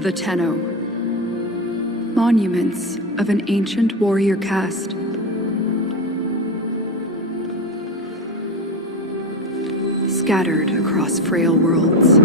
The Tenno. Monuments of an ancient warrior caste. Scattered across frail worlds.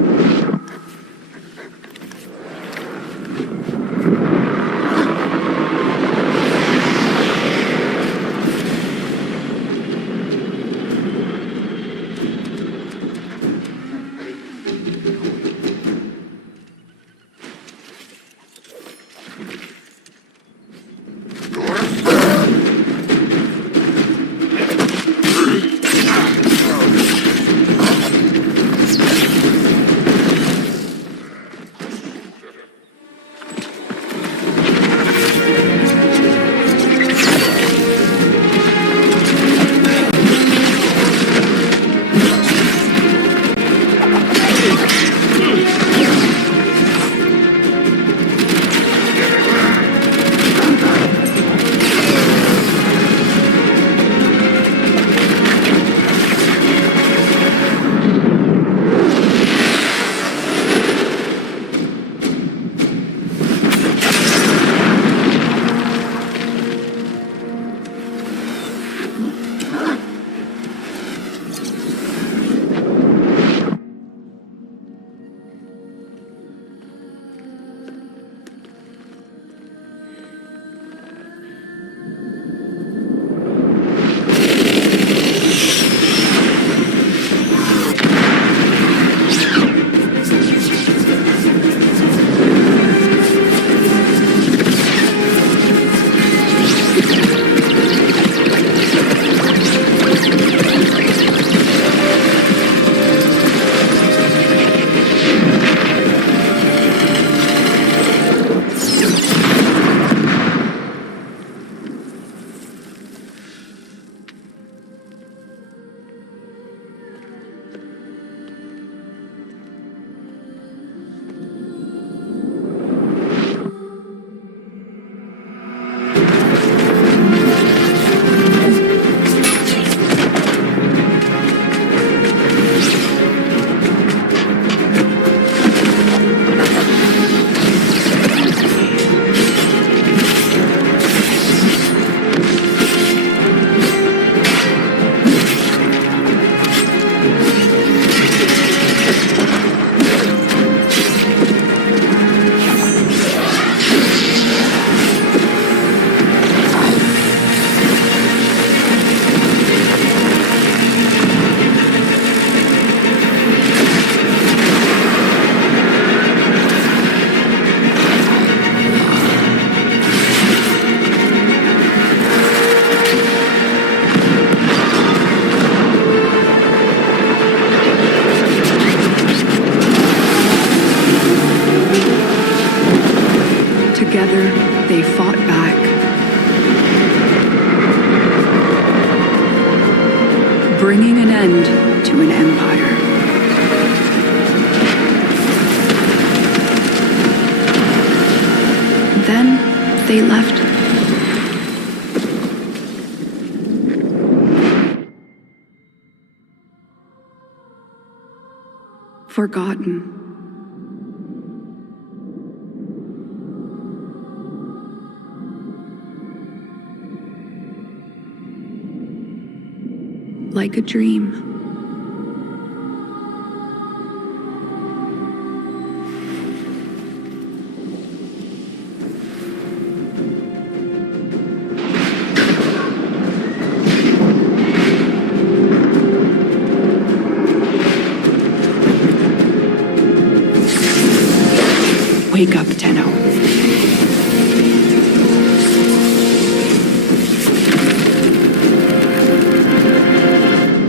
Together, they fought back. Bringing an end to an empire. Then, they left. Forgotten. Like a dream. Wake up, Tenno.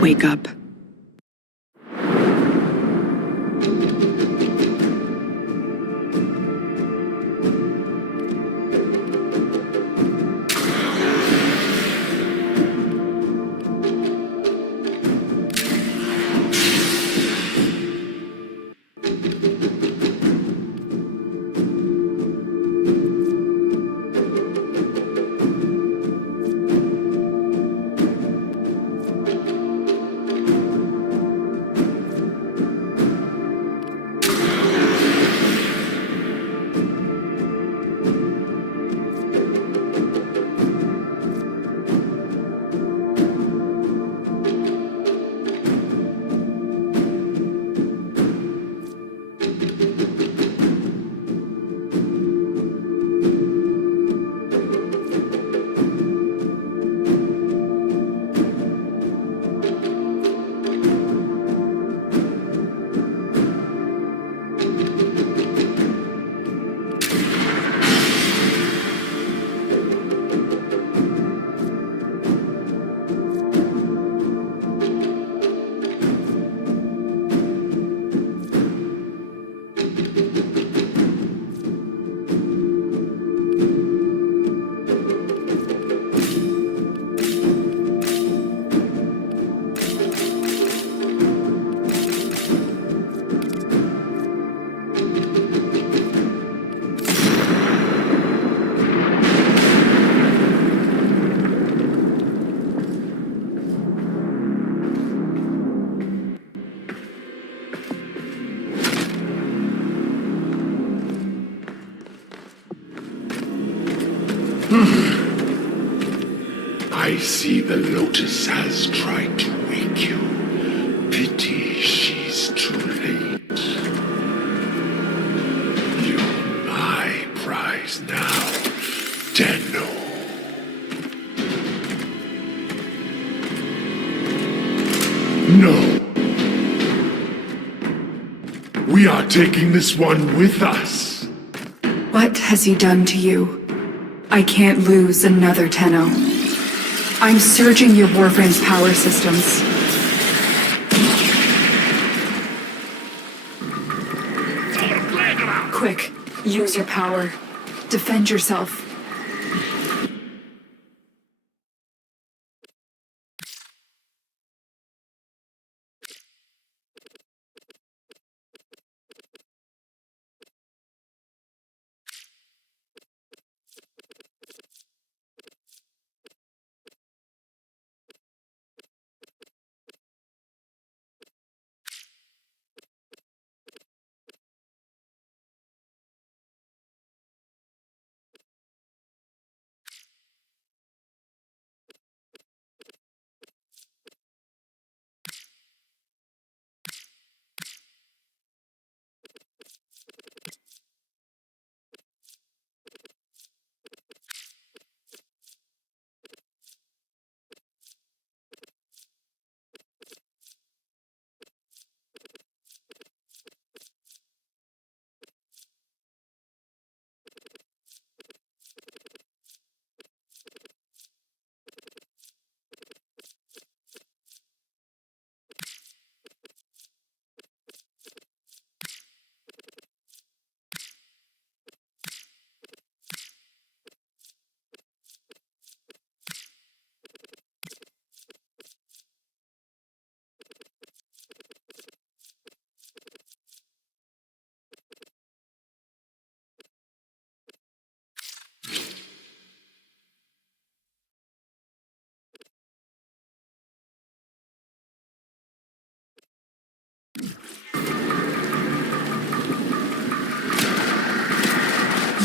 Wake up. I see the Lotus has tried to wake you. Pity she's too late. You're my prize now, Tenno. No. We are taking this one with us. What has he done to you? I can't lose another Tenno. I'm surging your Warframe's power systems. Quick, use your power. Defend yourself.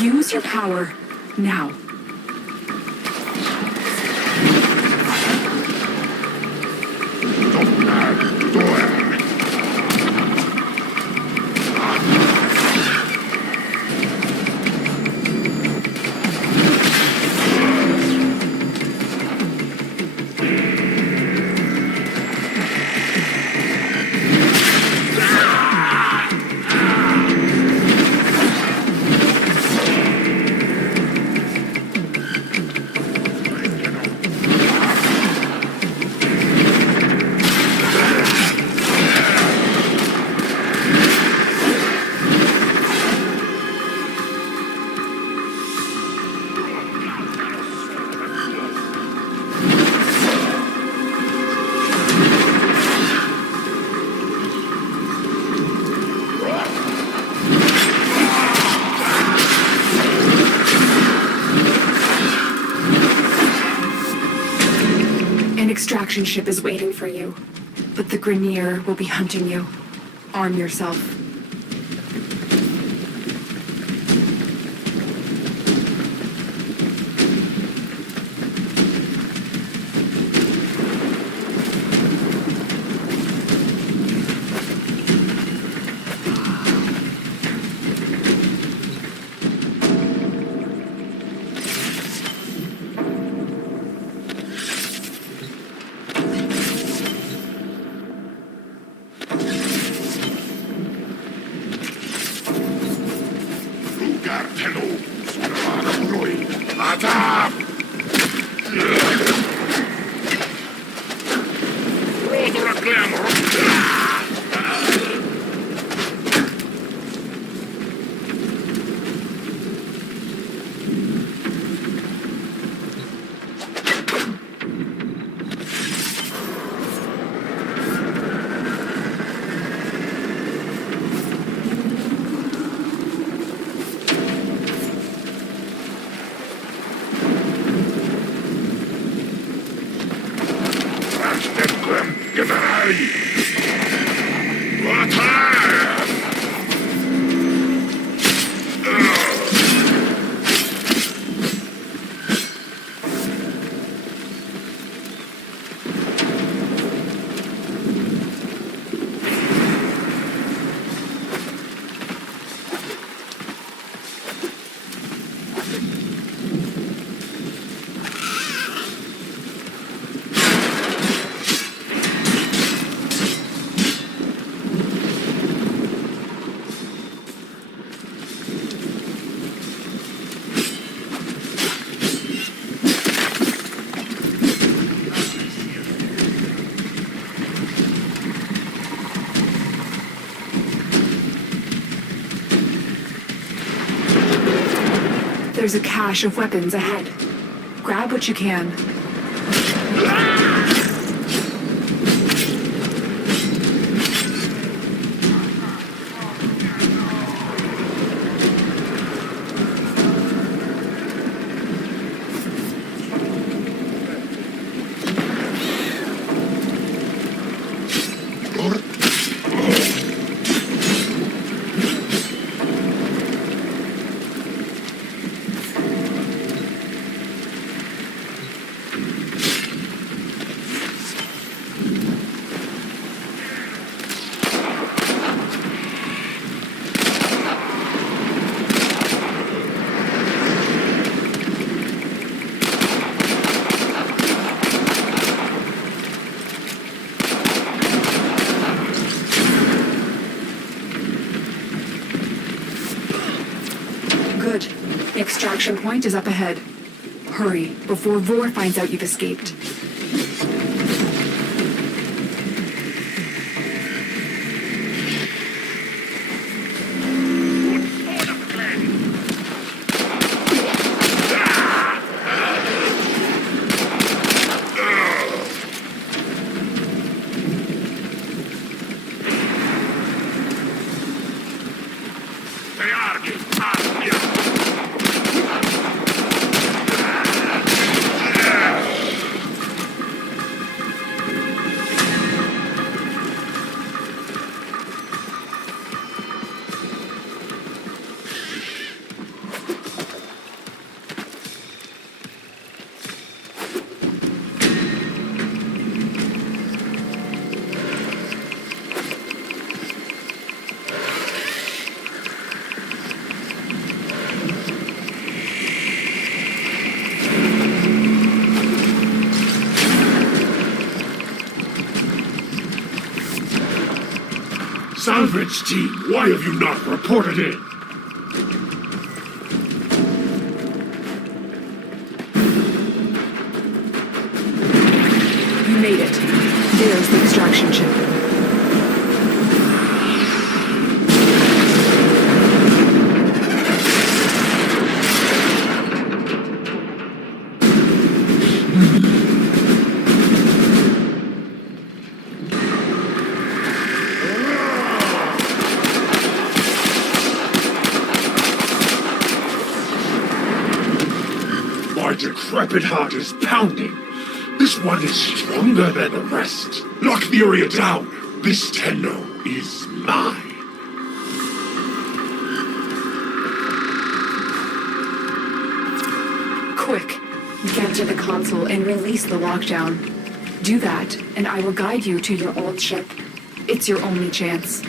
Use your power, now. An extraction ship is waiting for you, but the Grineer will be hunting you. Arm yourself. There's a cache of weapons ahead. Grab what you can. Good. The extraction point is up ahead. Hurry, before Vor finds out you've escaped. Salvage team, why have you not reported in? You made it. There's the extraction chip. My decrepit heart is pounding. This one is stronger than the rest. Lock the area down. This Tenno is mine. Quick. Get to the console and release the lockdown. Do that, and I will guide you to your old ship. It's your only chance.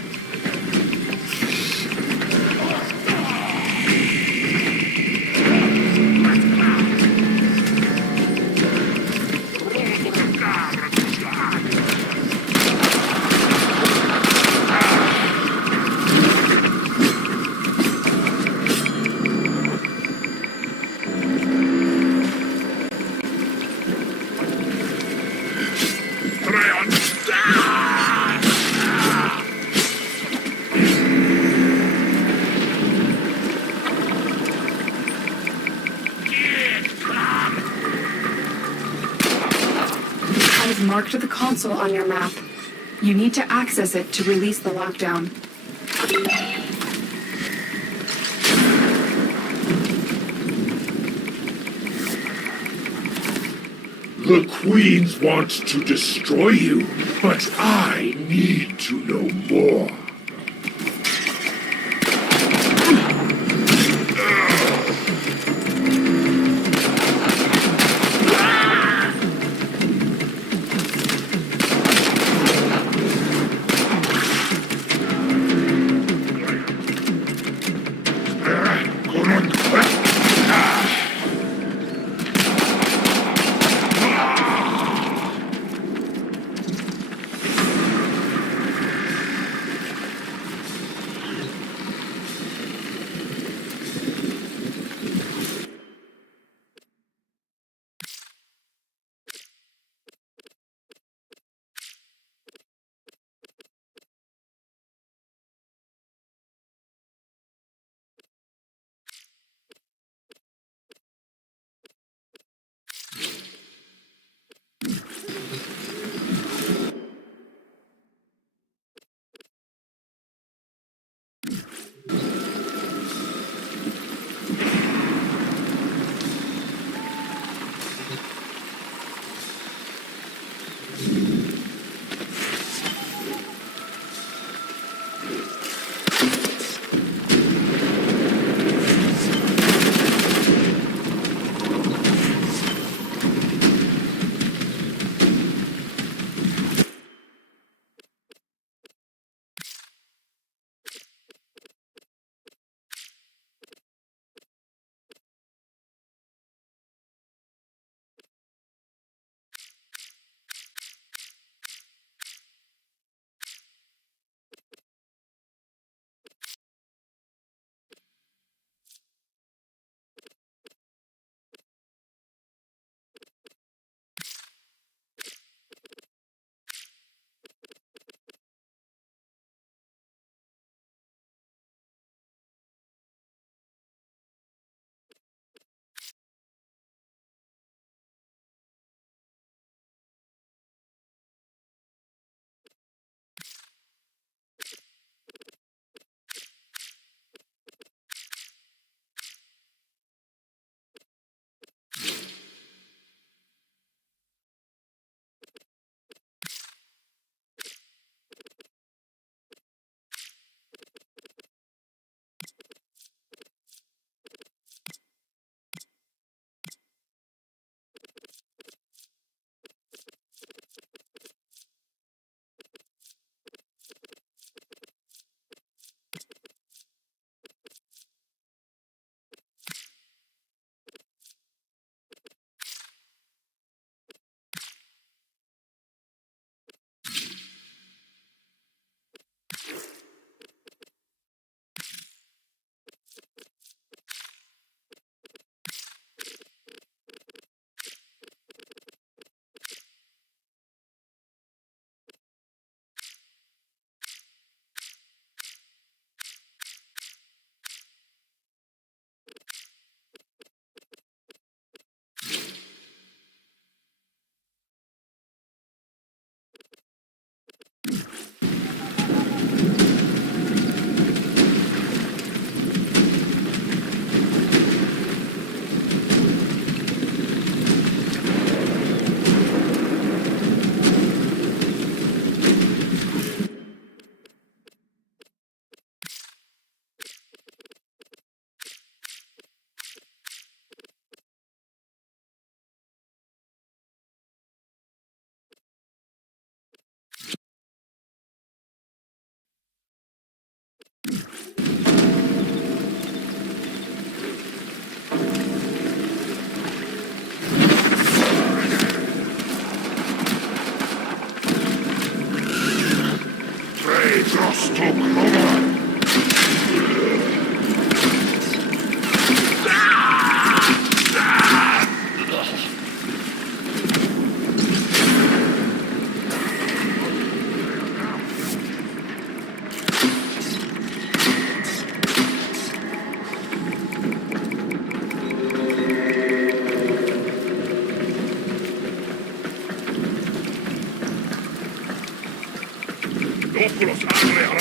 I've marked the console on your map. You need to access it to release the lockdown. The Queens want to destroy you, but I need to know more. to cover. Óculos, abre ahora.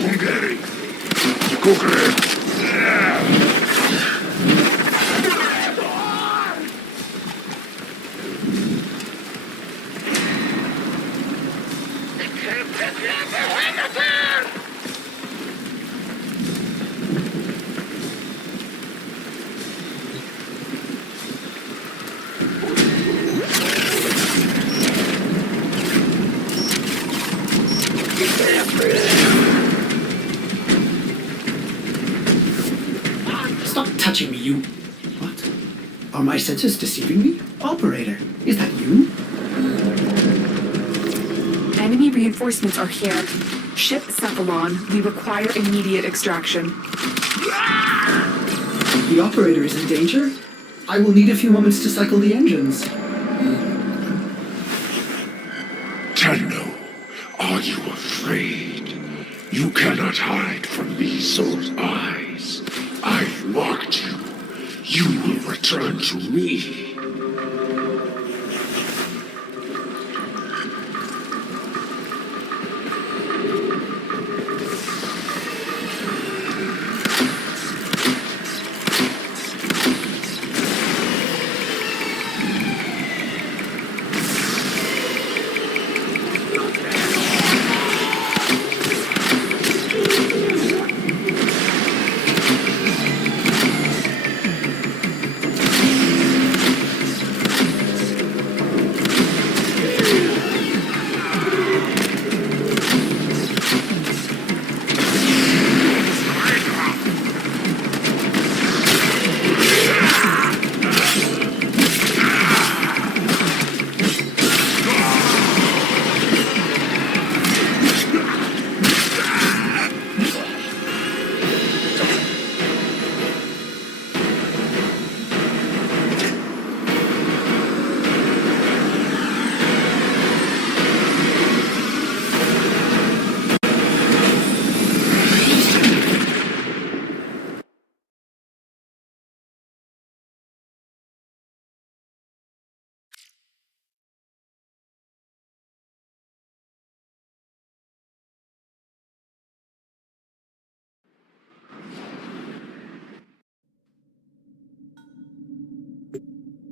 Hungary. Kukry. Stop touching me, you... What? Are my senses deceiving me? Operator, is that you? Enemy reinforcements are here. Ship Cephalon, we require immediate extraction. The operator is in danger? I will need a few moments to cycle the engines. Tenno, are you afraid? You cannot hide from these souls' eyes. I've marked you. You will return to me.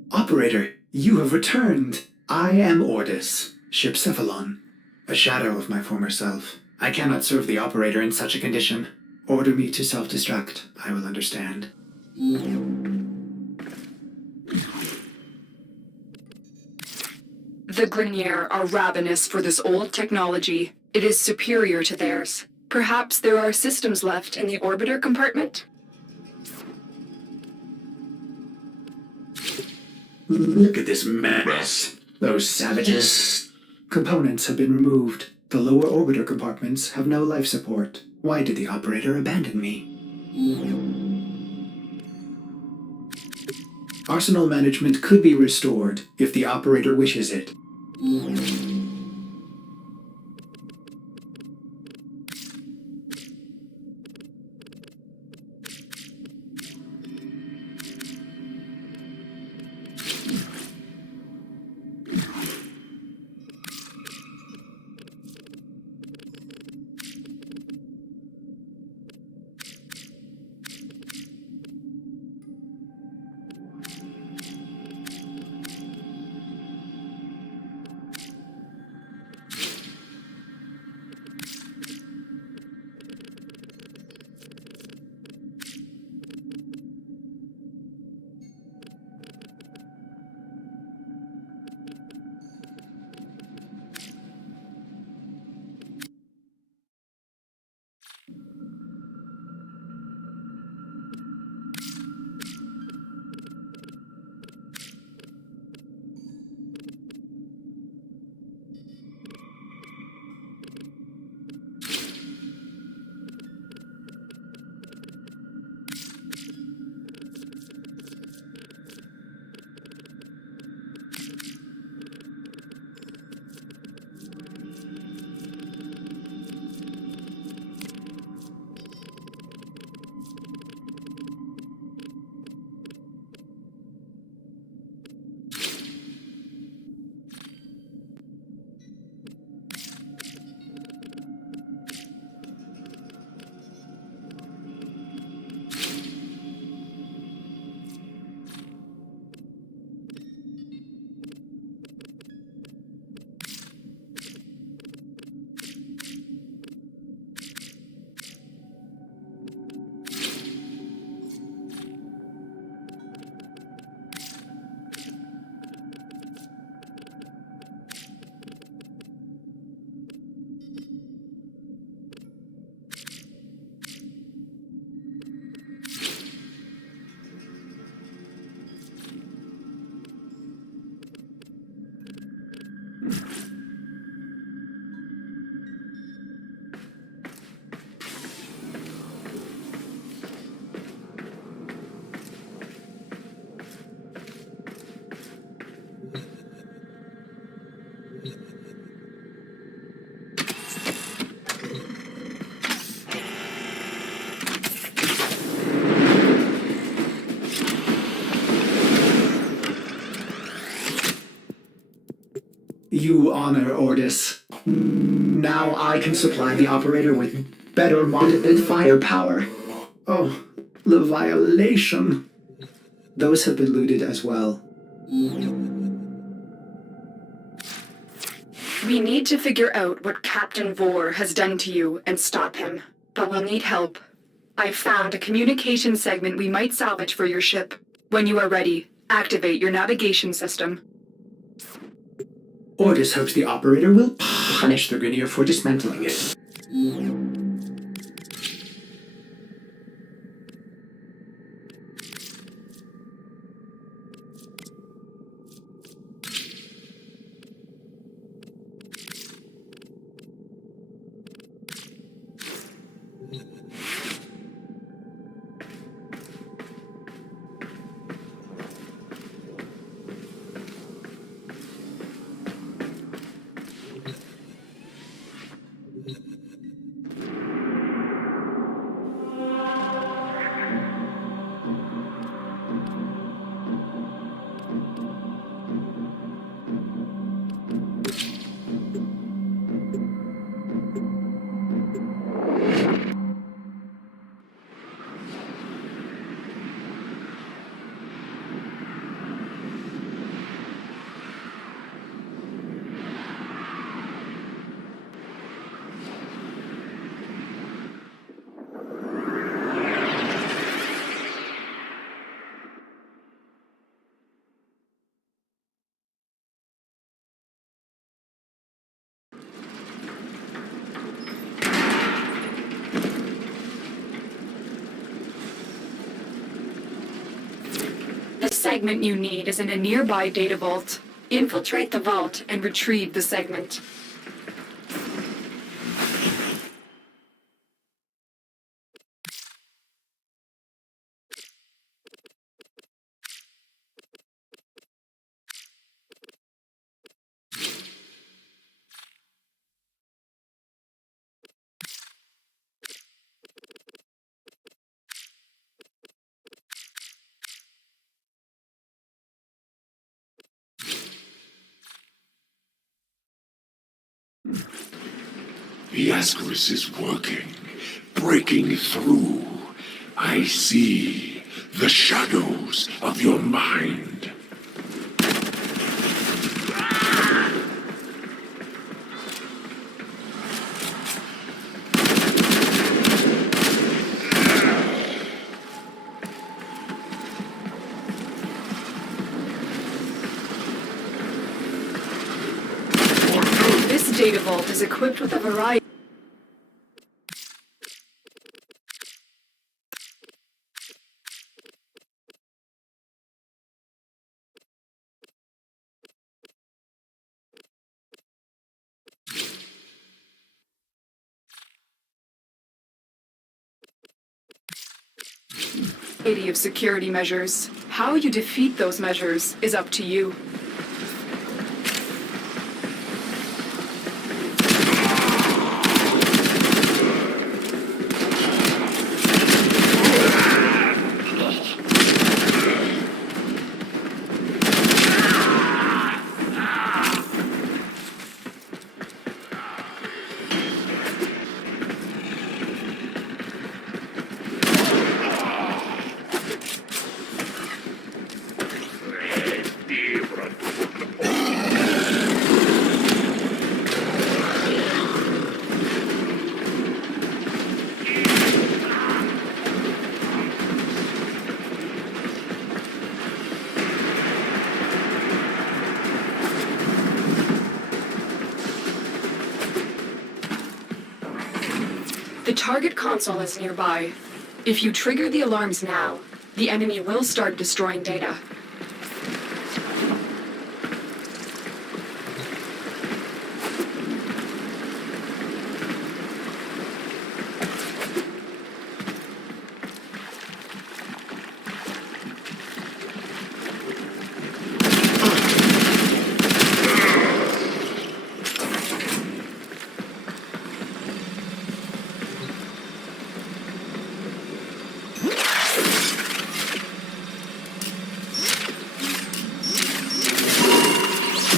Operator, you have returned. I am Ordis, Ship Cephalon, a shadow of my former self. I cannot serve the operator in such a condition. Order me to self-destruct. I will understand. The Grenier are ravenous for this old technology. It is superior to theirs. Perhaps there are systems left in the orbiter compartment? Look at this mess. Those savages. Components have been removed. The lower orbiter compartments have no life support. Why did the operator abandon me? Arsenal management could be restored if the operator wishes it. You honor Ordis. Now I can supply the operator with better modded firepower. Oh, the violation. Those have been looted as well. We need to figure out what Captain Vor has done to you and stop him. But we'll need help. I've found a communication segment we might salvage for your ship. When you are ready, activate your navigation system. Ordis hopes the operator will punish the Grineer for dismantling it. The segment you need is in a nearby data vault. Infiltrate the vault and retrieve the segment. The Ascaris is working, breaking through. I see the shadows of your mind. This data vault is equipped with a variety. Of security measures. How you defeat those measures is up to you. The target console is nearby. If you trigger the alarms now, the enemy will start destroying data.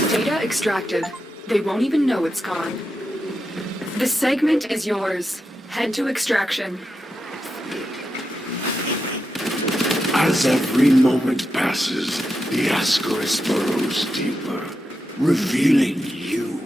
Data extracted. They won't even know it's gone. The segment is yours. Head to extraction. As every moment passes, the Ascaris burrows deeper, revealing you.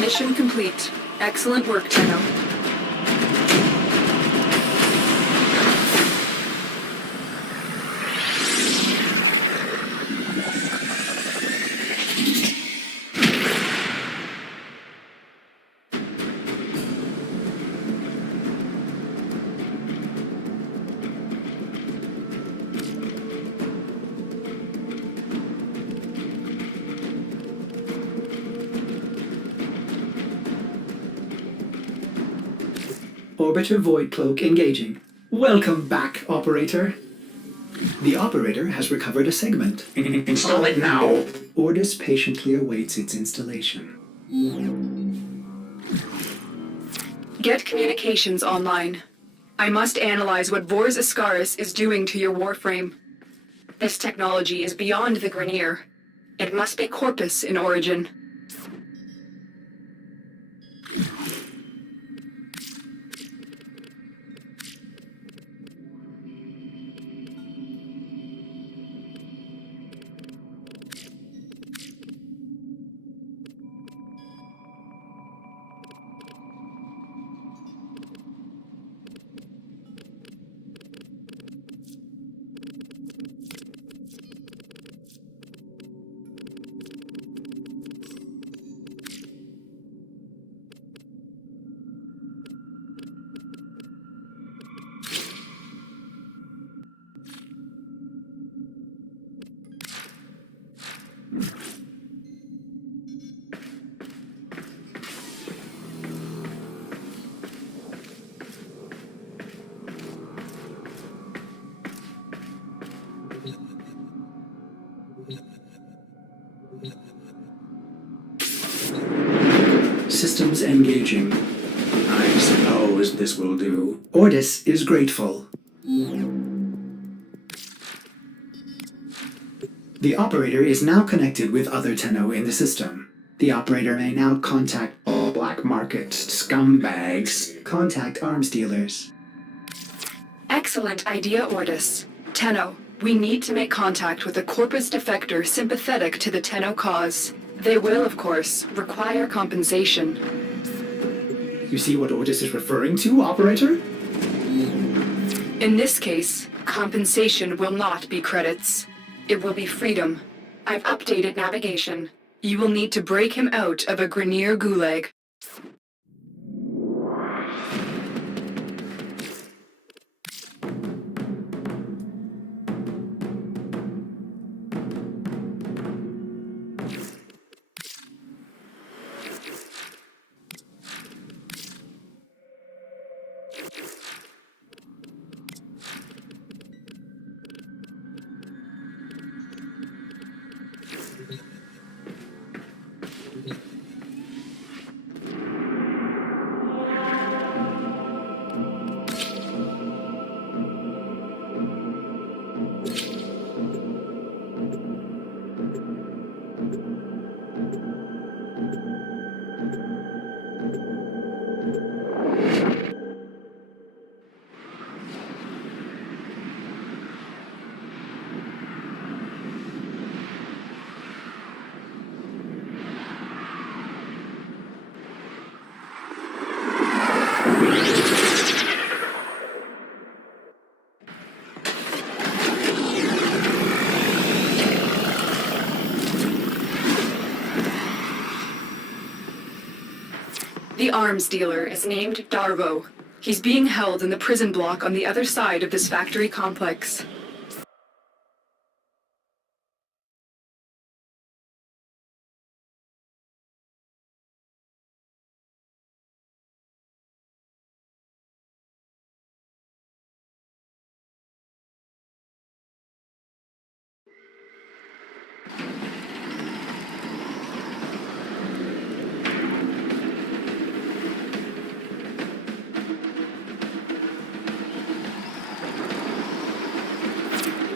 Mission complete. Excellent work, Tenno. Orbiter Void Cloak engaging. Welcome back, Operator. The Operator has recovered a segment. Install it now. Ordis patiently awaits its installation. Get communications online. I must analyze what Vor's Ascaris is doing to your warframe. This technology is beyond the Grineer. It must be Corpus in origin. Systems engaging. I suppose this will do. Ordis is grateful. The Operator is now connected with other Tenno in the system. The Operator may now contact all black market scumbags. Contact arms dealers. Excellent idea, Ordis. Tenno, we need to make contact with a Corpus defector sympathetic to the Tenno cause. They will, of course, require compensation. You see what Ordis is referring to, Operator? In this case, compensation will not be credits. It will be freedom. I've updated navigation. You will need to break him out of a Grenier gulag. The arms dealer is named Darvo. He's being held in the prison block on the other side of this factory complex.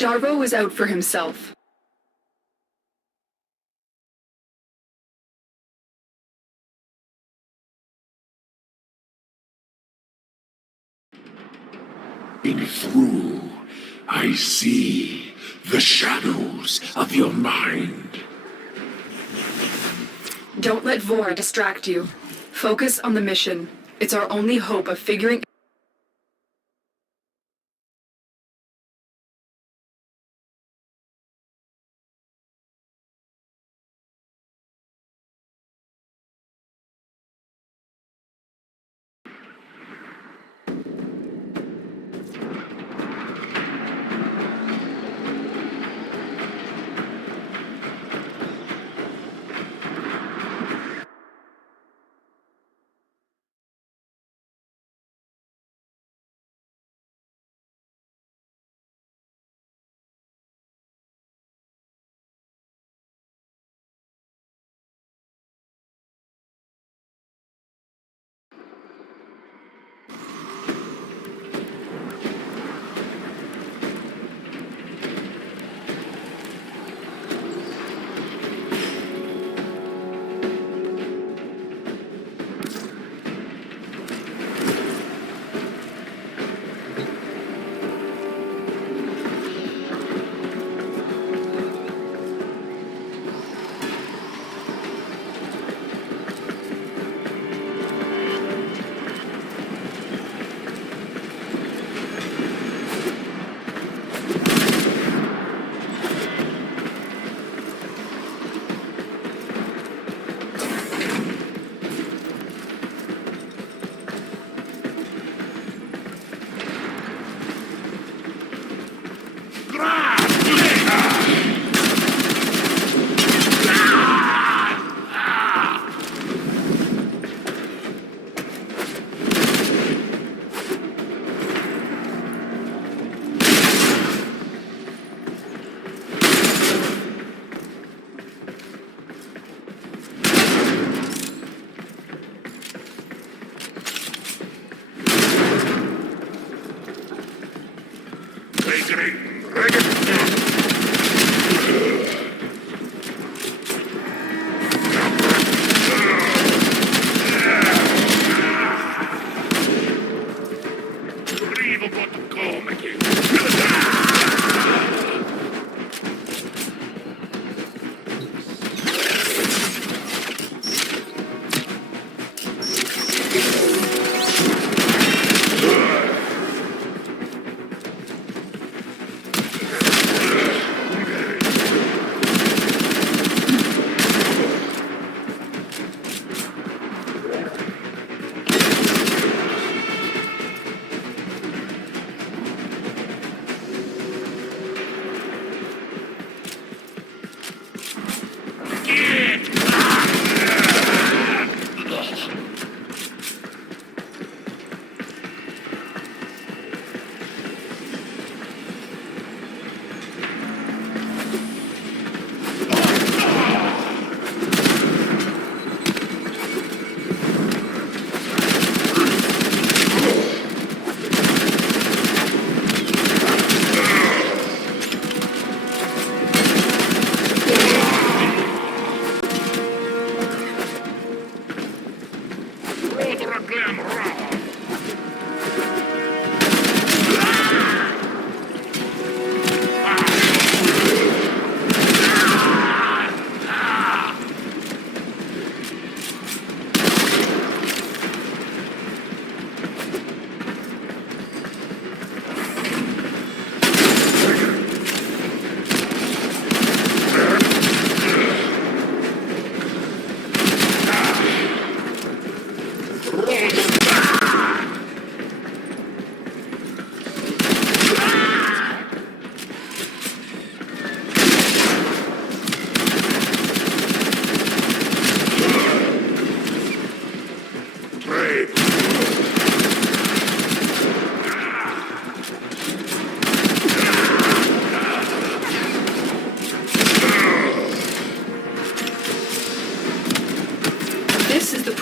Darvo is out for himself. Through, I see the shadows of your mind. Don't let Vor distract you. Focus on the mission. It's our only hope of figuring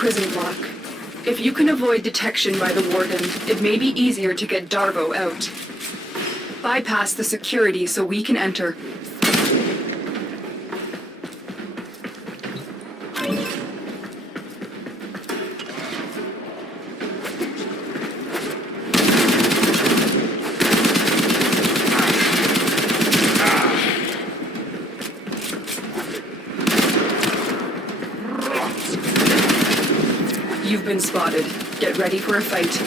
prison block. If you can avoid detection by the warden, it may be easier to get Darvo out. Bypass the security so we can enter. You've been spotted. Get ready for a fight.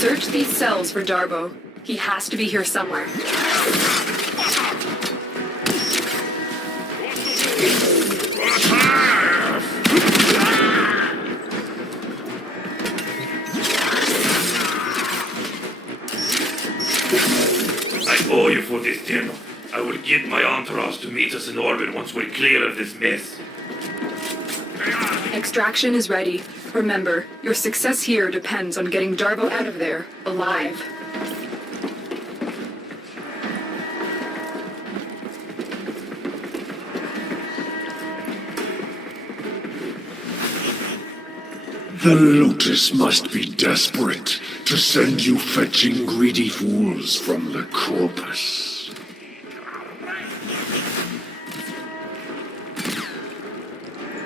Search these cells for Darvo. He has to be here somewhere. I owe you for this, Tim. I will get my entourage to meet us in orbit once we're clear of this mess. Extraction is ready. Remember, your success here depends on getting Darvo out of there, alive. The Lotus must be desperate to send you fetching greedy fools from the corpus.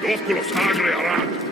Ósculos agre harán.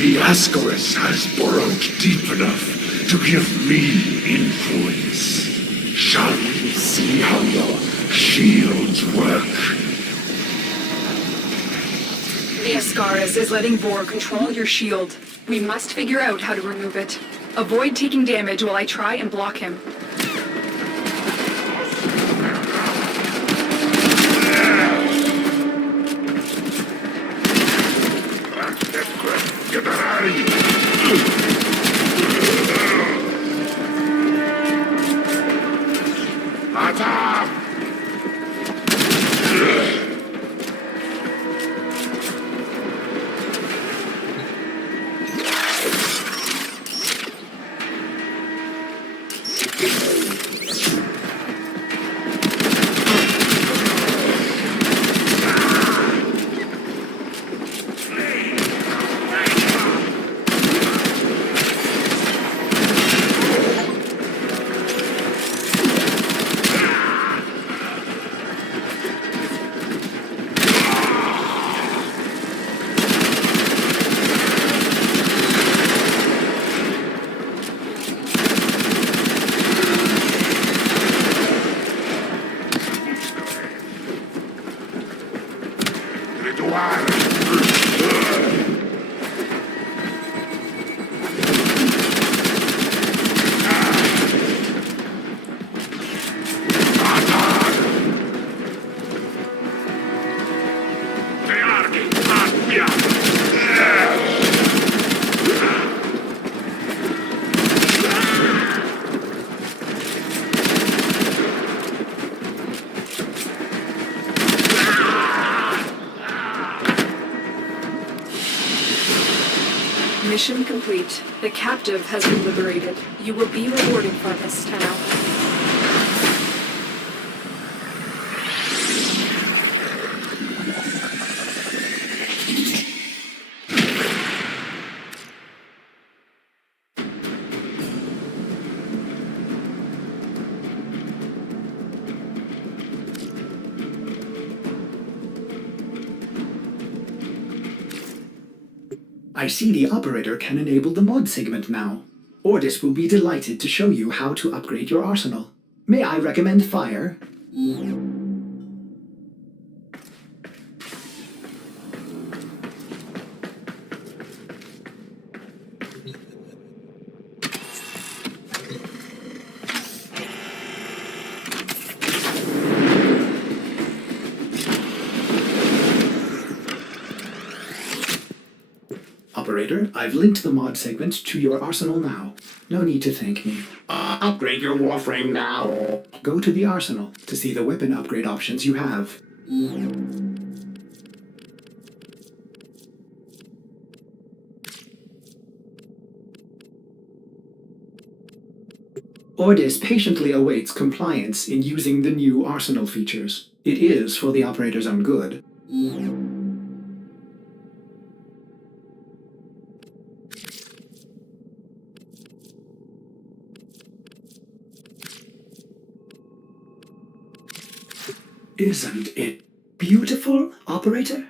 The Ascaris has burrowed deep enough to give me influence. Shall we see how your shields work? The Ascaris is letting Vor control your shield. We must figure out how to remove it. Avoid taking damage while I try and block him. Get out of here! Attack! Mission complete. The captive has been liberated. You will be rewarded for this, Tenno. I see the operator can enable the mod segment now. Ordis will be delighted to show you how to upgrade your arsenal. May I recommend fire? Operator, I've linked the mod segment to your arsenal now. No need to thank me. Upgrade your warframe now. Go to the arsenal to see the weapon upgrade options you have. Ordis patiently awaits compliance in using the new arsenal features. It is for the operator's own good. Isn't it beautiful, operator?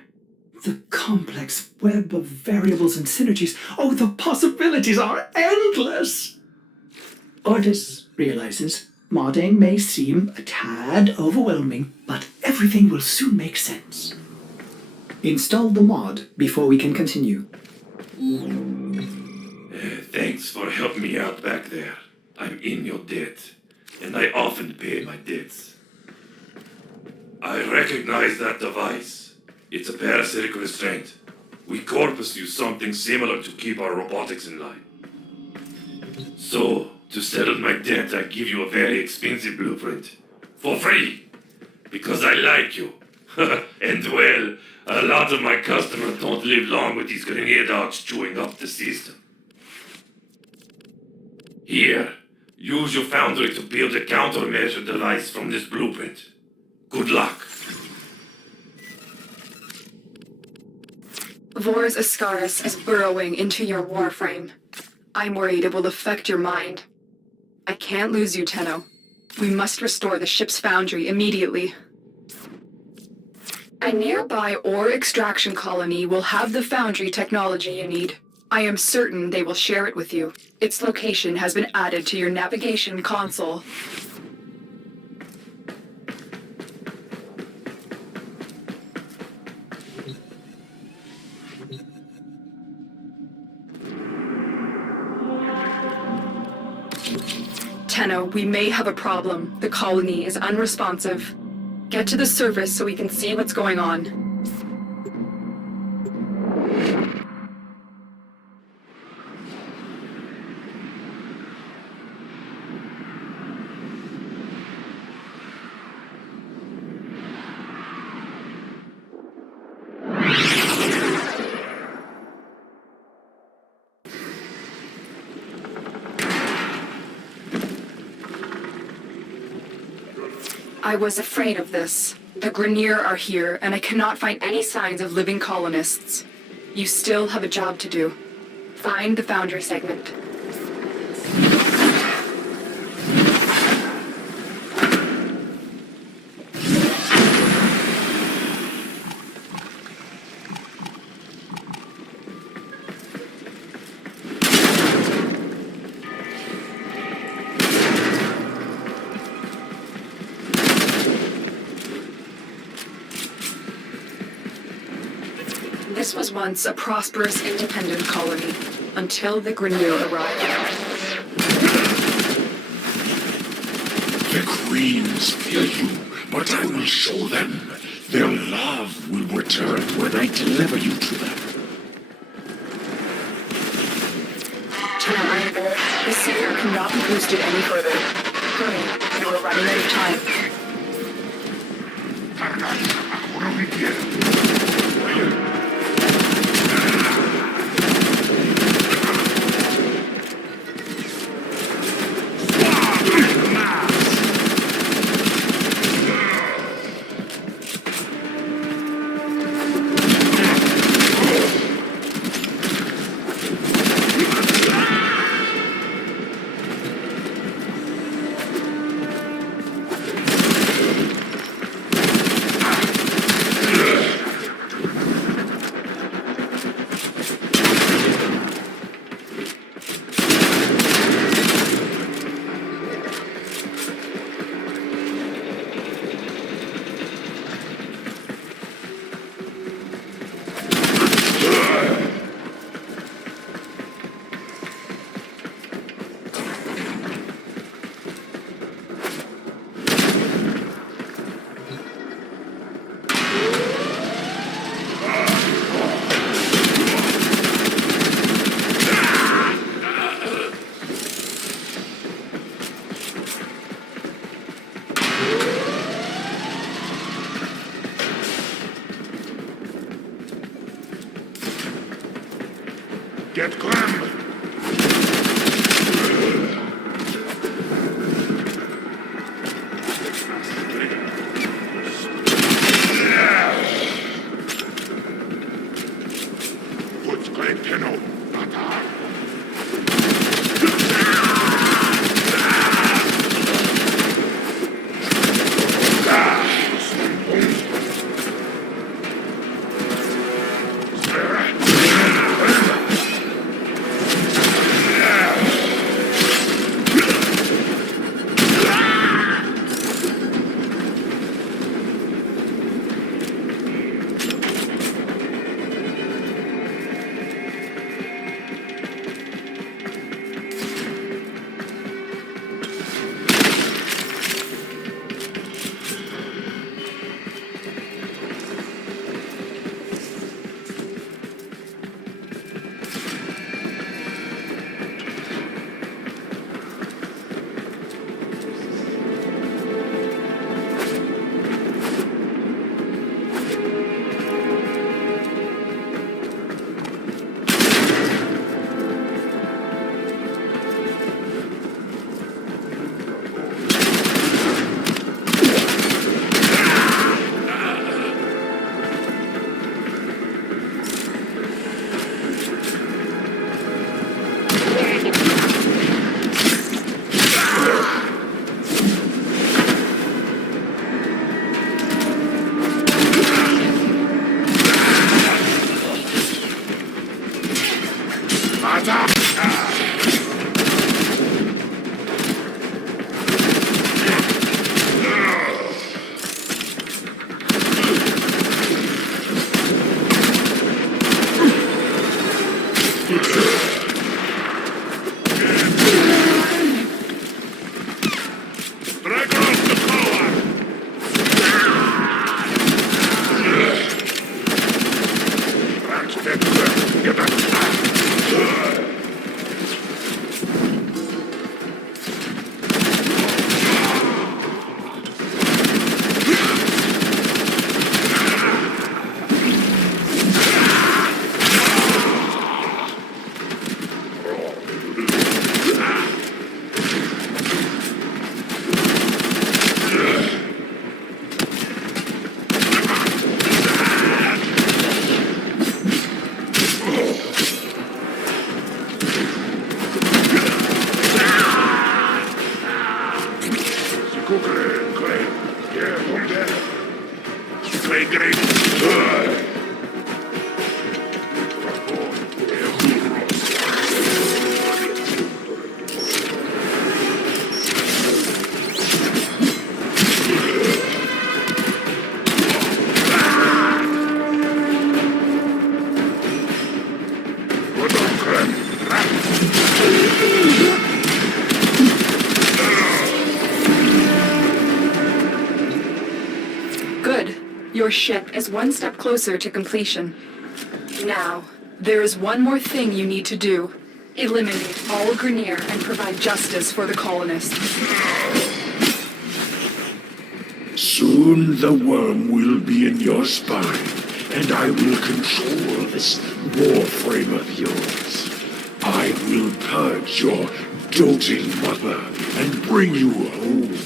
The complex web of variables and synergies. Oh, the possibilities are endless! Ordis realizes modding may seem a tad overwhelming, but everything will soon make sense. Install the mod before we can continue. Thanks for helping me out back there. I'm in your debt, and I often pay my debts. I recognize that device. It's a parasitic restraint. We Corpus use something similar to keep our robotics in line. So, to settle my debt, I give you a very expensive blueprint. For free. Because I like you. And well, a lot of my customers don't live long with these grenade dogs chewing up the system. Here, use your foundry to build a countermeasure device from this blueprint. Good luck. Vor's Ascaris is burrowing into your warframe. I'm worried it will affect your mind. I can't lose you, Tenno. We must restore the ship's foundry immediately. A nearby ore extraction colony will have the foundry technology you need. I am certain they will share it with you. Its location has been added to your navigation console. Tenno, we may have a problem. The colony is unresponsive. Get to the surface so we can see what's going on. I was afraid of this. The Grineer are here, and I cannot find any signs of living colonists. You still have a job to do. Find the foundry segment. This was once a prosperous, independent colony, until the Grineer arrived. The queens fear you, but I will show them. Their love will return when I deliver you to them. Tenno, I am there. The Seeker cannot be boosted any further. Hurry, you are running out of time. Get clammed! Good. Your ship is one step closer to completion. Now, there is one more thing you need to do. Eliminate all Grenier and provide justice for the colonists. Soon the worm will be in your spine, and I will control this warframe of yours. I will purge your doting mother and bring you home.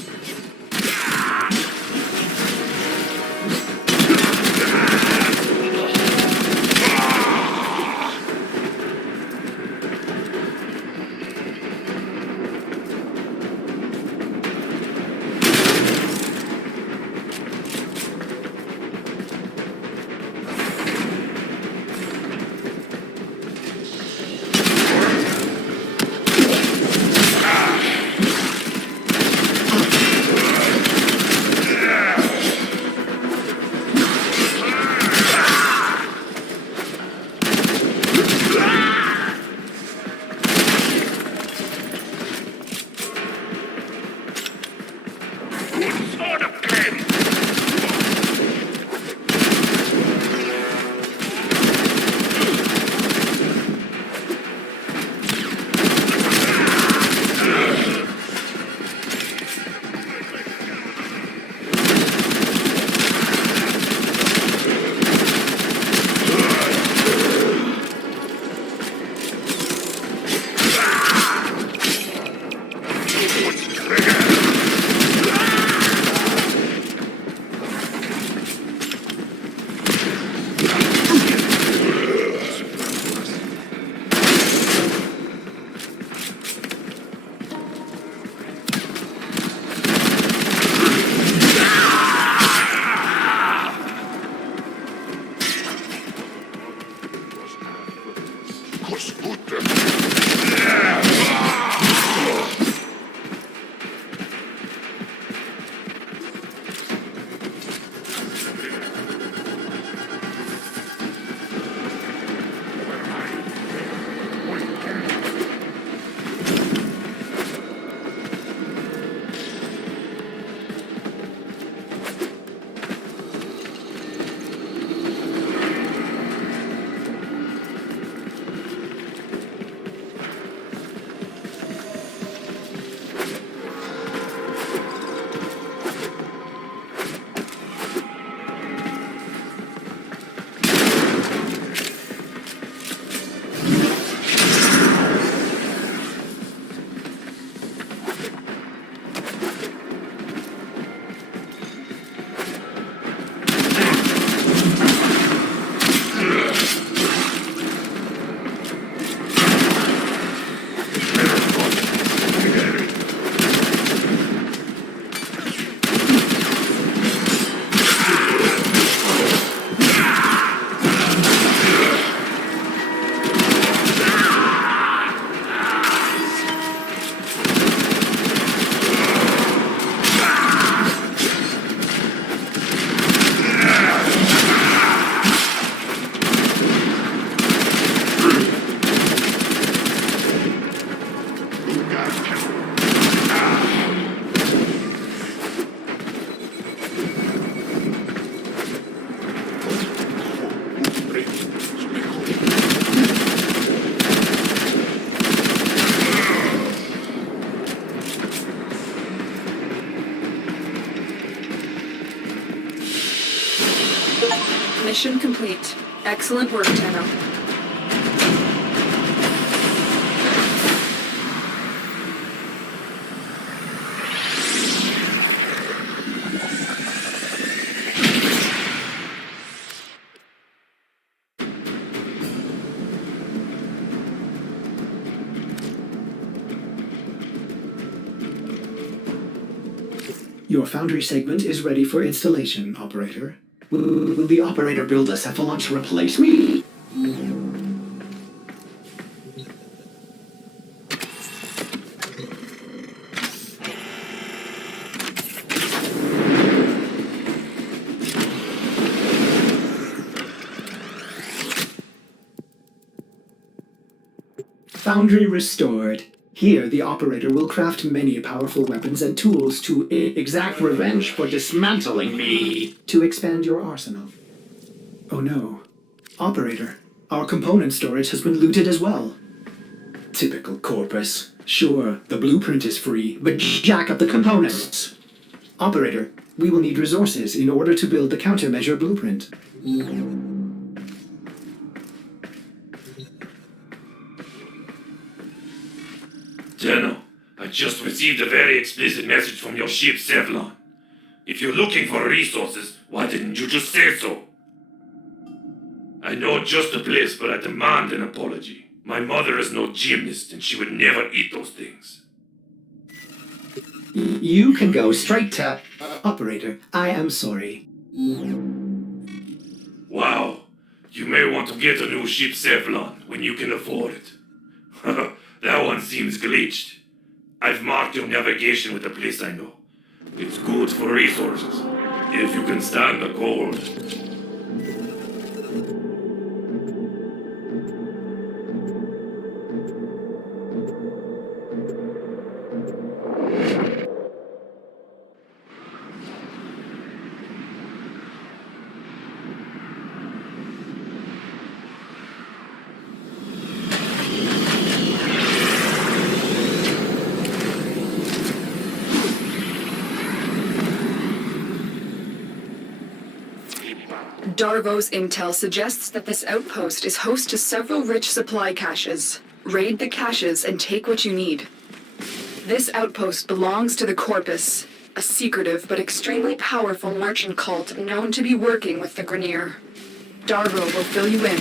Mission complete. Excellent work, Tenno. Your foundry segment is ready for installation, operator. Will the operator build a cephalon to replace me? Foundry restored. Here, the operator will craft many powerful weapons and tools to exact revenge for dismantling me. To expand your arsenal. Oh no. Operator, our component storage has been looted as well. Typical Corpus. Sure, the blueprint is free, but jack up the components. Operator, we will need resources in order to build the countermeasure blueprint. Tenno, I just received a very explicit message from your ship, Sevlon. If you're looking for resources, why didn't you just say so? I know just the place, but I demand an apology. My mother is no gymnast, and she would never eat those things. You can go straight to... Operator, I am sorry. Wow, you may want to get a new ship, Sevlon, when you can afford it. That one seems glitched. I've marked your navigation with a place I know. It's good for resources, if you can stand the cold. Darvo's intel suggests that this outpost is host to several rich supply caches. Raid the caches and take what you need. This outpost belongs to the Corpus, a secretive but extremely powerful merchant cult known to be working with the Grineer. Darvo will fill you in.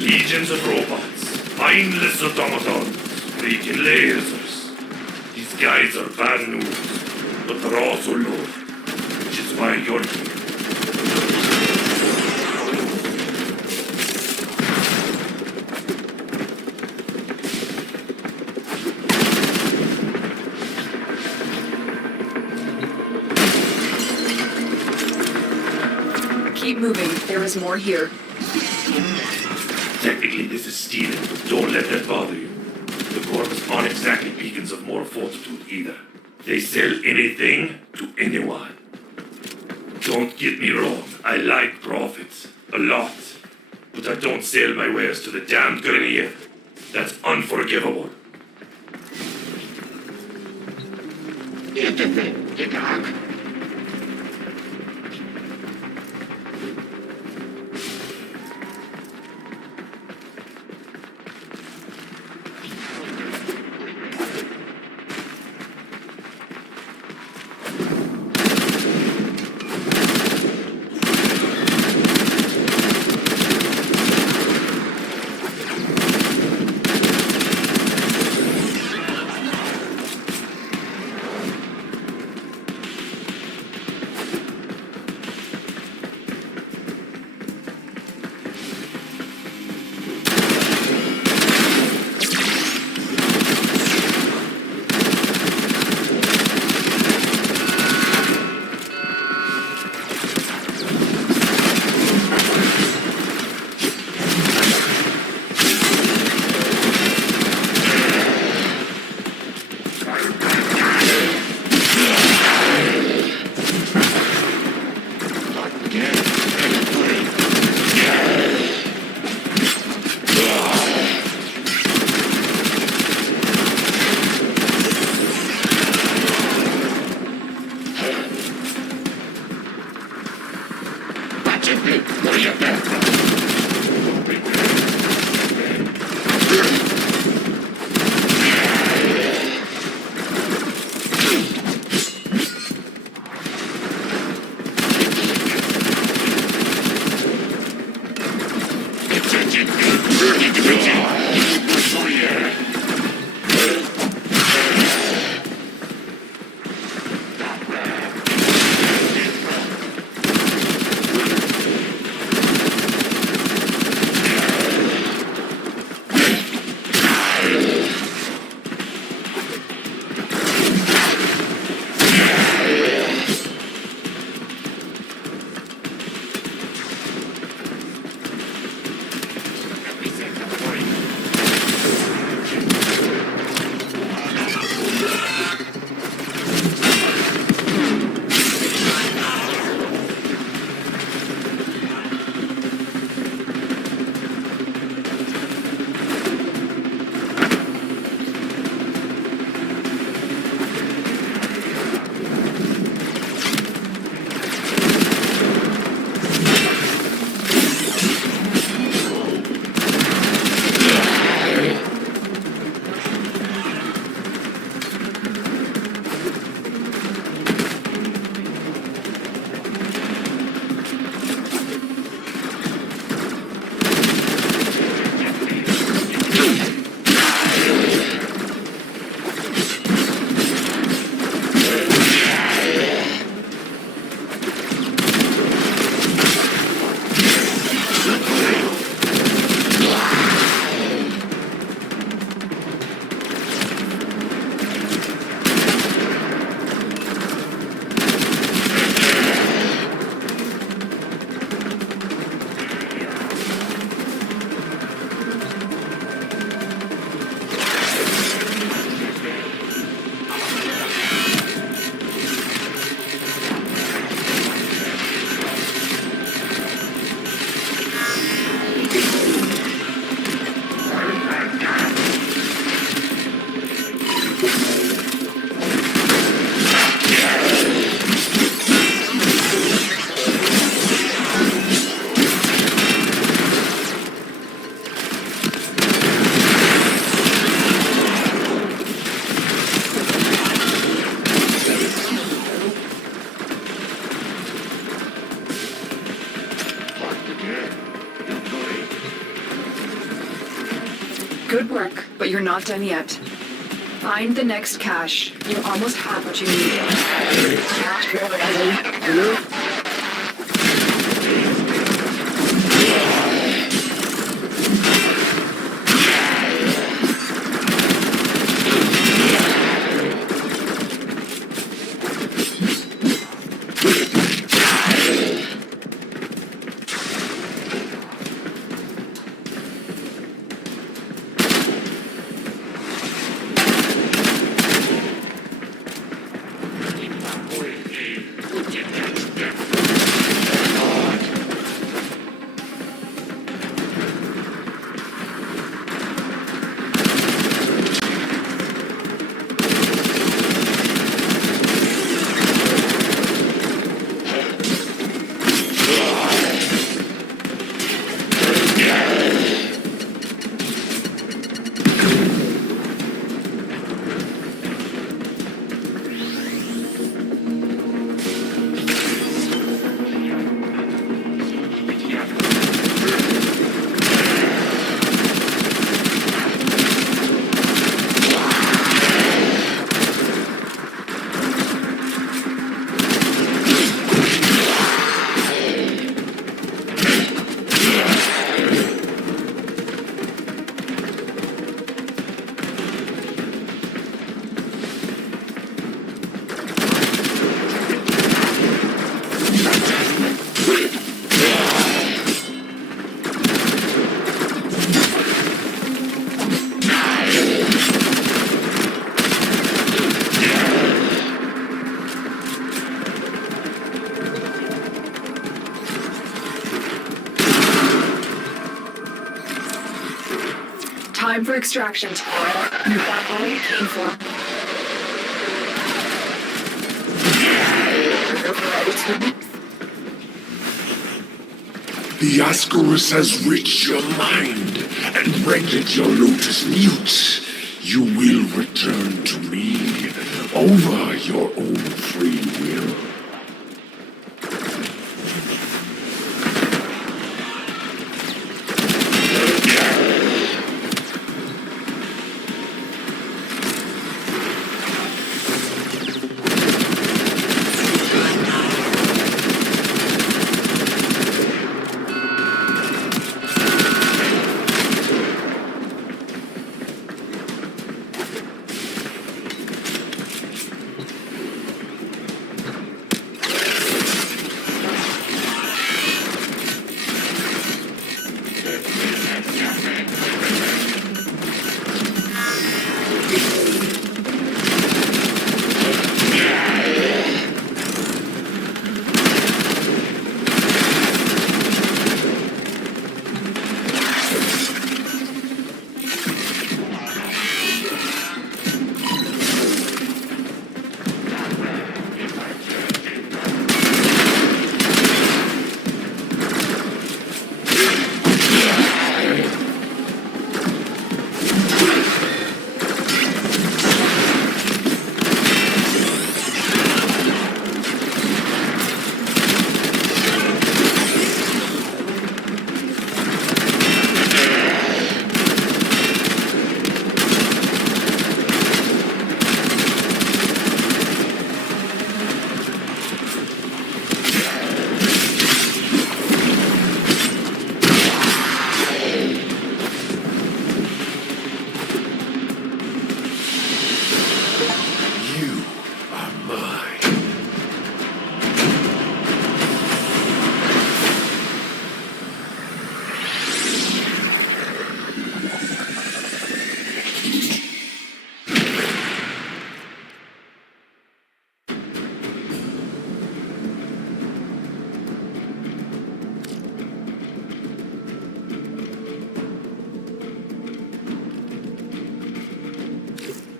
Legions of robots, mindless automatons, freaking lasers. These guys are bad news, but they're also love, which is why you're here. Keep moving, there is more here. Technically this is stealing, but don't let that bother you. The Corpus aren't exactly beacons of moral fortitude either. They sell anything to anyone. Don't get me wrong, I like profits. A lot. But I don't sell my wares to the damned Grineer. That's unforgivable. Get the thing, you dog. Good work, but you're not done yet. Find the next cache. You almost have what you need. Time for extraction, Tara. You got all you came for. The Ascaris has reached your mind and rendered your lotus mute. You will return to me over your own free will.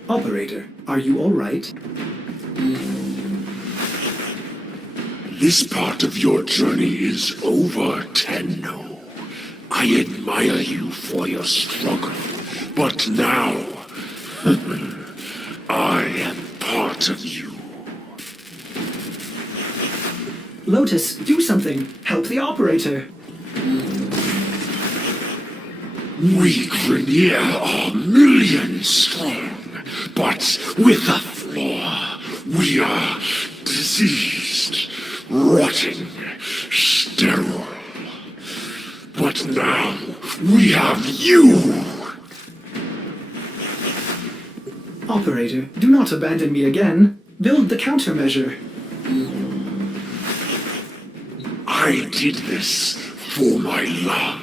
Operator, are you all right? This part of your journey is over, Tenno. I admire you for your struggle, but now I am part of you. Lotus, do something. Help the operator. We Grineer are millions strong, but with a flaw. We are diseased, rotting, sterile. But now we have you! Operator, do not abandon me again. Build the countermeasure. I did this for my love,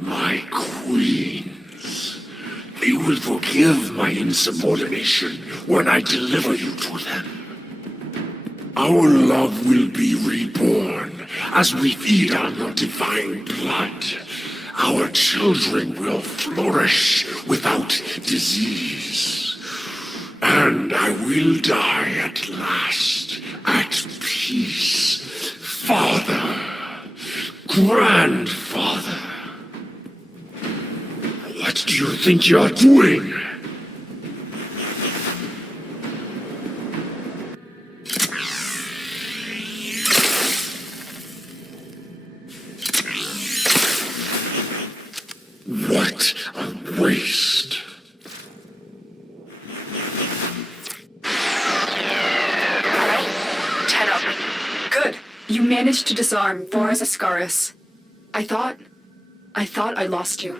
my queens. They will forgive my insubordination when I deliver you to them. Our love will be reborn as we feed on your divine blood. Our children will flourish without disease. And I will die at last, at peace. Father, grandfather. What do you think you're doing? What a waste. Good. You managed to disarm Vora's Ascaris. I thought I lost you.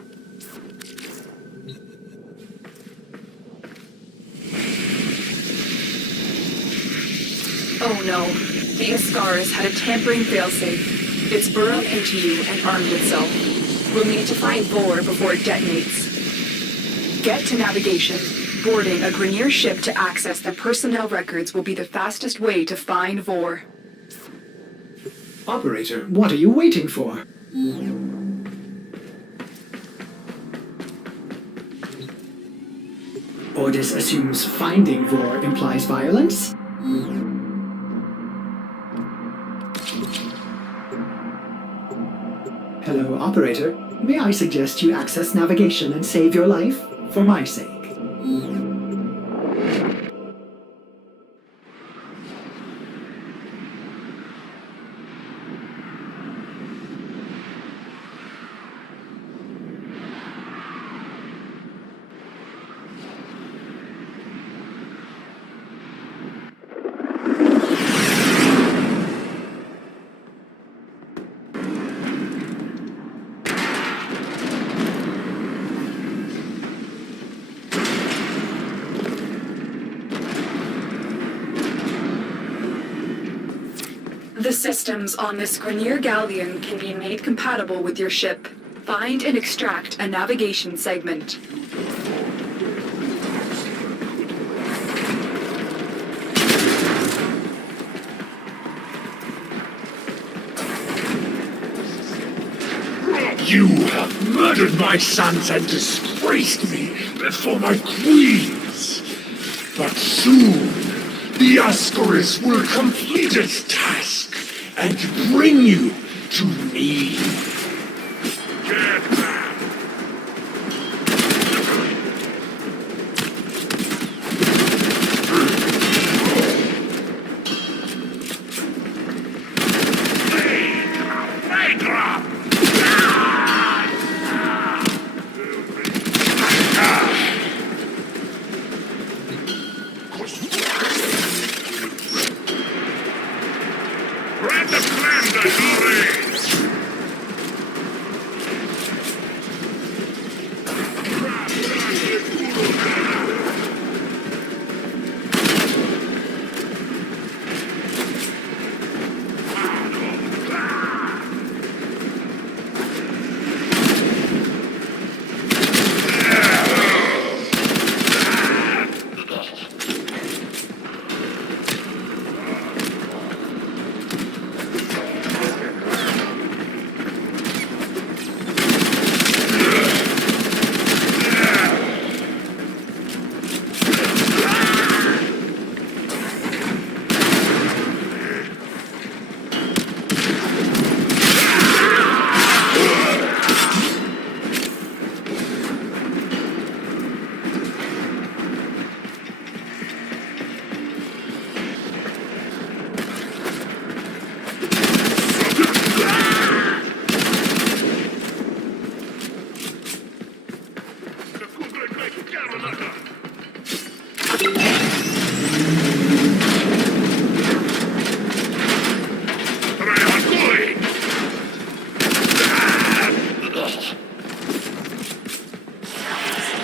Oh no. The Ascaris had a tampering failsafe. It's burrowed into you and armed itself. We'll need to find Vor before it detonates. Get to navigation. Boarding a Grineer ship to access the personnel records will be the fastest way to find Vor. Operator, what are you waiting for? Ordis assumes finding Vor implies violence? Hello, operator. May I suggest you access navigation and save your life? For my sake. The systems on this Grenier galleon can be made compatible with your ship. Find and extract a navigation segment. You have murdered my sons and disgraced me before my queens. But soon, the Ascaris will complete its task and bring you to me. Get back!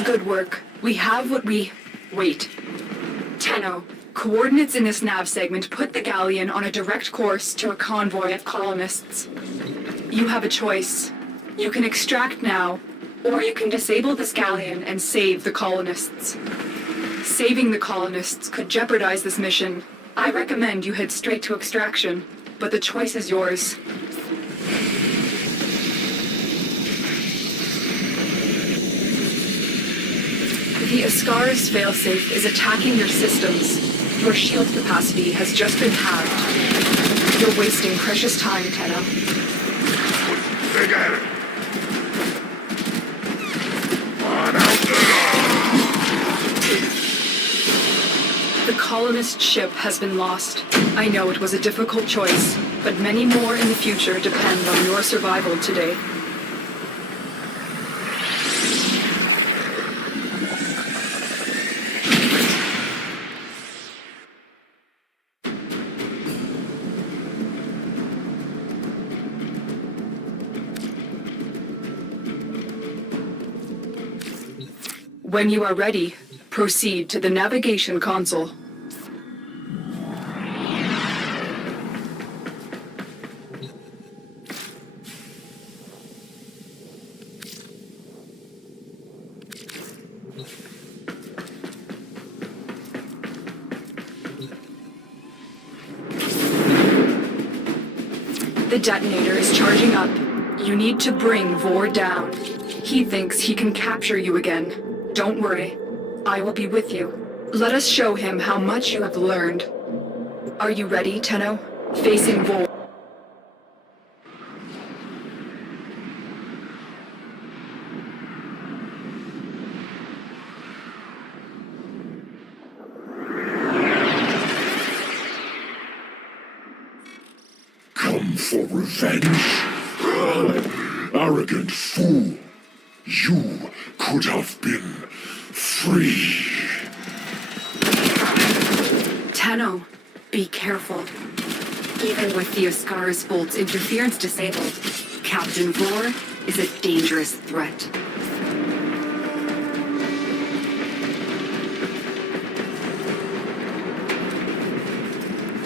Good work. We have what we... Wait. Tenno, coordinates in this nav segment put the galleon on a direct course to a convoy of colonists. You have a choice. You can extract now, or you can disable this galleon and save the colonists. Saving the colonists could jeopardize this mission. I recommend you head straight to extraction, but the choice is yours. The Ascaris failsafe is attacking your systems. Your shield capacity has just been halved. You're wasting precious time, Tenno. The colonist ship has been lost. I know it was a difficult choice, but many more in the future depend on your survival today. When you are ready, proceed to the navigation console. The detonator is charging up. You need to bring Vor down. He thinks he can capture you again. Don't worry. I will be with you. Let us show him how much you have learned. Are you ready, Tenno? Facing Vor. come for revenge? Arrogant fool! You could have been free. Tenno, be careful. Even with the Oscar's bolt's interference disabled, Captain Vor is a dangerous threat.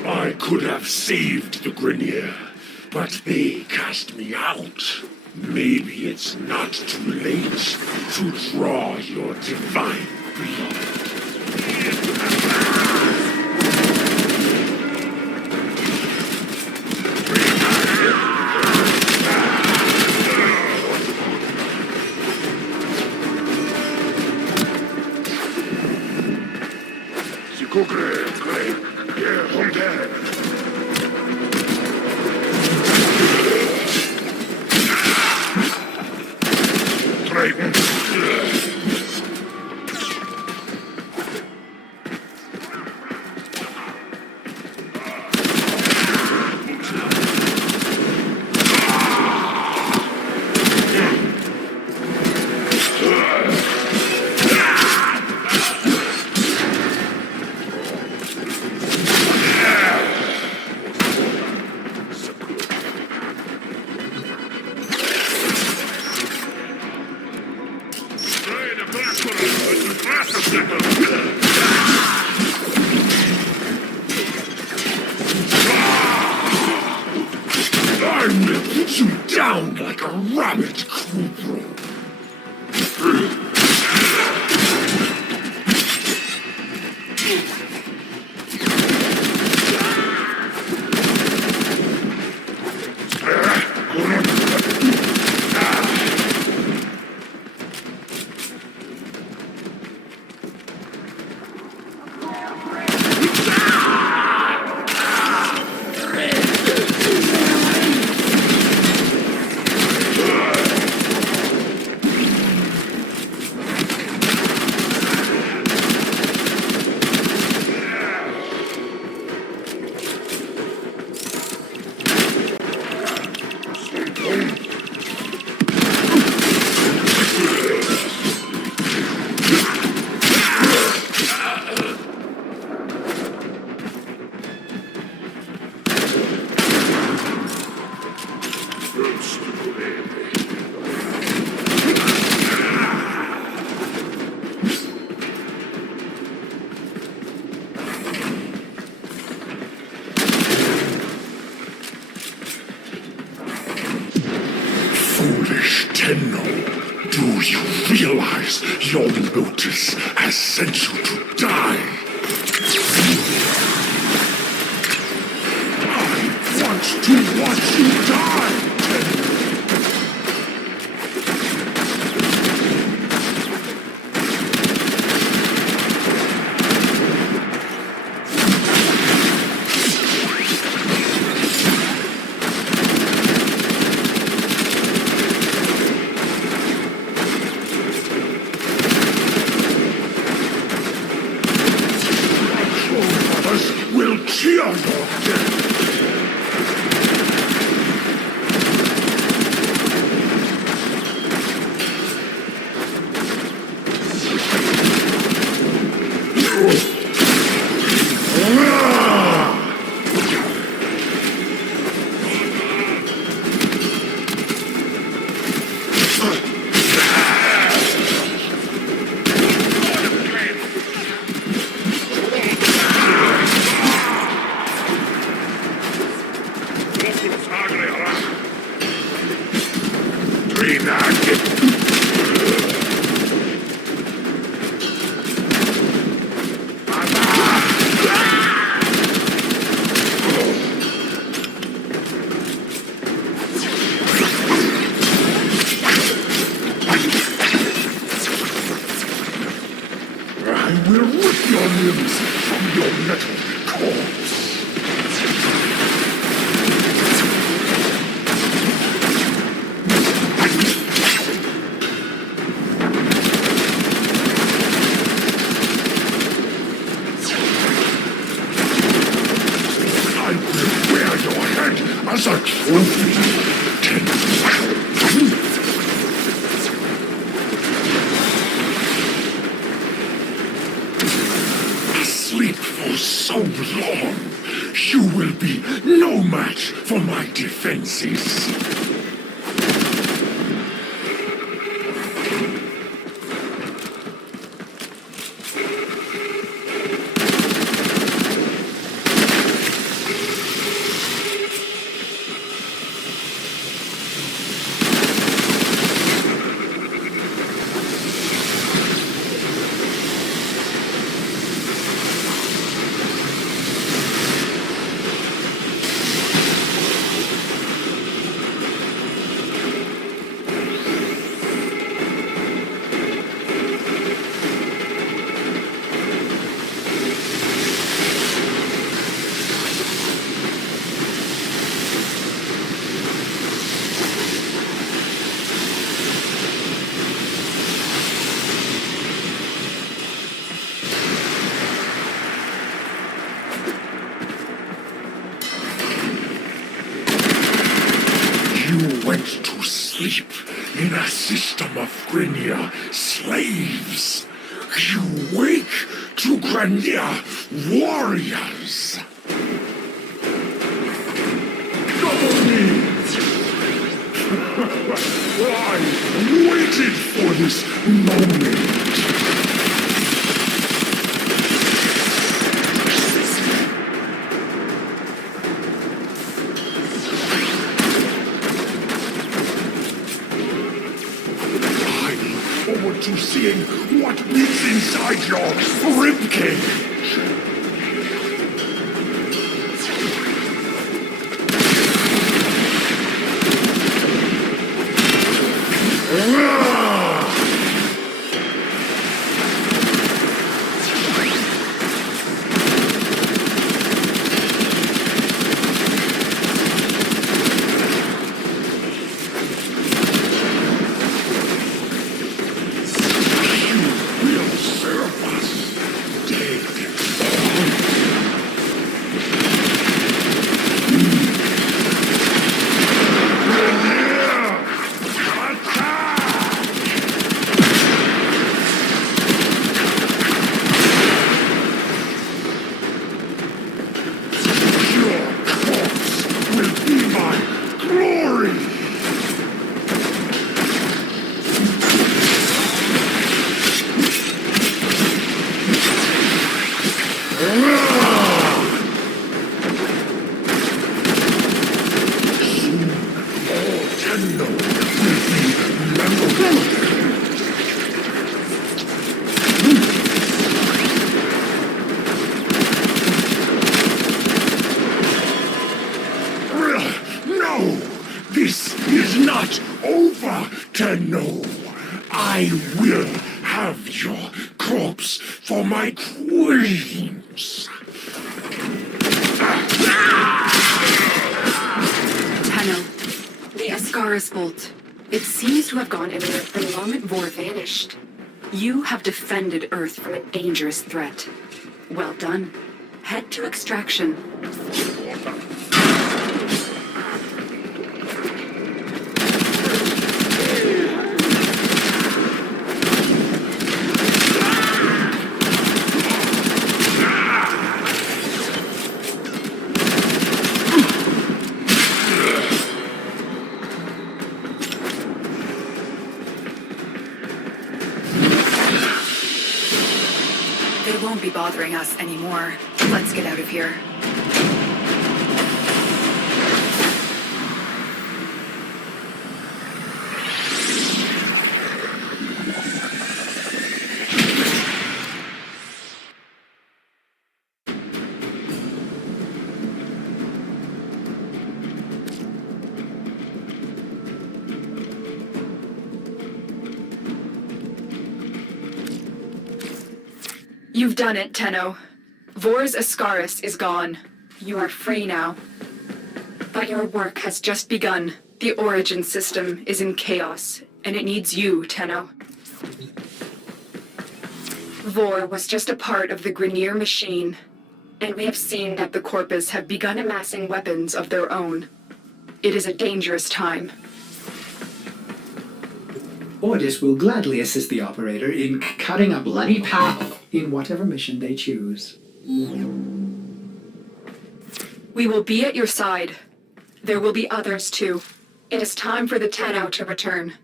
I could have saved the Grenier, but they cast me out. Maybe it's not too late to draw your divine blood. I will put you down like a rabbit, Kubro. Foolish Tenno, do you realize your notice has sent you to die? I want to watch you die, Tenno. Will cheer your death. trophy, Tenno. Asleep for so long, you will be no match for my defenses. You went to sleep in a system of Grenier slaves. You wake to Grenier warriors. I waited for this moment. Forward to seeing what beats inside your ribcage. No! This is not over, Tenno! I will have your corpse for my queens! Tenno, the Ascaris bolt. It seems to have gone inert the moment Vor vanished. You have defended Earth from a dangerous threat. Well done. Head to extraction. They won't be bothering us anymore. Let's get out of here. You've done it, Tenno. Vor's Ascaris is gone. You are free now. But your work has just begun. The origin system is in chaos, and it needs you, Tenno. Vor was just a part of the Grenier machine, and we have seen that the Corpus have begun amassing weapons of their own. It is a dangerous time. Ordis will gladly assist the operator in cutting a bloody path in whatever mission they choose. We will be at your side. There will be others too. It is time for the 10 out to return.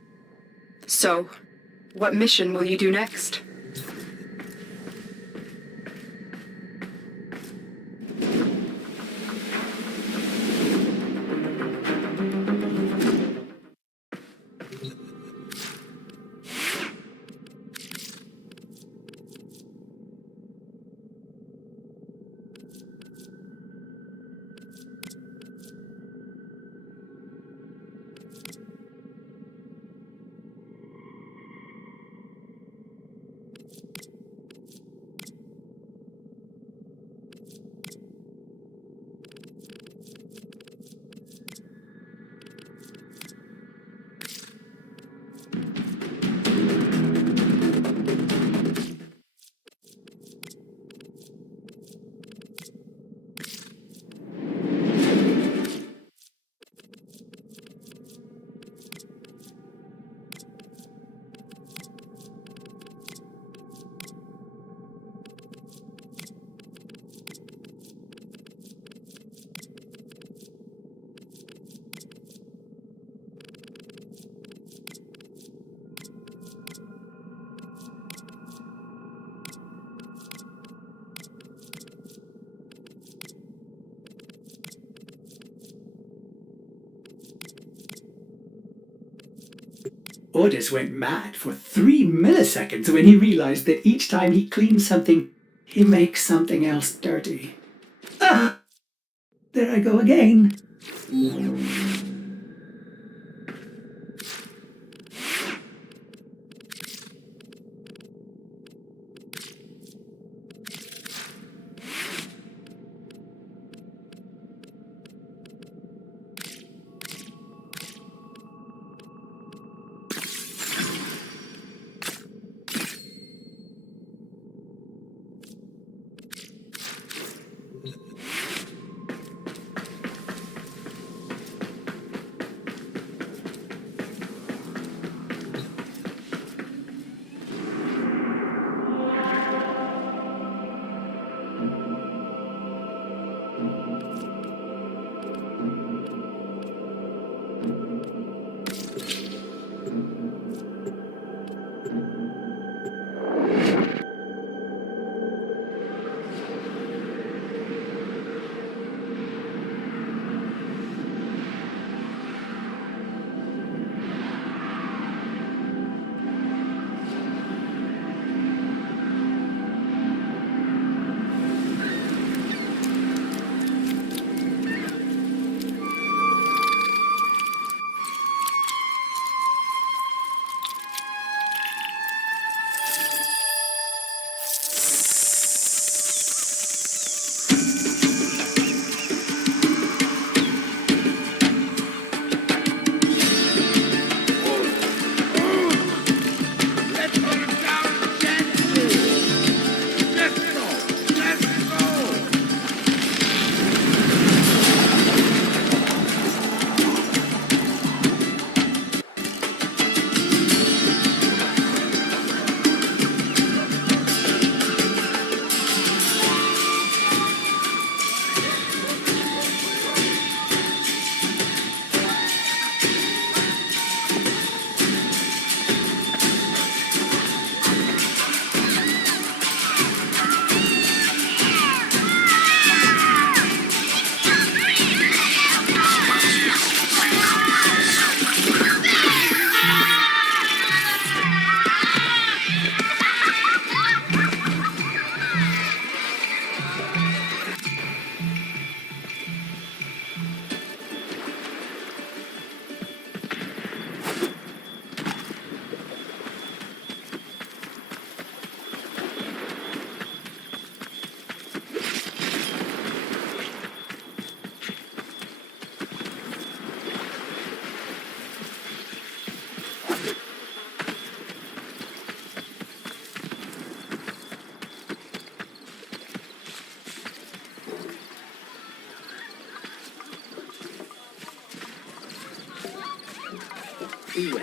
So, what mission will you do next? Ordis went mad for 3 milliseconds when he realized that each time he cleans something, he makes something else dirty. Ah! There I go again. Uwe.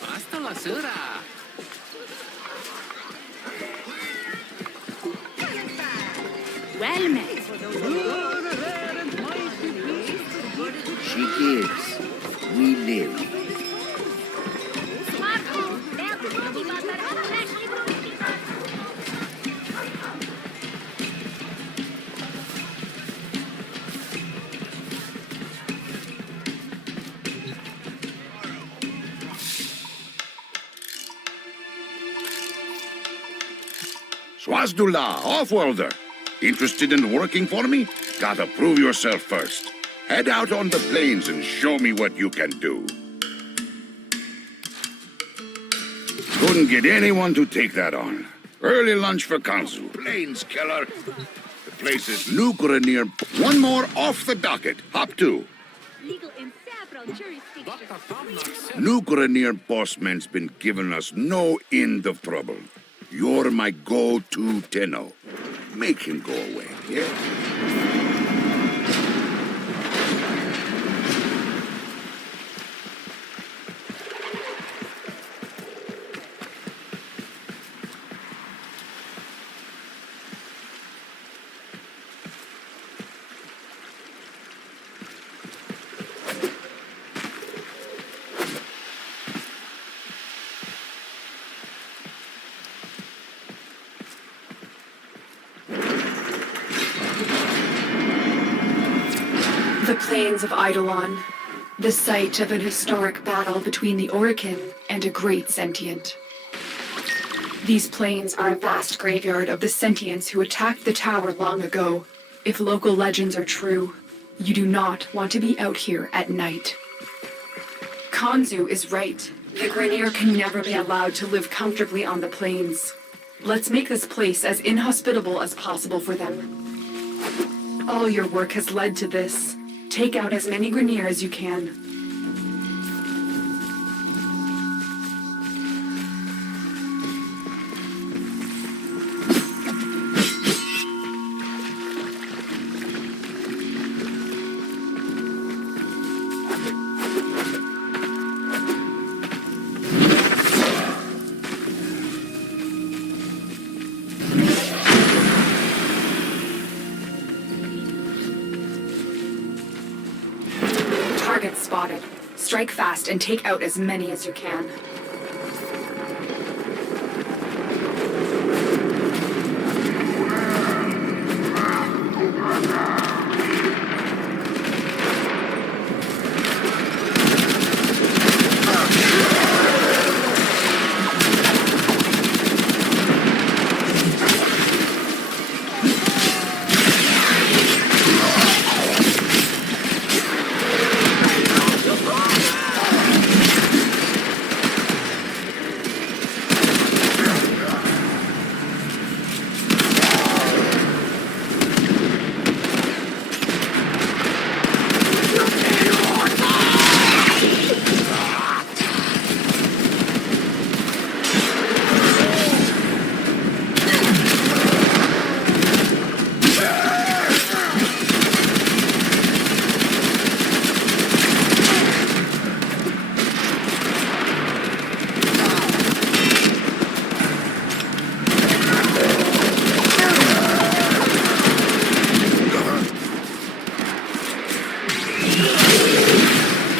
Hasta la sera. Well met. She gives, we live. Swazdullah, off-worlder. Interested in working for me? Gotta prove yourself first. Head out on the plains and show me what you can do. Couldn't get anyone to take that on. Early lunch for Kanzu. Plains killer. The place is Nukuranir. One more off the docket. Hop to. Legal in several jurisdictions. Nukuranir bossman's been giving us no end of trouble. You're my go-to Tenno. Make him go away, yeah? The plains of Eidolon, the site of an historic battle between the Orokin and a great sentient. These plains are a vast graveyard of the sentients who attacked the tower long ago. If local legends are true, you do not want to be out here at night. Kanzu is right. The Grineer can never be allowed to live comfortably on the plains. Let's make this place as inhospitable as possible for them. All your work has led to this. Take out as many Grineer as you can. Target spotted. Strike fast and take out as many as you can.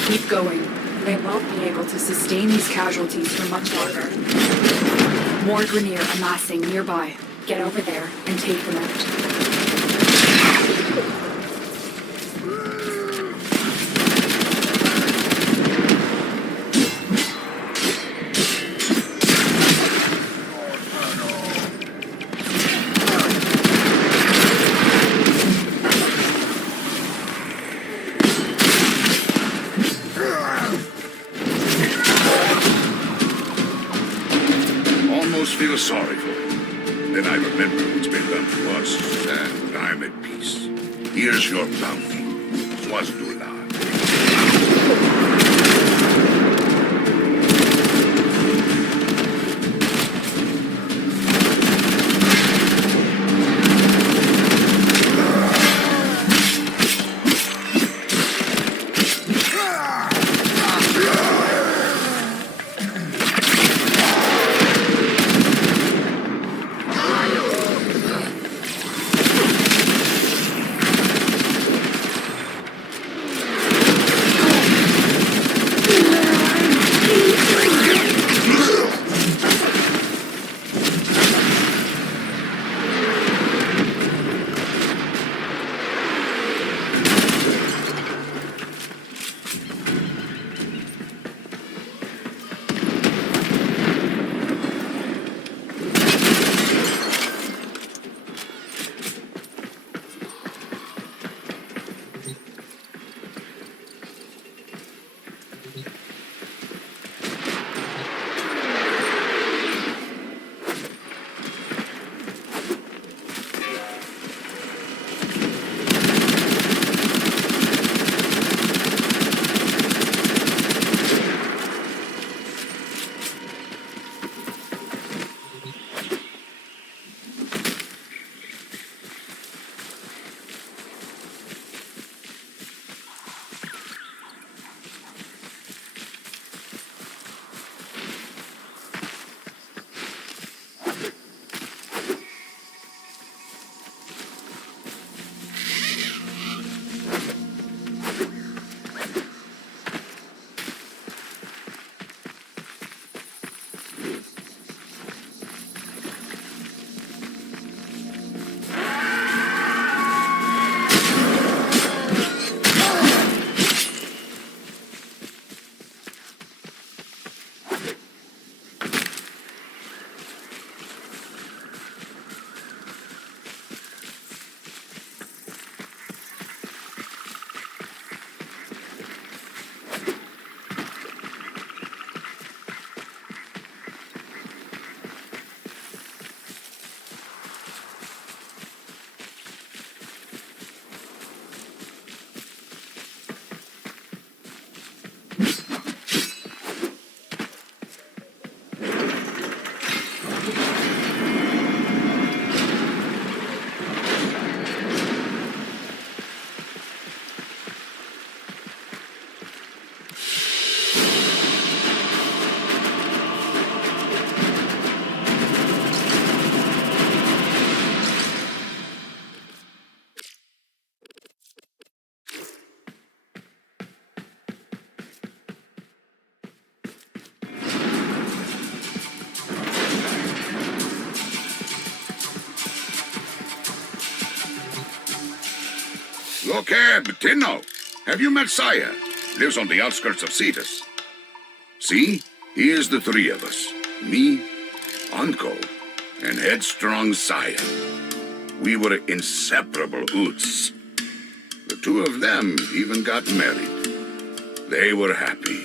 Keep going. They won't be able to sustain these casualties for much longer. More Grineer amassing nearby. Get over there and take them out. Almost feel sorry for him. Then I remember what's been done to us, and I'm at peace. Here's your bounty. Swazdullah. Look here, Bettino. Have you met Saya? Lives on the outskirts of Cetus. See? Here's the three of us. Me, Uncle, and headstrong Saya. We were inseparable Oots. The two of them even got married. They were happy.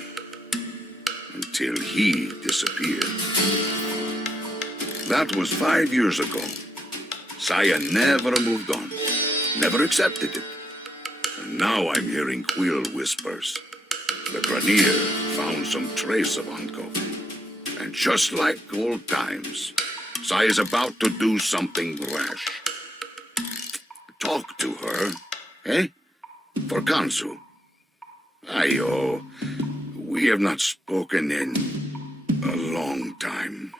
Until he disappeared. That was 5 years ago. Saya never moved on. Never accepted it. And now I'm hearing quill whispers. The Granier found some trace of Anko. And just like old times, Saya's about to do something rash. Talk to her, eh? For Kansu. Ayo, we have not spoken in a long time.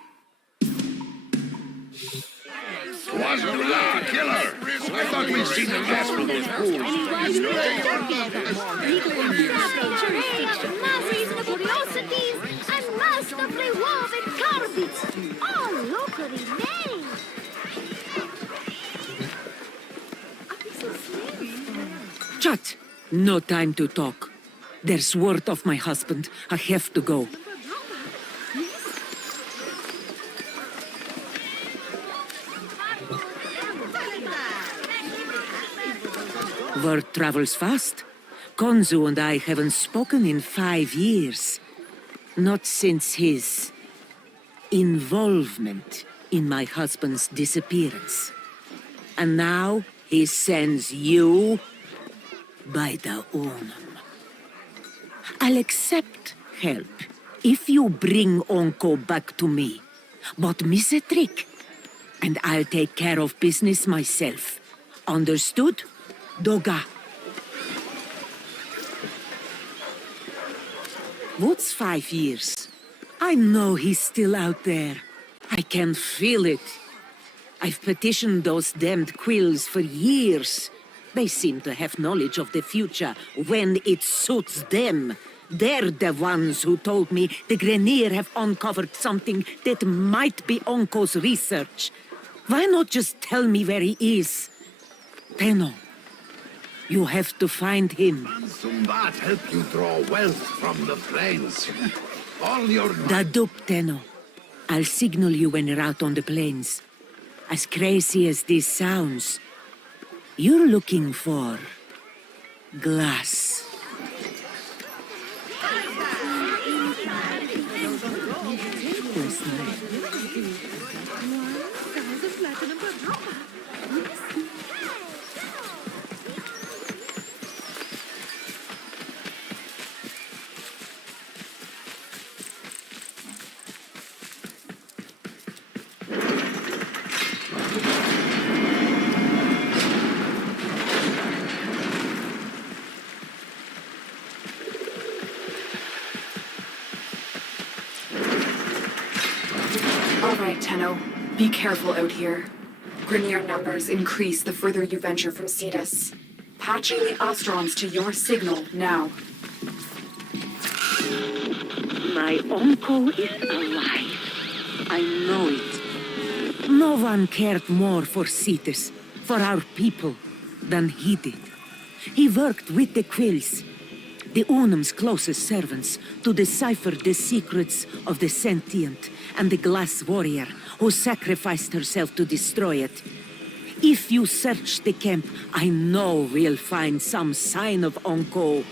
Wazula, killer! I thought we'd seen the last of those fools. Legal in several jurisdictions, mass reasonable curiosities, and masterfully woven carpets, all locally made. Chat! No time to talk. There's word of my husband. I have to go. Word travels fast. Konzu and I haven't spoken in 5 years. Not since his involvement in my husband's disappearance. And now he sends you by the Unum. I'll accept help if you bring Onko back to me. But miss a trick, and I'll take care of business myself. Understood? Doga. What's 5 years? I know he's still out there. I can feel it. I've petitioned those damned quills for years. They seem to have knowledge of the future when it suits them. They're the ones who told me the Grenier have uncovered something that might be Onko's research. Why not just tell me where he is? Tenno, you have to find him. Sumbat help you draw wealth from the plains. All your... Dadup, Tenno. I'll signal you when you're out on the plains. As crazy as this sounds, you're looking for glass. All right, Tenno. Be careful out here. Grenier numbers increase the further you venture from Cetus. Patching the Ostrons to your signal now. My uncle is alive. I know it. No one cared more for Cetus, for our people, than he did. He worked with the Quills, the Unum's closest servants, to decipher the secrets of the sentient and the glass warrior who sacrificed herself to destroy it. If you search the camp, I know we'll find some sign of Onko.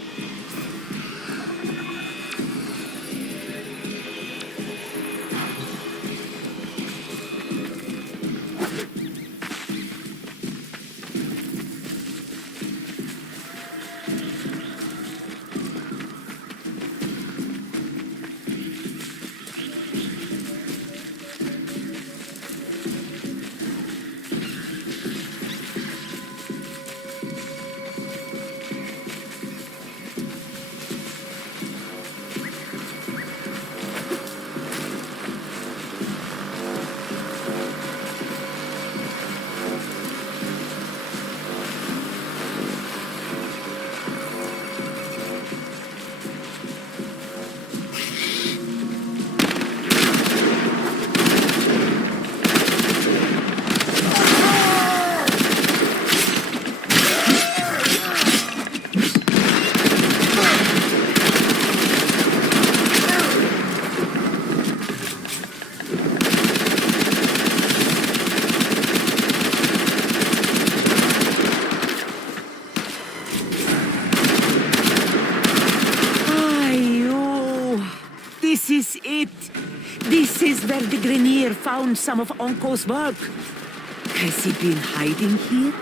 this it? This is where the Grenier found some of Uncle's work. Has he been hiding here?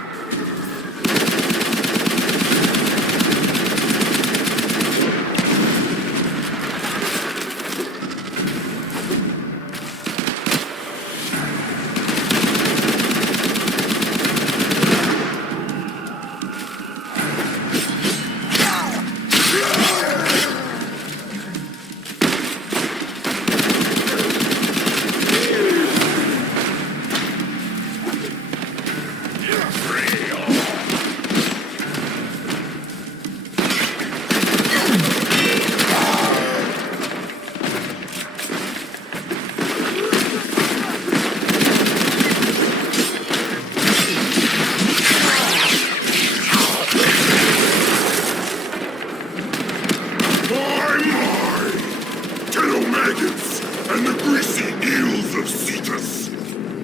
And the greasy eels of Cetus,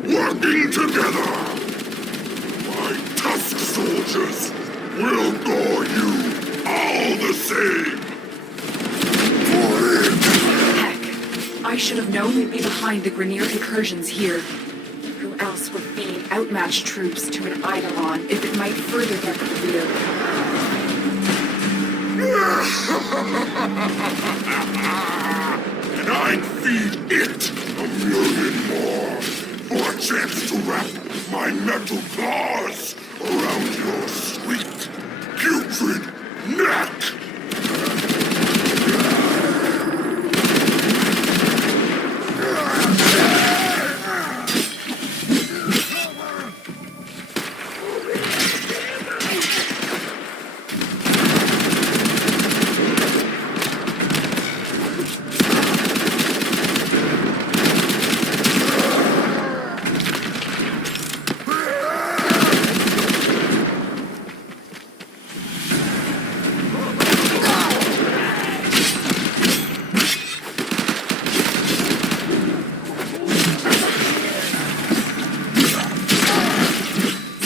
working together, my tusk soldiers will gore you all the same. Heck, I should have known we'd be behind the Grenier incursions here. Who else would feed outmatched troops to an Eidolon if it might further their career? And I'd feed it 1,000,000 more for a chance to wrap my metal claws around your sweet, putrid neck!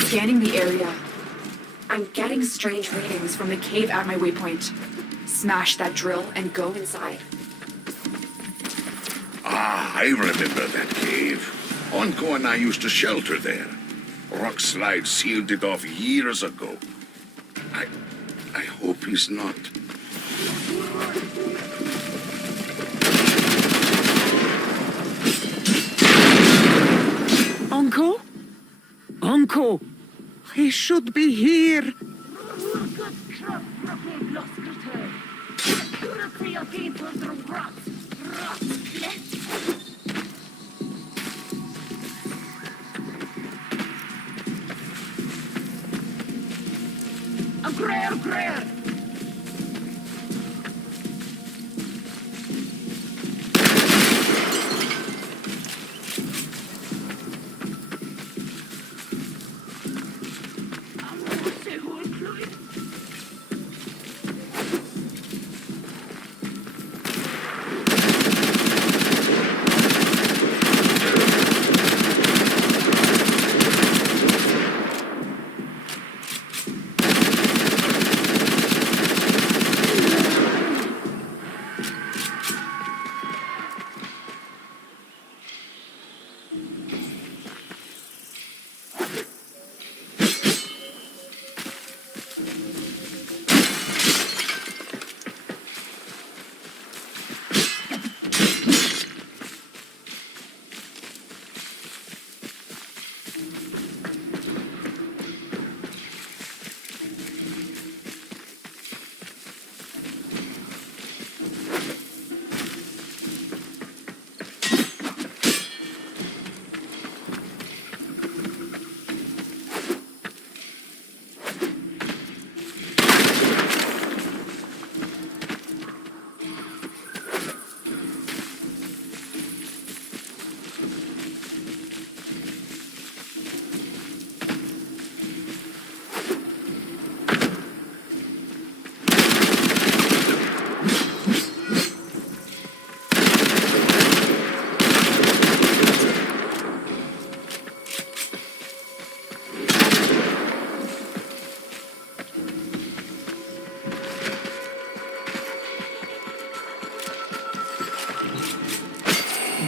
Scanning the area. I'm getting strange readings from the cave at my waypoint. Smash that drill and go inside. Ah, I remember that cave. Onko and I used to shelter there. Rockslide sealed it off years ago. I hope he's not. Uncle? Uncle! He should be here.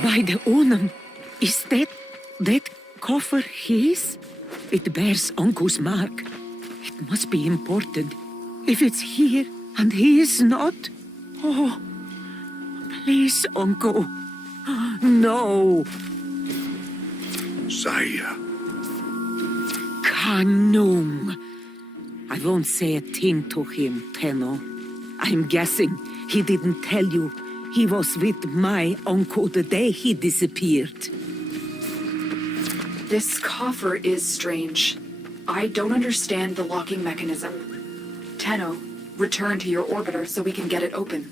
By the Onum, is that coffer his? It bears Uncle's mark. It must be important. If it's here and he is not, oh, please, Uncle, no. Saya. Kanum. I won't say a thing to him, Tenno. I'm guessing he didn't tell you he was with my uncle the day he disappeared. This coffer is strange. I don't understand the locking mechanism. Tenno, return to your orbiter so we can get it open.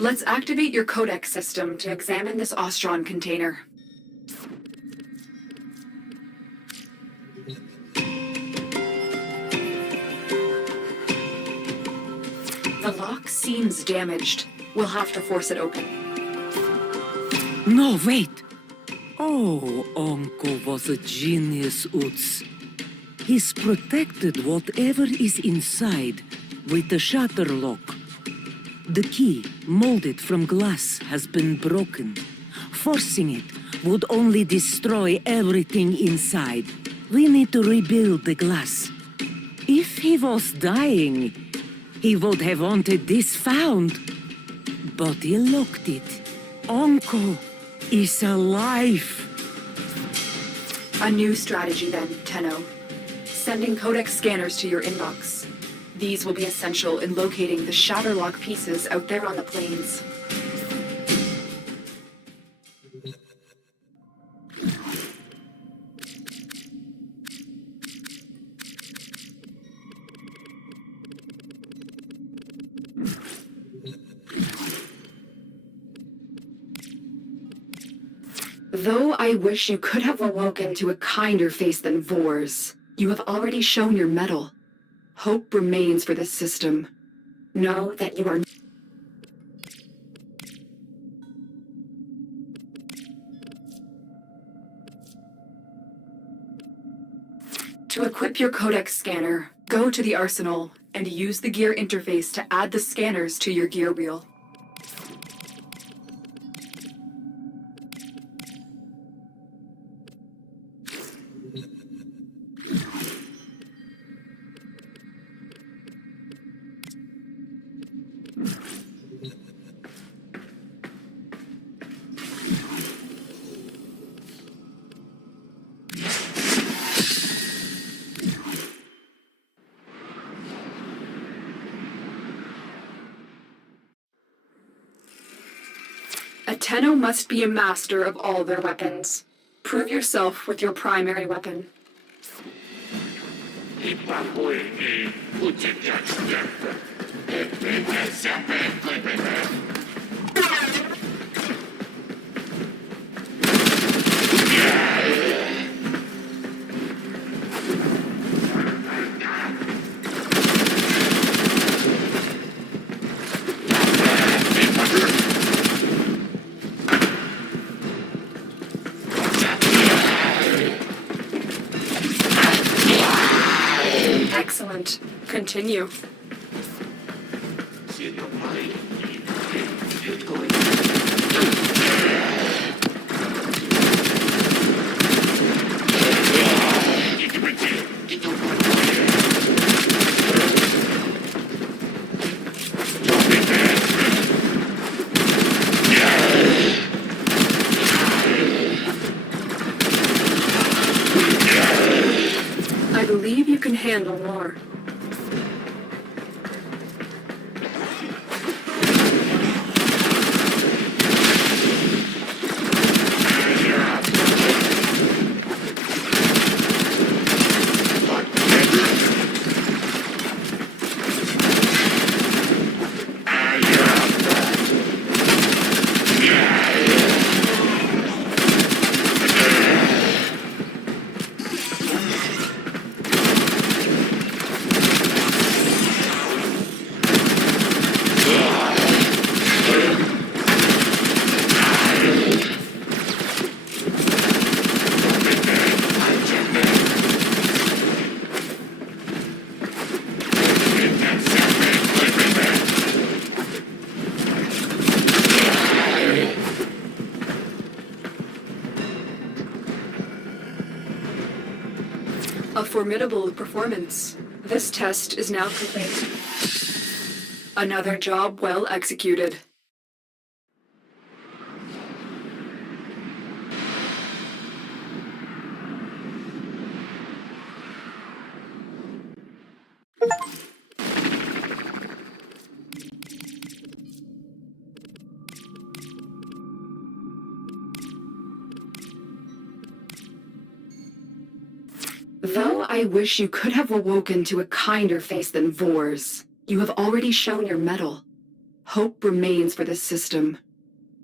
Let's activate your codex system to examine this Ostron container. The lock seems damaged. We'll have to force it open. No, wait. Oh, Uncle was a genius, Utz. He's protected whatever is inside with the shutter lock. The key, molded from glass, has been broken. Forcing it would only destroy everything inside. We need to rebuild the glass. If he was dying, he would have wanted this found. But he locked it. Uncle is alive. A new strategy then, Tenno. Sending codex scanners to your inbox. These will be essential in locating the Shatterlock pieces out there on the plains. Though I wish you could have awoken to a kinder face than Vor's, you have already shown your mettle. Hope remains for this system. Know that you are... To equip your codex scanner, go to the arsenal and use the gear interface to add the scanners to your gear wheel. A Tenno must be a master of all their weapons. Prove yourself with your primary weapon. Excellent. Continue. I believe you can handle more. A formidable performance. This test is now complete. Another job well executed. Though I wish you could have awoken to a kinder face than Vor's, you have already shown your mettle. Hope remains for this system.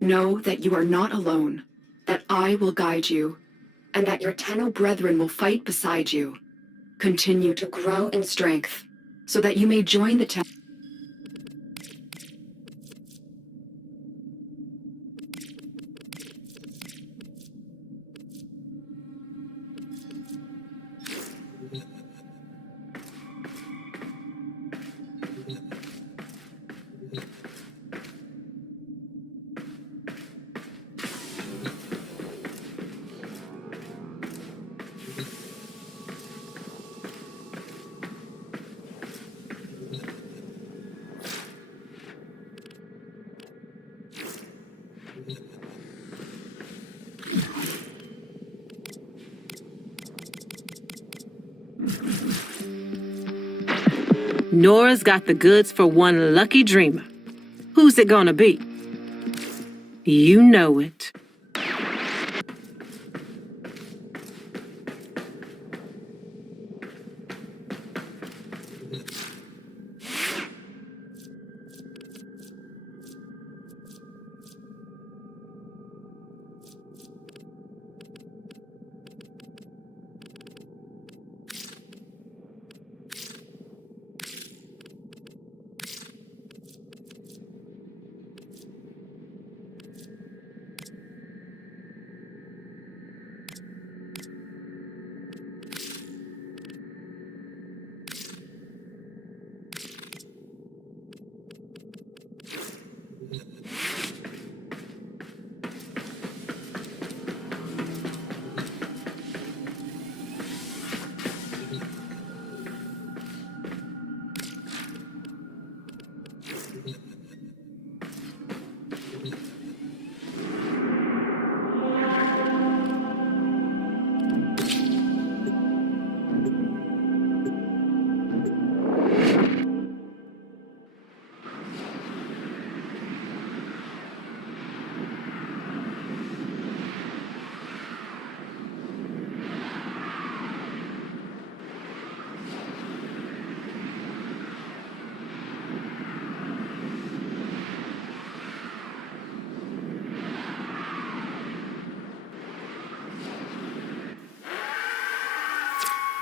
Know that you are not alone, that I will guide you, and that your Tenno brethren will fight beside you. Continue to grow in strength, so that you may join the Tenno. Nora's got the goods for one lucky dreamer. Who's it gonna be? You know it.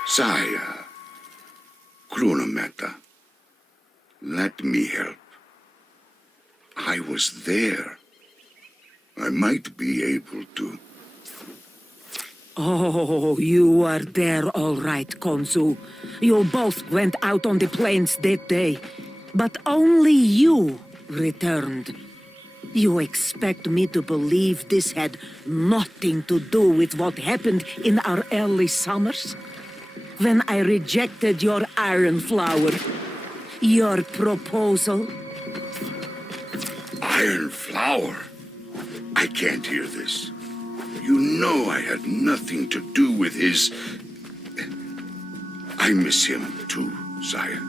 Saya, Krunameta, let me help. I was there. I might be able to. Oh, you were there all right, Konzu. You both went out on the plains that day. But only you returned. You expect me to believe this had nothing to do with what happened in our early summers? When I rejected your iron flower, your proposal? Iron flower? I can't hear this. You know I had nothing to do with his... I miss him too, Saya.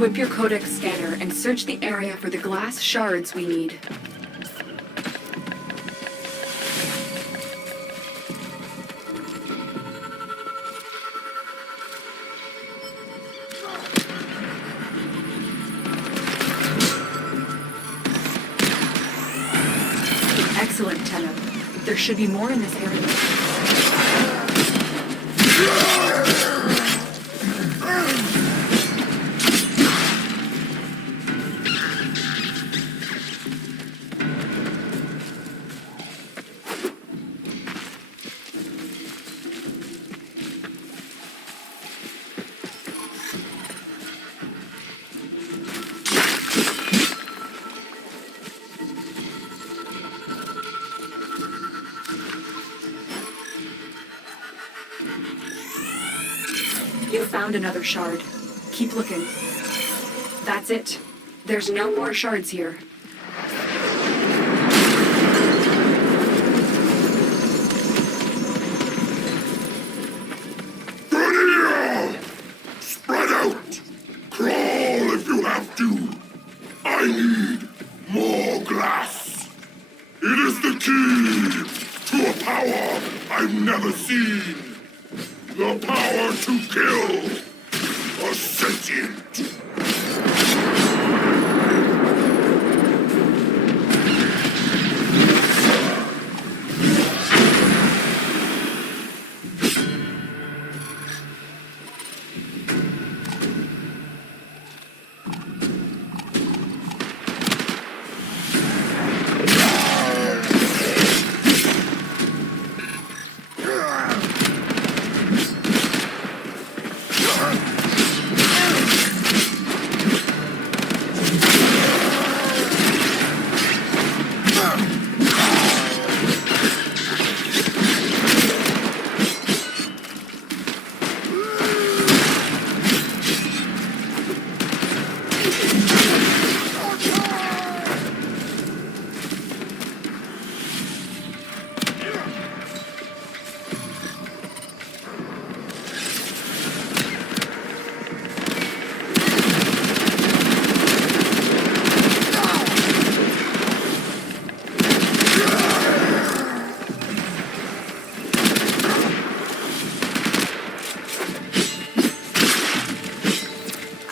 Equip your codex scanner and search the area for the glass shards we need. Excellent, Tenno. There should be more in this area. You found another shard. Keep looking. That's it. There's no more shards here. Grenadier! Spread out! Crawl if you have to! I need more glass! It is the key to a power I've never seen! The power to kill a sentient!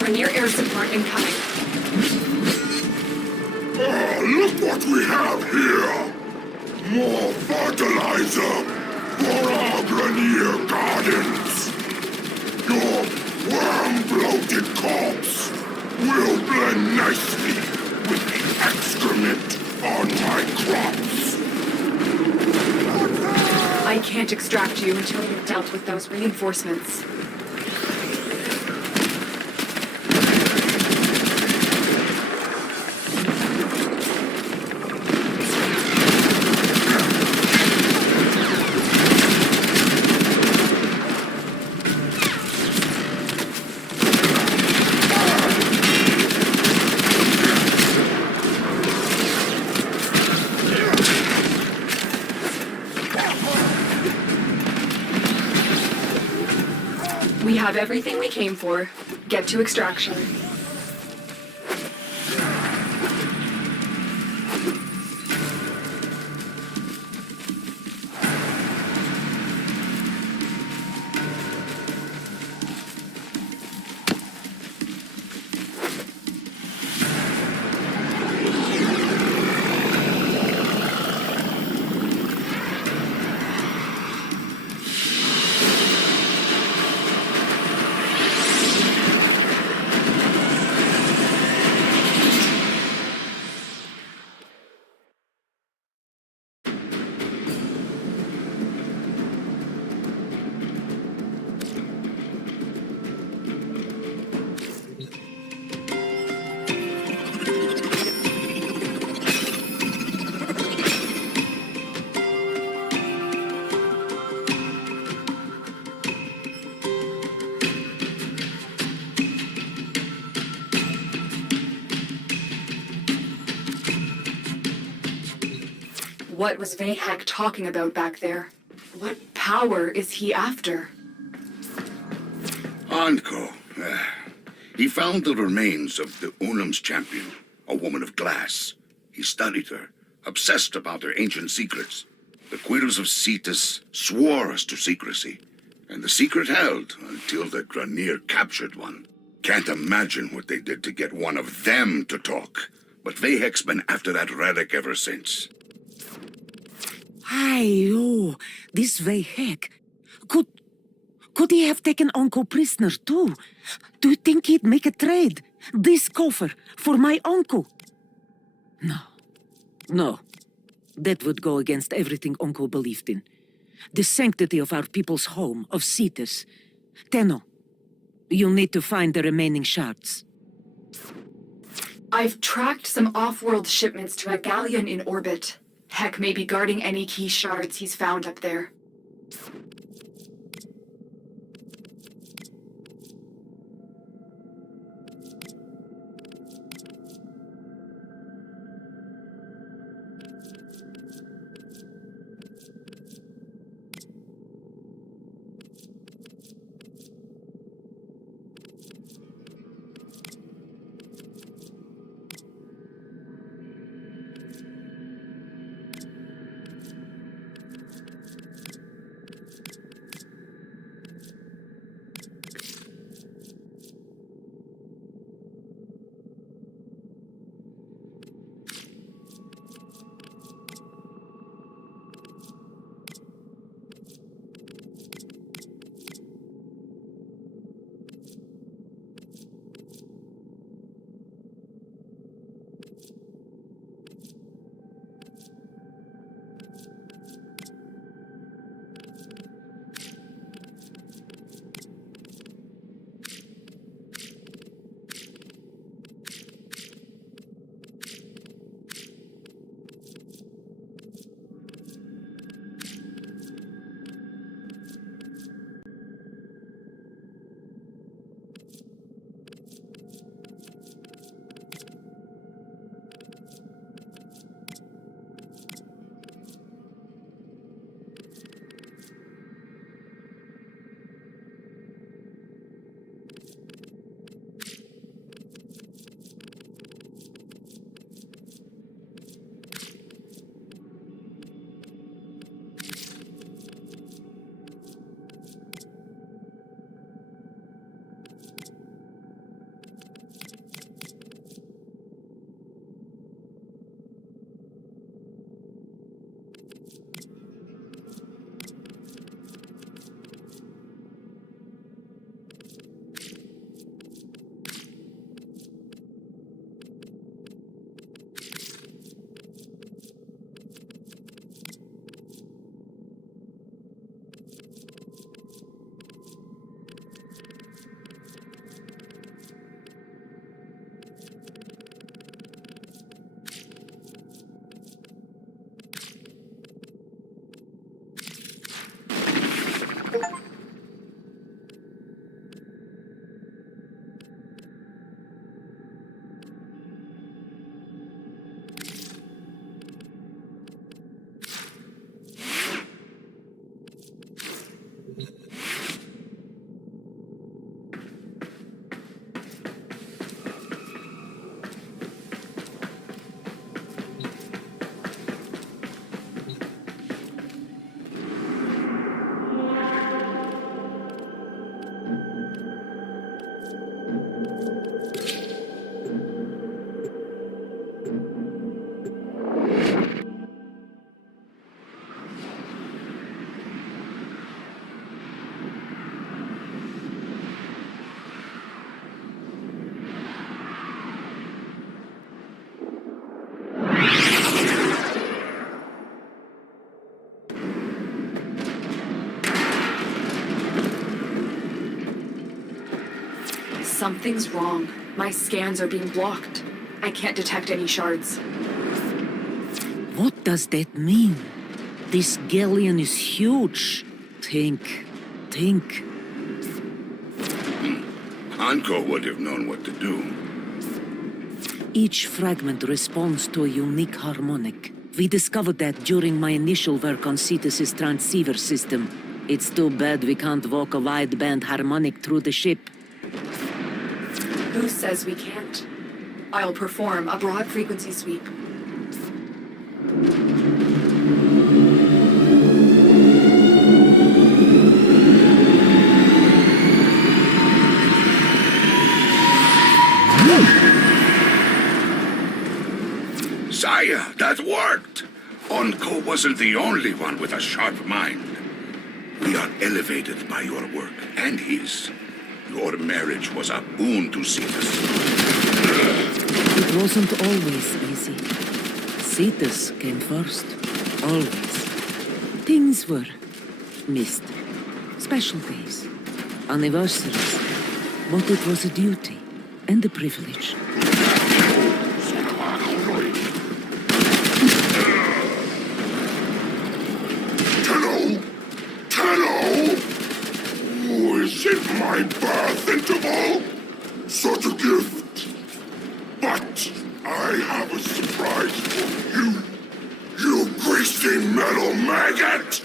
Near air support incoming. Oh, look what we have here! More fertilizer for our Grenier gardens! Your worm-bloated corpse will blend nicely with the excrement on my crops! I can't extract you until you've dealt with those reinforcements. We have everything we came for. Get to extraction. What was Vahak talking about back there? What power is he after? Anko. He found the remains of the Unum's champion, a woman of glass. He studied her, obsessed about her ancient secrets. The Quills of Cetus swore us to secrecy, and the secret held until the Granier captured one. Can't imagine what they did to get one of them to talk, but Vahek's been after that relic ever since. Oh, this Vahek. Could he have taken Uncle prisoner too? Do you think he'd make a trade? This coffer for my uncle? No. That would go against everything Uncle believed in. The sanctity of our people's home, of Cetus. Tenno, you'll need to find the remaining shards. I've tracked some off-world shipments to a galleon in orbit. Heck may be guarding any key shards he's found up there. Something's wrong. My scans are being blocked. I can't detect any shards. What does that mean? This galleon is huge. Think. Anko would have known what to do. Each fragment responds to a unique harmonic. We discovered that during my initial work on Cetus's transceiver system. It's too bad we can't walk a wideband harmonic through the ship. Who says we can't? I'll perform a broad frequency sweep. Sire, that worked! Onko wasn't the only one with a sharp mind. We are elevated by your work and his. Your marriage was a boon to Cetus. It wasn't always easy. Cetus came first. Always. Things were missed. Special days. Anniversaries. But it was a duty and a privilege. Is it my birth interval? Such a gift. But I have a surprise for you. You greasy metal maggot!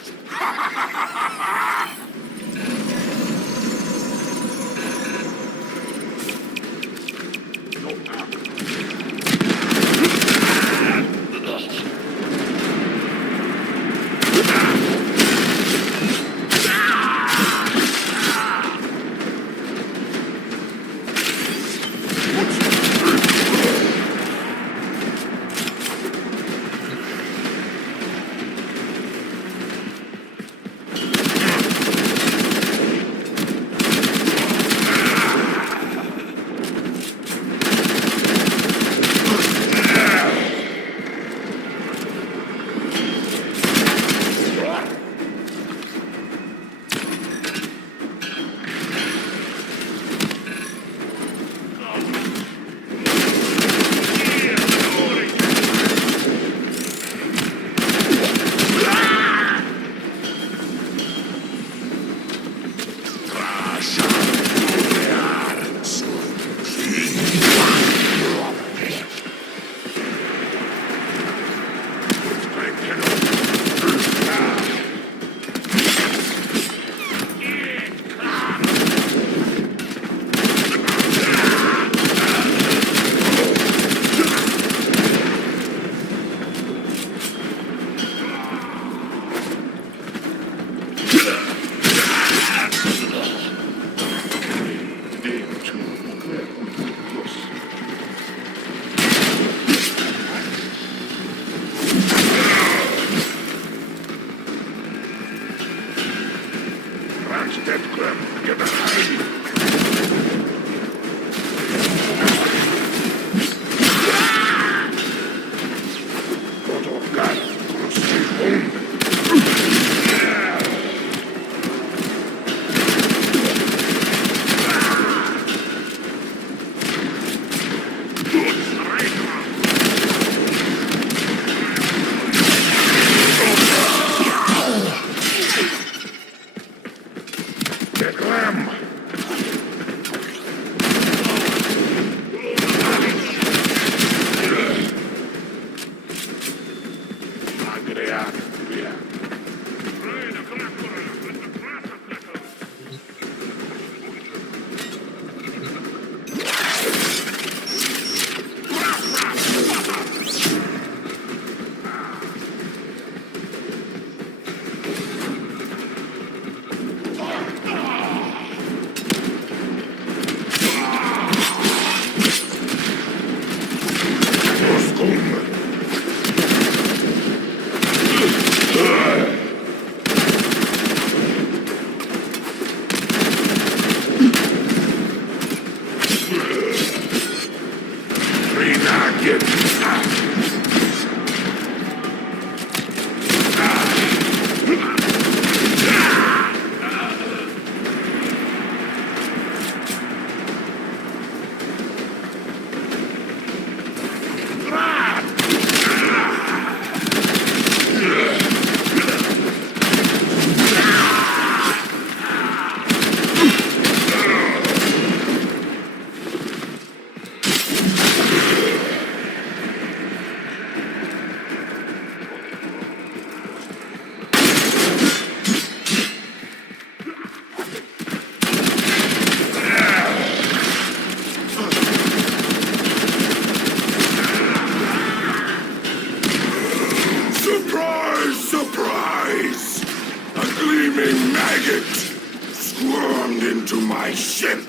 into my ship.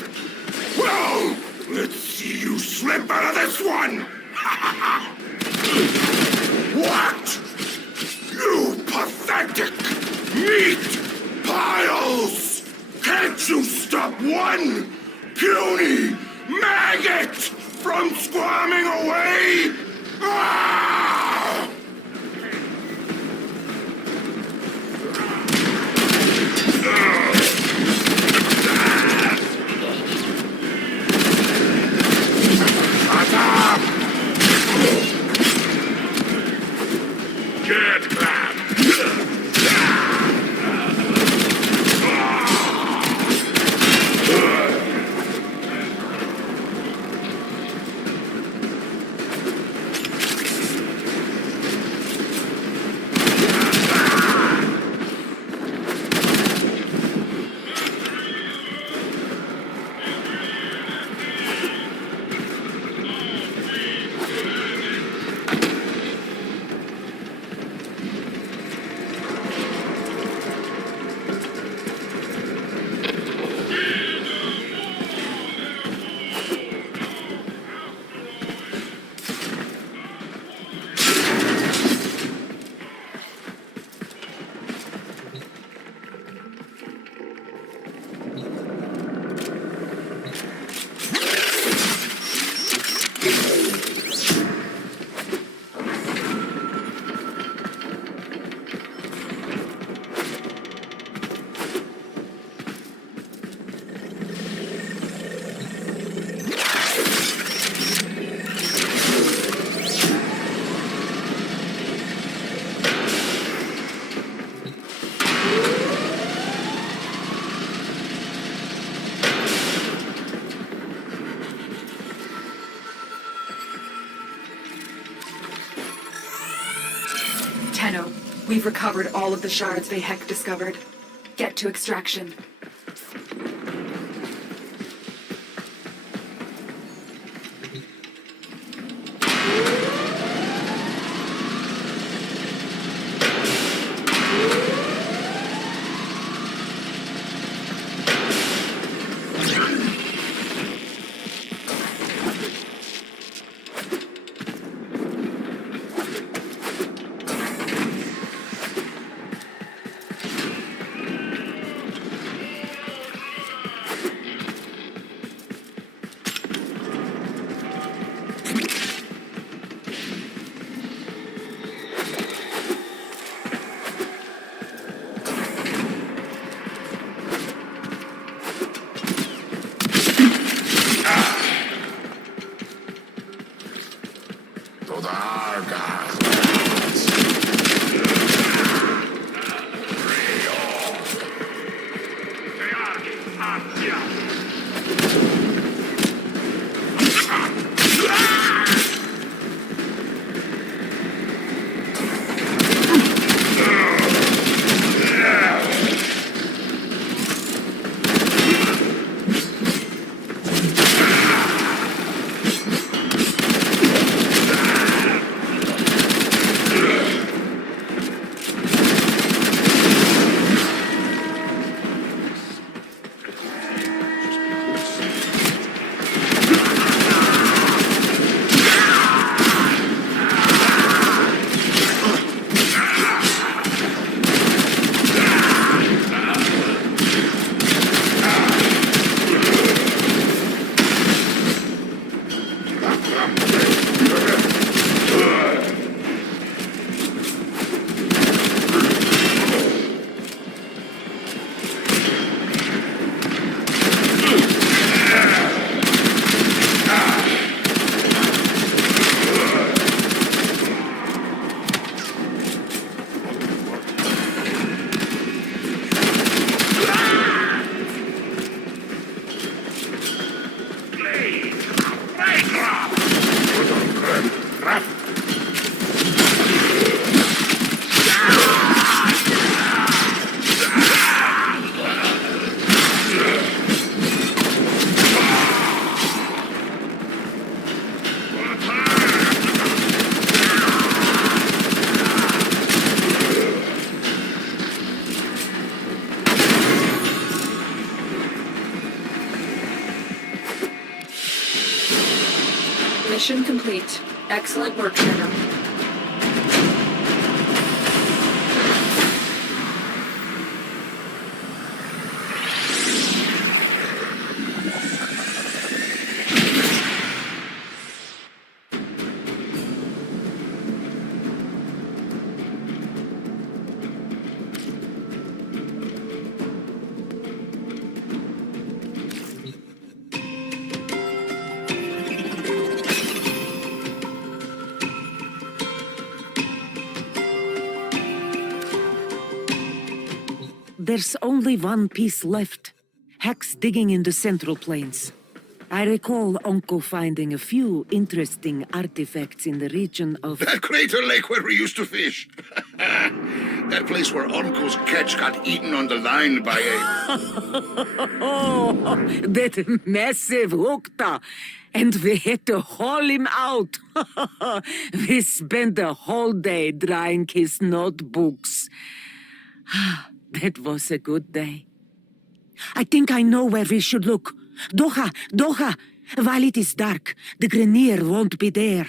Well, let's see you slip out of this one. What? You pathetic meat piles! Can't you stop one puny maggot from squirming away? Ah! Attack! Get clapped! Tenno, we've recovered all of the shards Vahek discovered. Get to extraction. Mission complete. Excellent work, Shadow. There's only one piece left. Hex digging in the Central Plains. I recall Uncle finding a few interesting artifacts in the region of... That crater lake where we used to fish. That place where Uncle's catch got eaten on the line by a... Oh, that massive hookta. And we had to haul him out. We spent the whole day drying his notebooks. That was a good day. I think I know where we should look. Doha! While it is dark, the Grenier won't be there.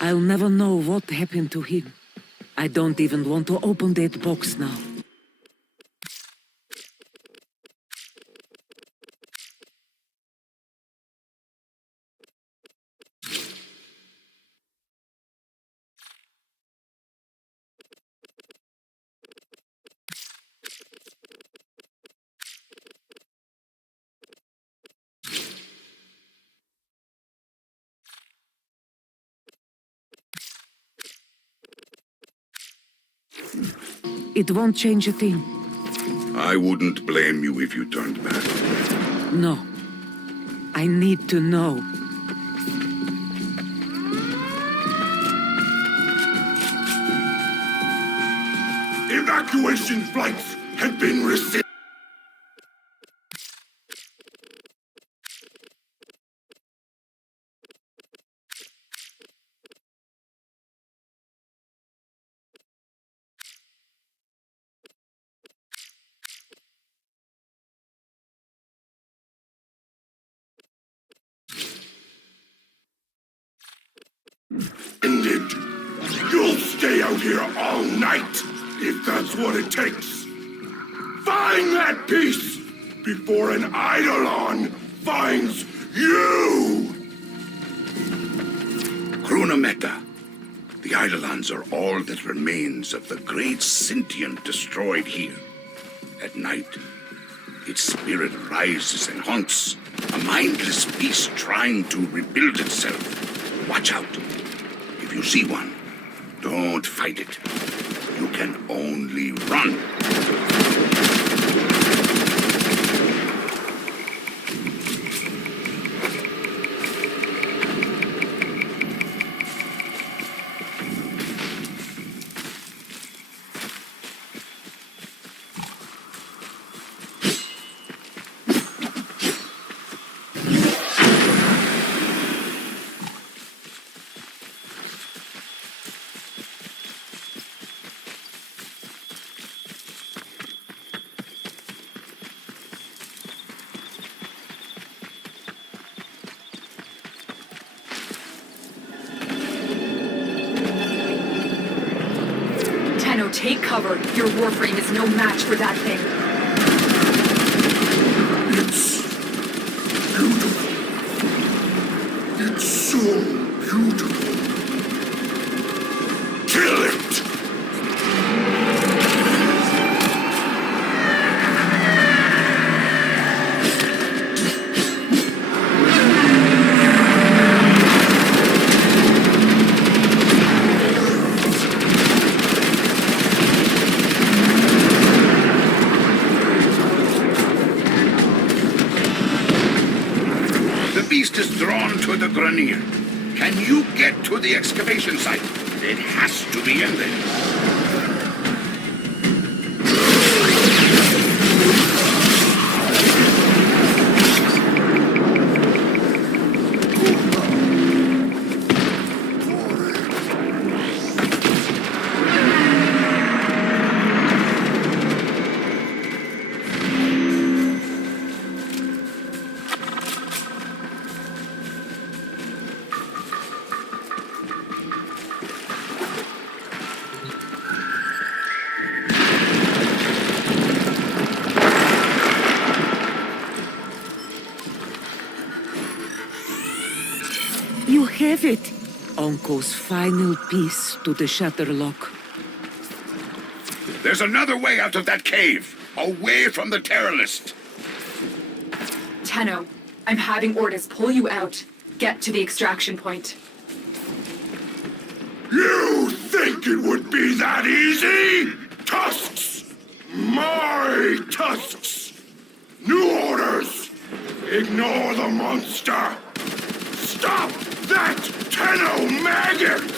I'll never know what happened to him. I don't even want to open that box now. It won't change a thing. I wouldn't blame you if you turned back. No. I need to know. Evacuation flights have been received. Ended. You'll stay out here all night, if that's what it takes. Find that piece before an Eidolon finds you! Krunameta. The Eidolons are all that remains of the great sentient destroyed here. At night, its spirit rises and haunts, a mindless beast trying to rebuild itself. Watch out. If you see one, don't fight it. You can only run. take cover. Your warframe is no match for that thing. It's beautiful. It's so beautiful. Kill it! The beast is drawn to the Grenier. Can you get to the excavation site? It has to be in there. You have it! Uncle's final piece to the Shatterlock. There's another way out of that cave, away from the terrorist. Tenno, I'm having Ordis pull you out. Get to the extraction point. You think it would be that easy? Tusks! My tusks! New orders! Ignore the monster! Stop that Tenno maggot!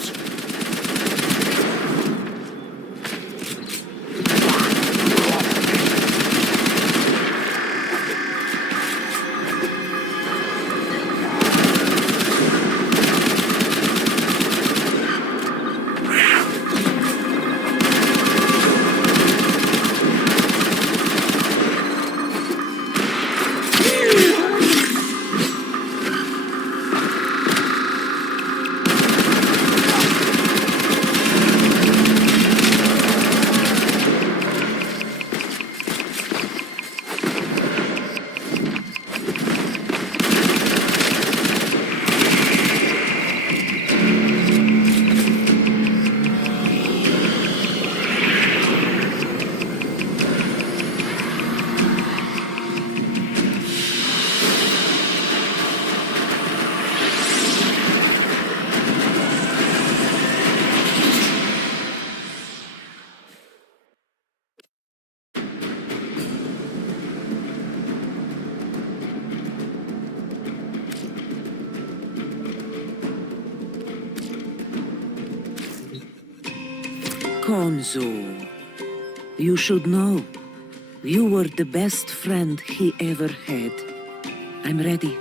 Konzo, you should know. You were the best friend he ever had. I'm ready.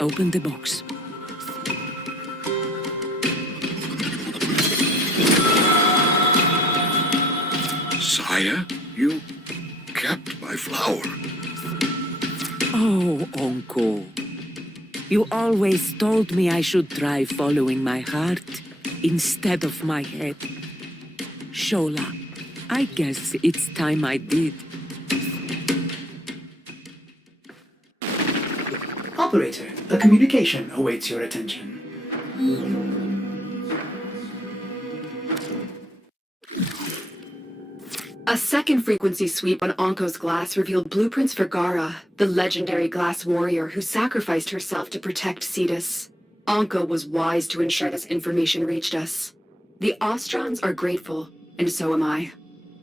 Open the box. Sire, you kept my flower. Oh, Uncle. You always told me I should try following my heart instead of my head. Shola, I guess it's time I did. Operator, a communication awaits your attention. A second frequency sweep on Onko's glass revealed blueprints for Gara, the legendary glass warrior who sacrificed herself to protect Cetus. Onko was wise to ensure this information reached us. The Ostrons are grateful, and so am I.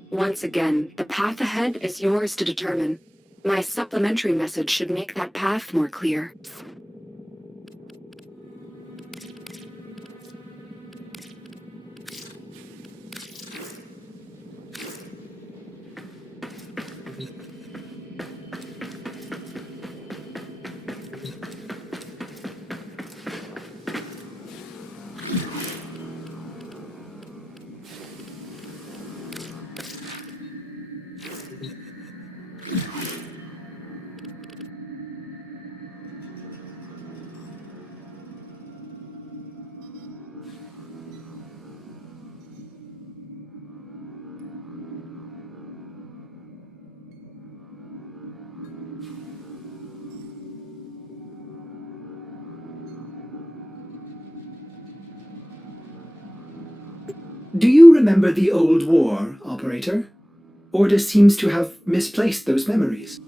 Once again, the path ahead is yours to determine. My supplementary message should make that path more clear. Do you remember the old war, Operator? Ordis seems to have misplaced those memories.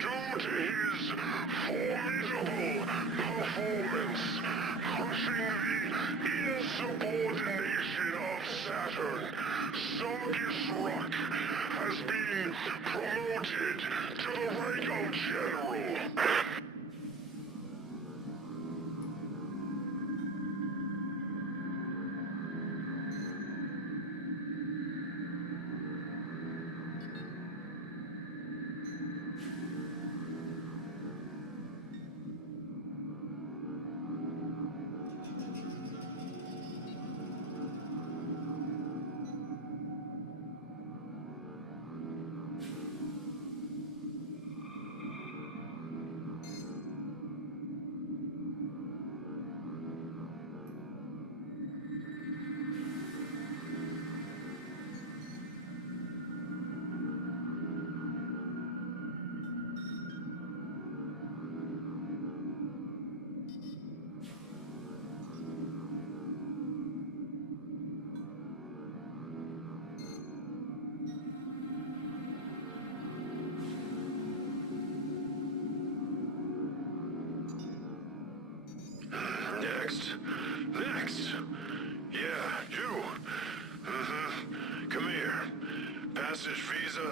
Due to his formidable performance, crushing the insubordination of Saturn, Sargis Rock has been promoted to the rank of General. Next. Yeah, you. Come here. Passage visa.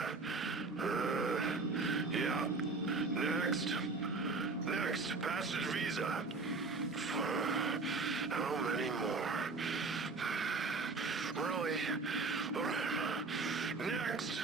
Yeah. Next. Passage visa. How many more? Really? All right. Next.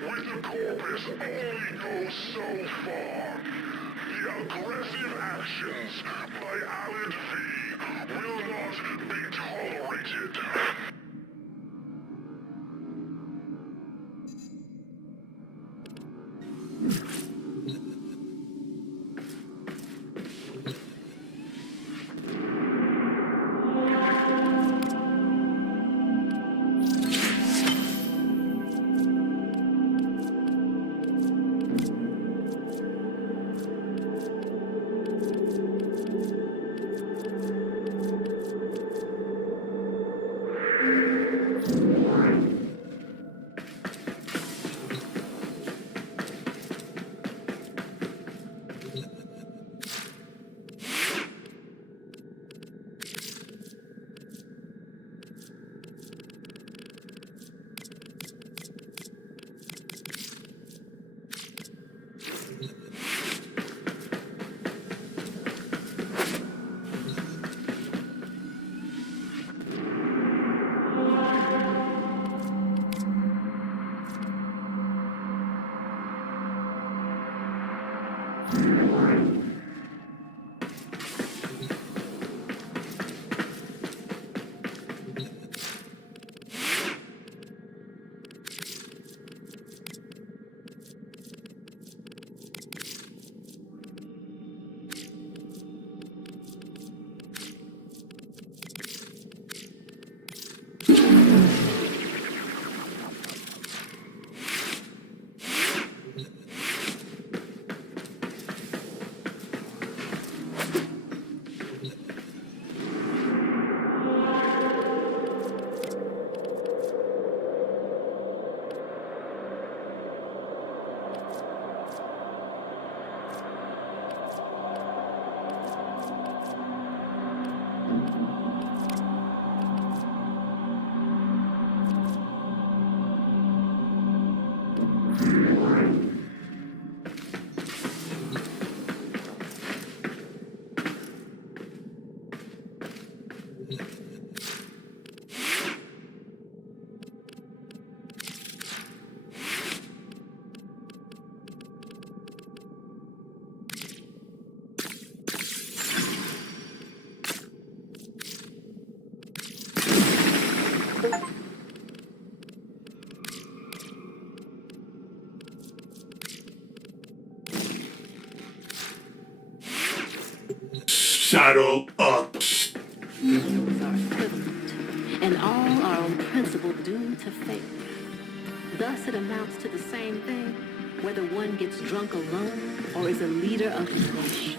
With the corpus only goes so far. The aggressive actions by Alan V will not be tolerated. Saddle up. Angels are equivalent, and all are on principle doomed to fail. Thus it amounts to the same thing, whether one gets drunk alone or is a leader of the nation.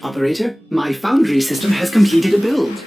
Operator, my foundry system has completed a build.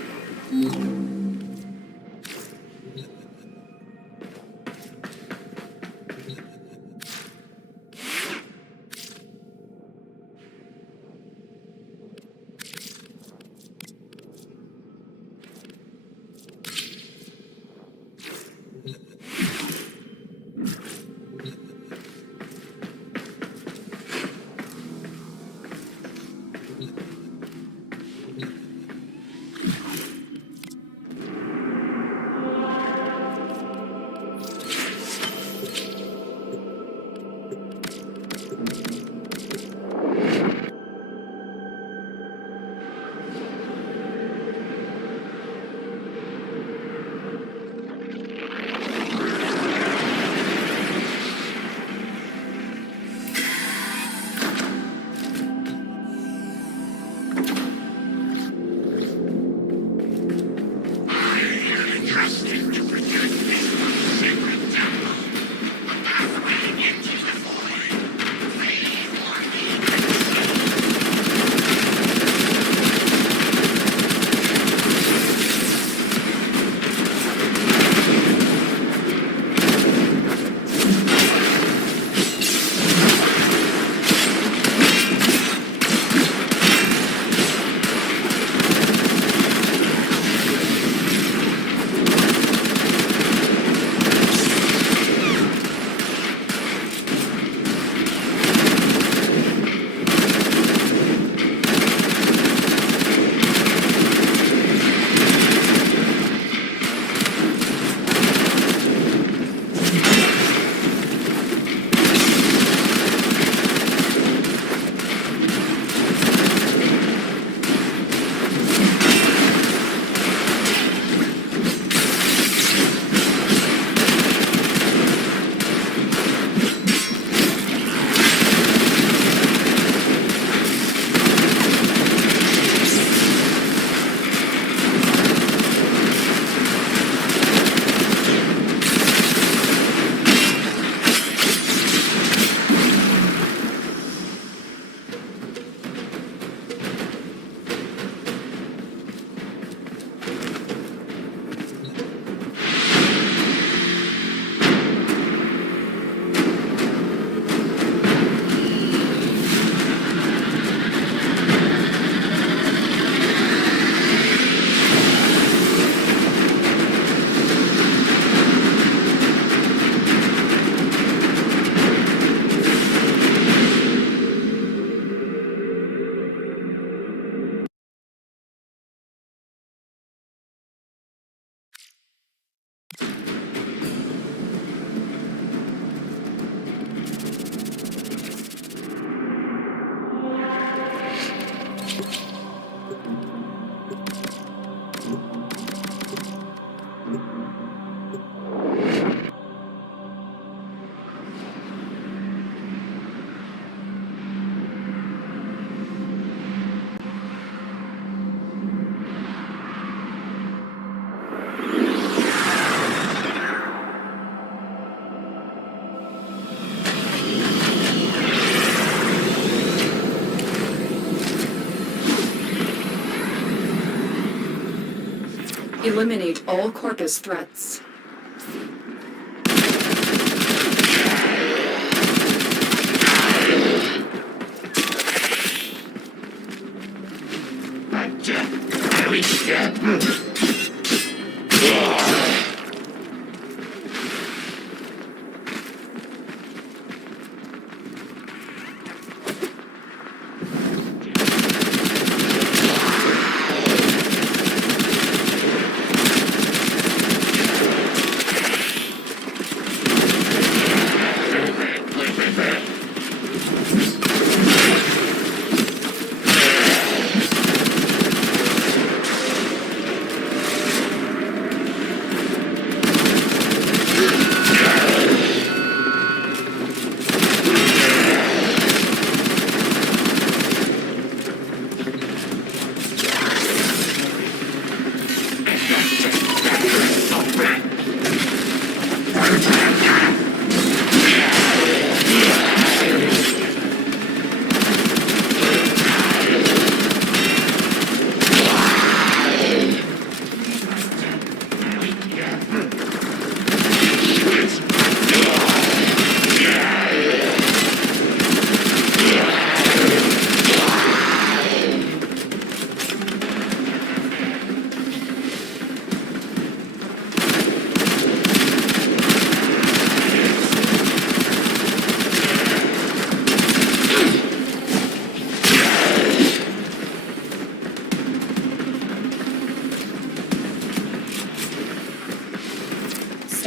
Eliminate all Corpus threats.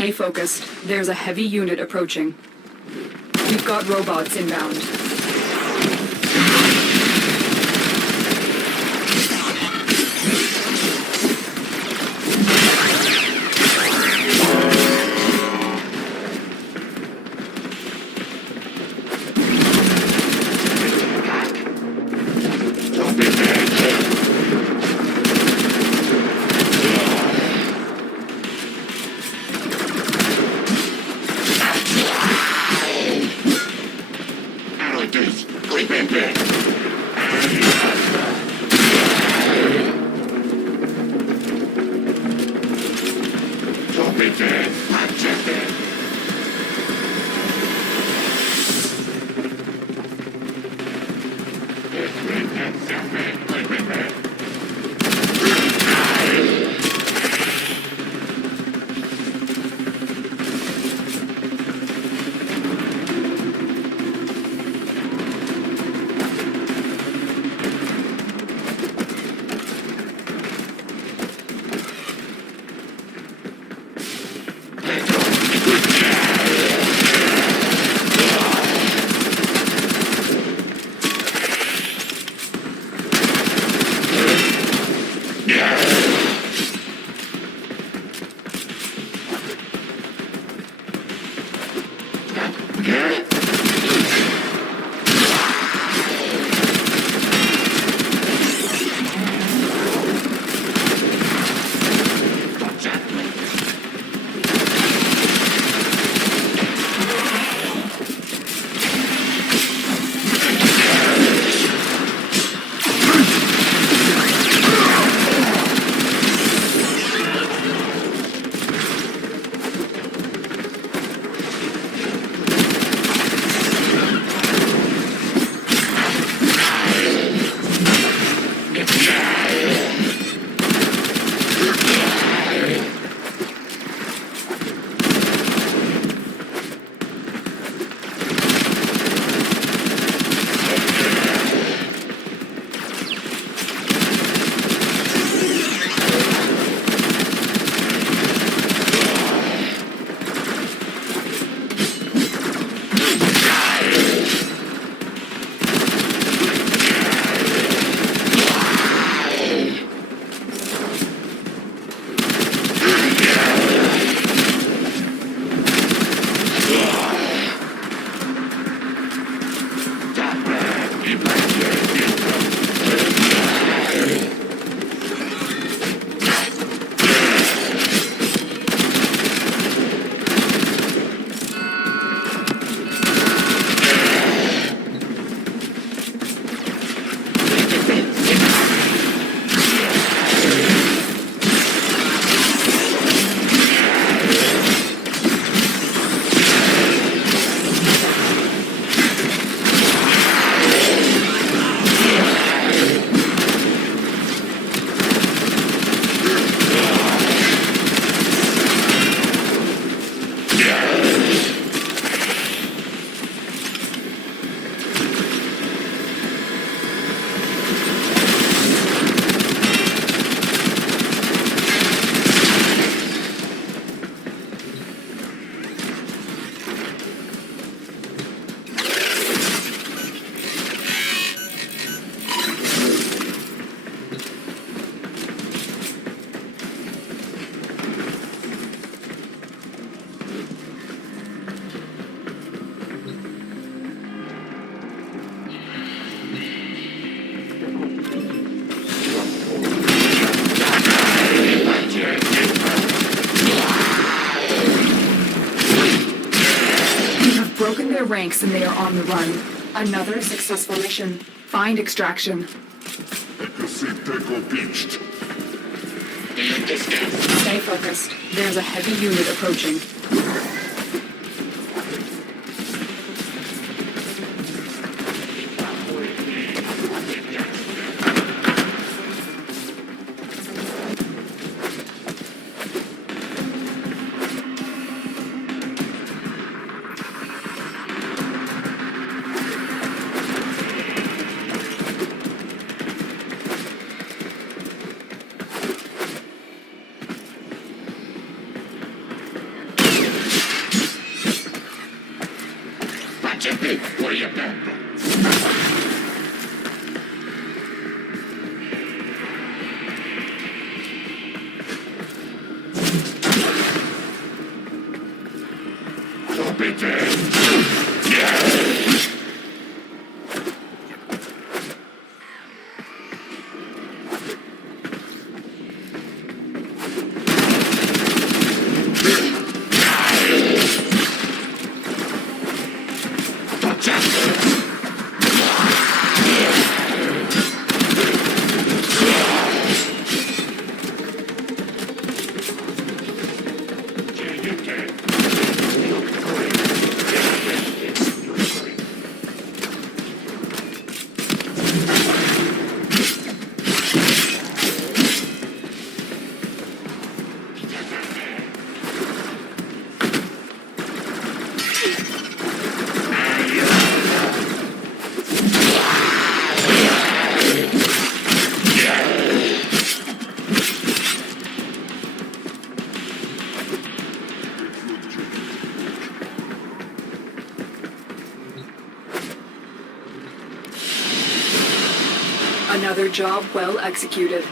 Stay focused. There's a heavy unit approaching. We've got robots inbound. broken their ranks and they are on the run. Another successful mission. Find extraction. Stay focused. There's a heavy unit approaching. Another job well executed.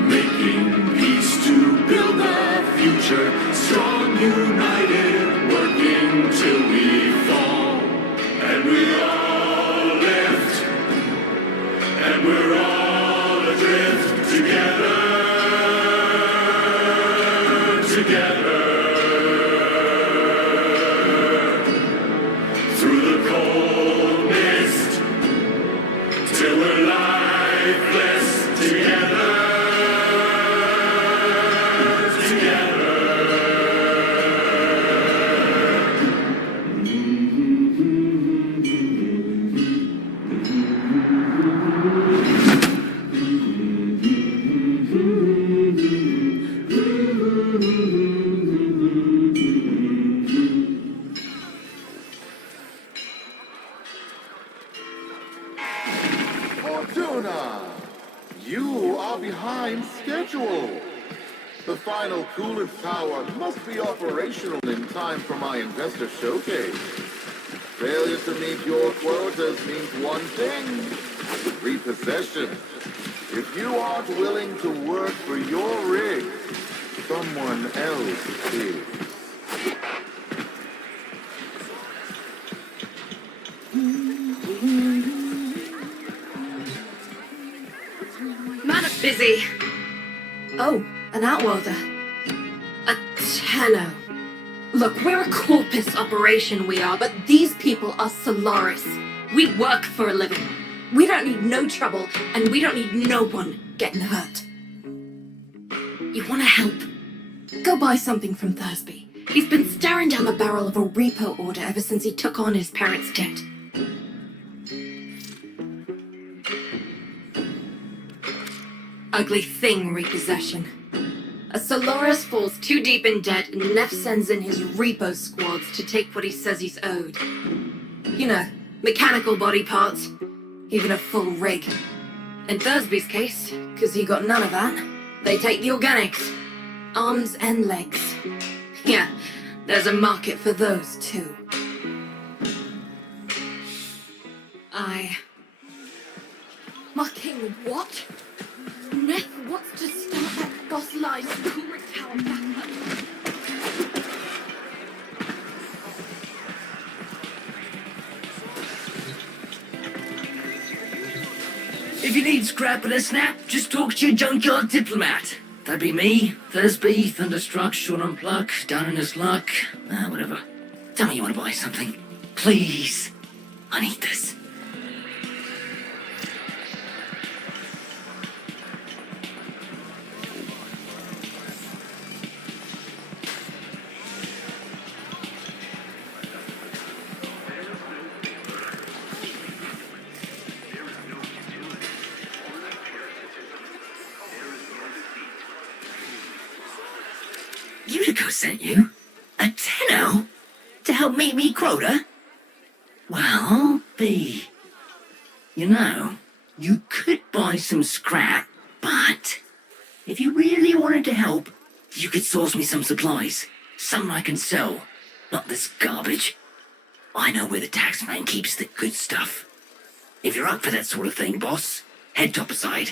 Making peace. behind schedule. The final coolant tower must be operational in time for my investor showcase. Failure to meet your quotas means one thing: repossession. If you aren't willing to work for your rig, someone else is. Man up busy. Oh, an outworlder. A Tenno. Look, we're a corpus operation, we are, but these people are Solaris. We work for a living. We don't need no trouble, and we don't need no one getting hurt. You wanna help? Go buy something from Thursby. He's been staring down the barrel of a repo order ever since he took on his parents' debt. Ugly thing, repossession. A Solaris falls too deep in debt and Neff sends in his repo squads to take what he says he's owed. You know, mechanical body parts, even a full rig. In Thursby's case, because he got none of that, they take the organics. Arms and legs. Yeah, there's a market for those too. Fucking what? Neff wants to start that boss line coolant tower back up. If you need scrap and a snap, just talk to your junkyard diplomat. That'd be me, Thursby, Thunderstruck, Sean on Pluck, down in his luck, whatever. Tell me you want to buy something. Please. I need this. Unico sent you? A Tenno? To help meet me quota? Well, B. You know, you could buy some scrap, but if you really wanted to help, you could source me some supplies. Some I can sell, not this garbage. I know where the taxman keeps the good stuff. If you're up for that sort of thing, boss, head topside.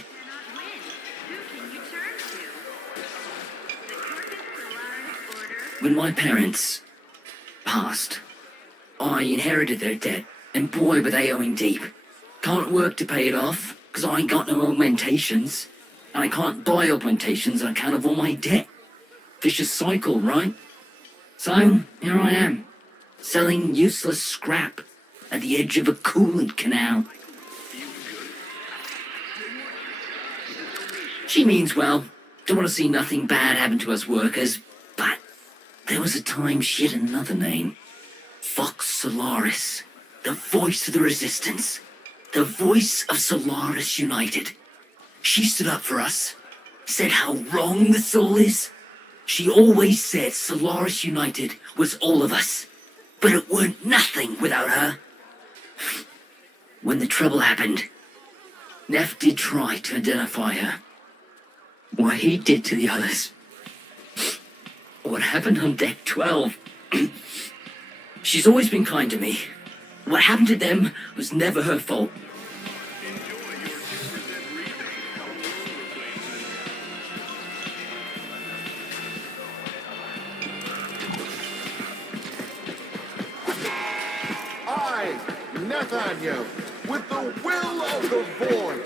When my parents passed, I inherited their debt, and boy were they owing deep. Can't work to pay it off, 'cause I ain't got no augmentations. And I can't buy augmentations on account of all my debt. Vicious cycle, right? So, here I am, selling useless scrap at the edge of a coolant canal. She means well, don't want to see nothing bad happen to us workers, but there was a time she had another name. Fox Solaris. The voice of the resistance. The voice of Solaris United. She stood up for us. Said how wrong this all is. She always said Solaris United was all of us. But it weren't nothing without her. When the trouble happened, Neff did try to identify her. What he did to the others. What happened on Deck 12? She's always been kind to me. What happened to them was never her fault. I, Nathaniel, with the will of the void,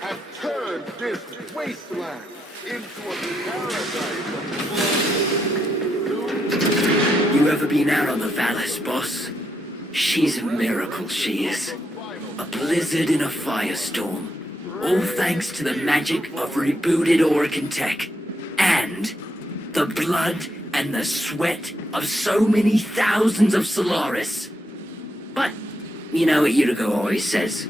have turned this wasteland into a paradise of You ever been out on the Vallis, boss? She's a miracle, she is. A blizzard in a firestorm. All thanks to the magic of rebooted Oregon tech. And the blood and the sweat of so many thousands of Solaris. But, you know what Unico always says.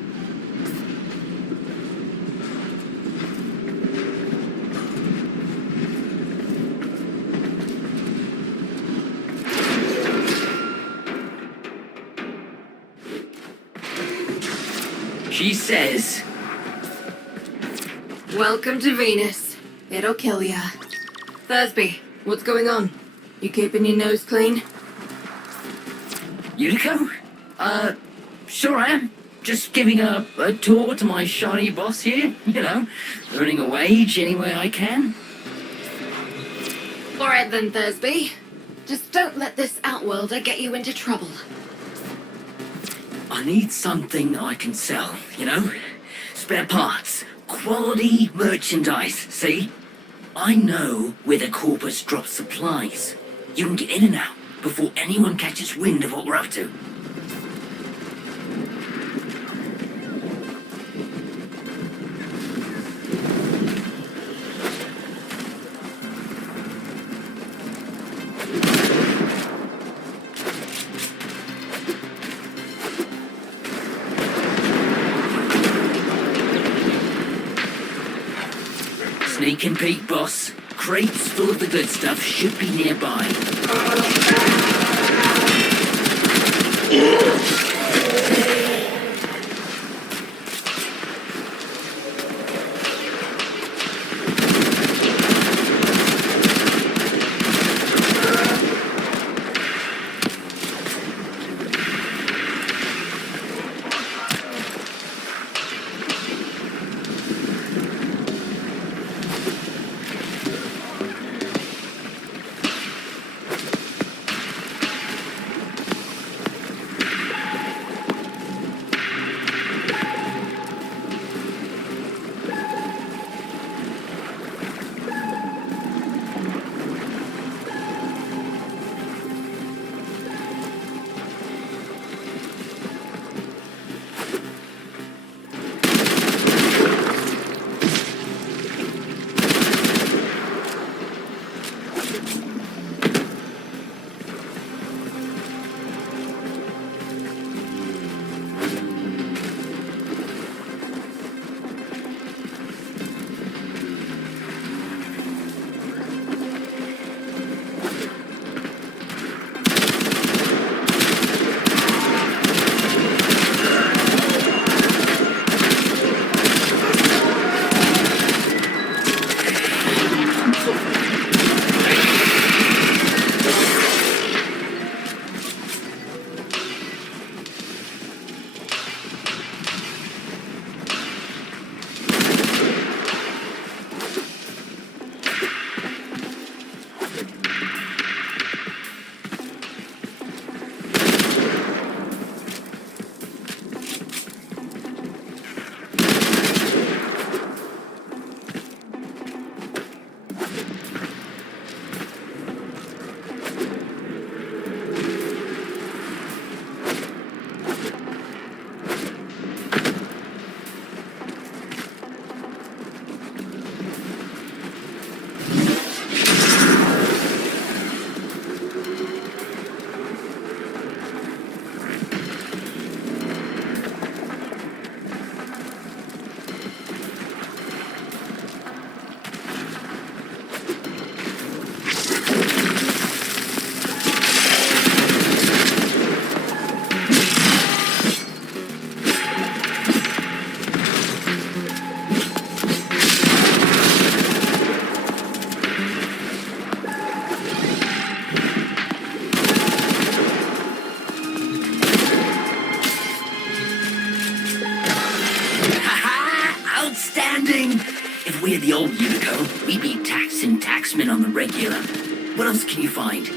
She says, Welcome to Venus. It'll kill ya. Thursby, what's going on? You keeping your nose clean? Unico? Sure I am. Just giving a tour to my shiny boss here, you know, earning a wage any way I can. Alright then, Thursby. Just don't let this outworlder get you into trouble. I need something I can sell, you know? Spare parts, quality merchandise, see? I know where the corpus drops supplies. You can get in and out before anyone catches wind of what we're up to. Sneak and peek, boss. Crates full of the good stuff should be nearby. If we're the old Unico, we'd be taxing taxmen on the regular. What else can you find?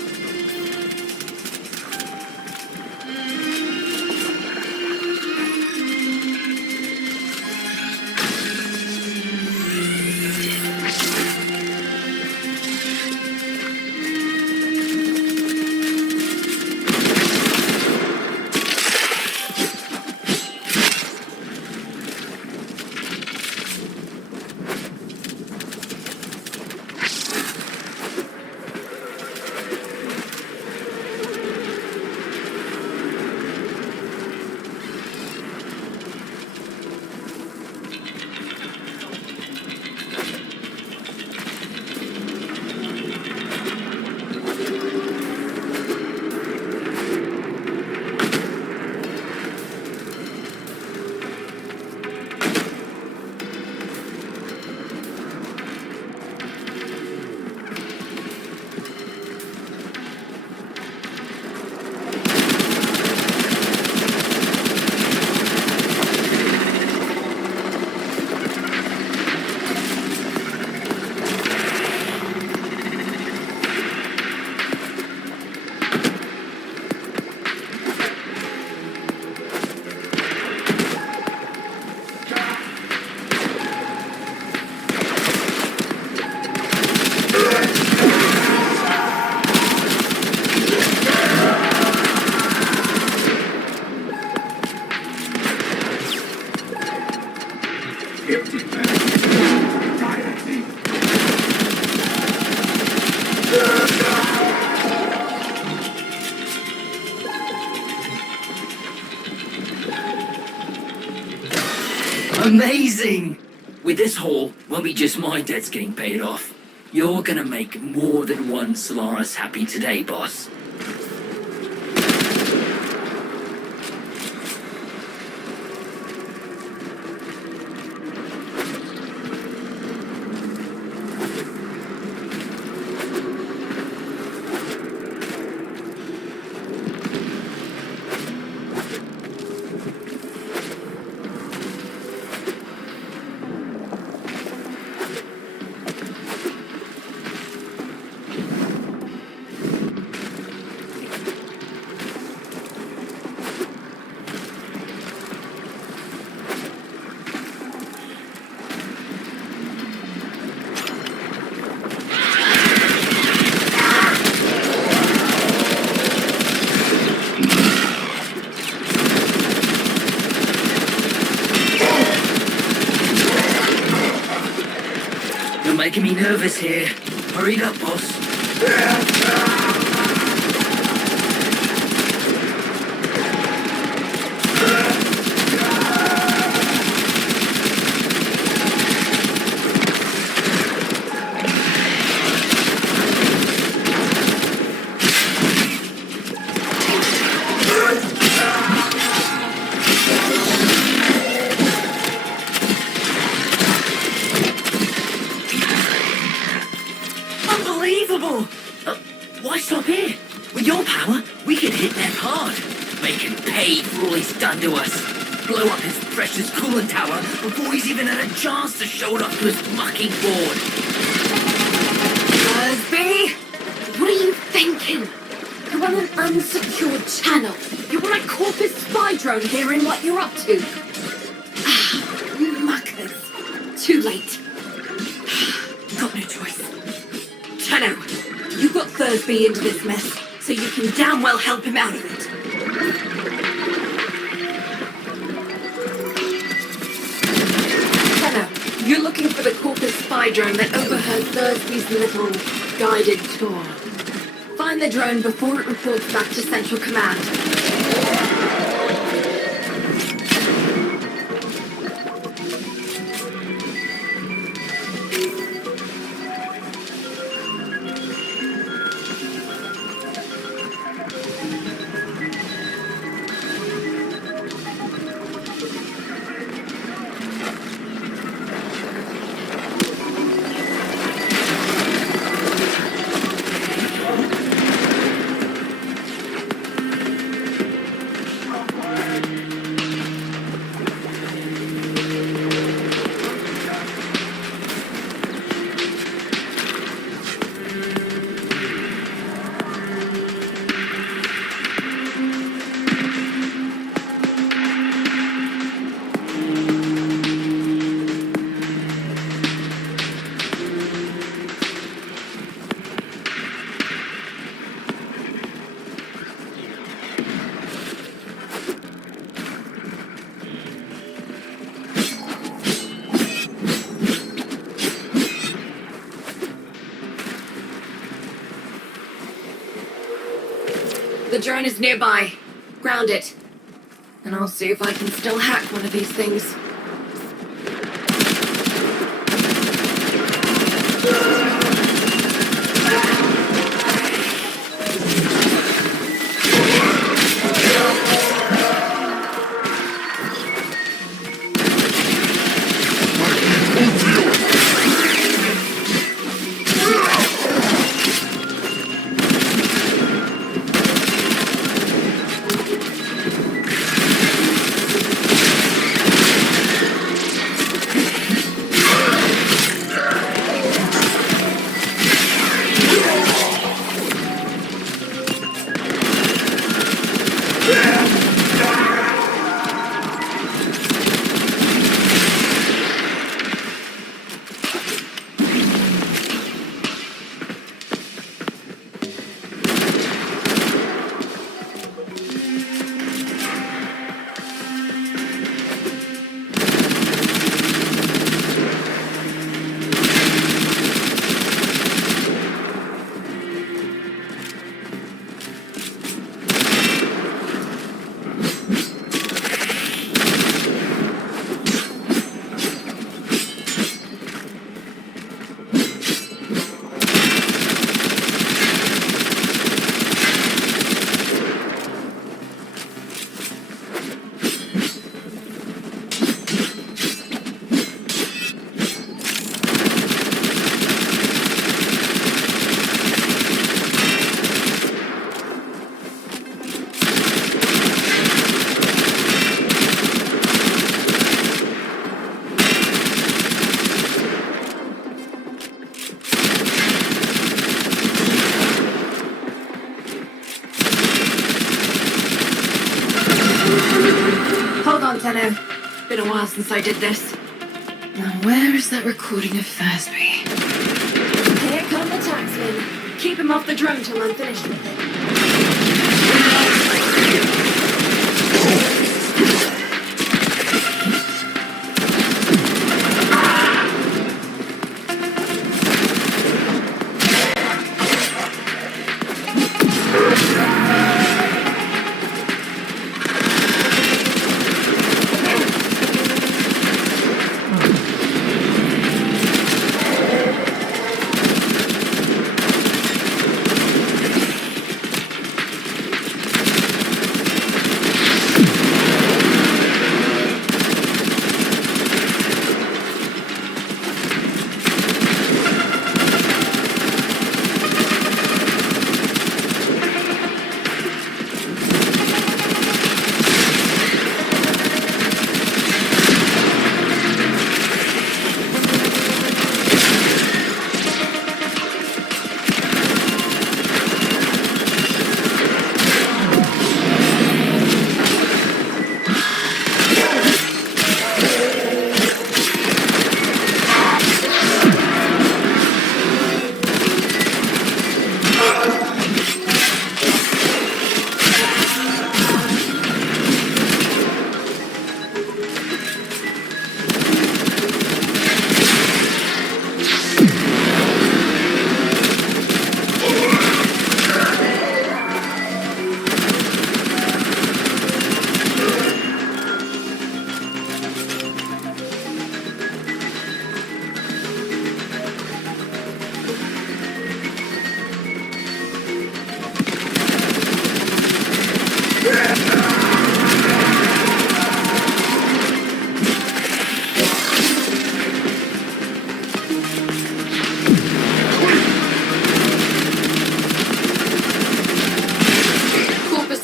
amazing! With this haul, won't be just my debts getting paid off. You're gonna make more than one Solaris happy today, boss. You're making me nervous here. Hurry up, boss. Unbelievable! Why stop here? With your power, we can hit them hard. Make him pay for all he's done to us. Blow up his precious coolant tower before he's even had a chance to show it off to his mucking board. Busby! What are you thinking? You're on an unsecured channel. You want a corpus spy drone hearing what you're up to? Muckers. Too late. Got no choice. Tenno, you got Thursby into this mess, so you can damn well help him out of it. Tenno, you're looking for the corpus spy drone that overheard Thursby's little guided tour. Find the drone before it reports back to Central Command. The drone is nearby. Ground it. And I'll see if I can still hack one of these things. Hold on, Tenno. Been a while since I did this. Now where is that recording of Thursby? Here come the taxmen. Keep him off the drone till I'm finished with it.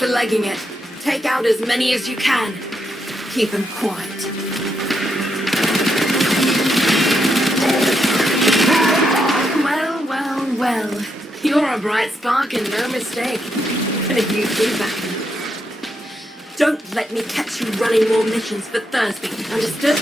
Legging it. Take out as many as you can. Keep them quiet. Well. You're a bright spark and no mistake. Gonna use feedback. Don't let me catch you running more missions for Thursby. Understood?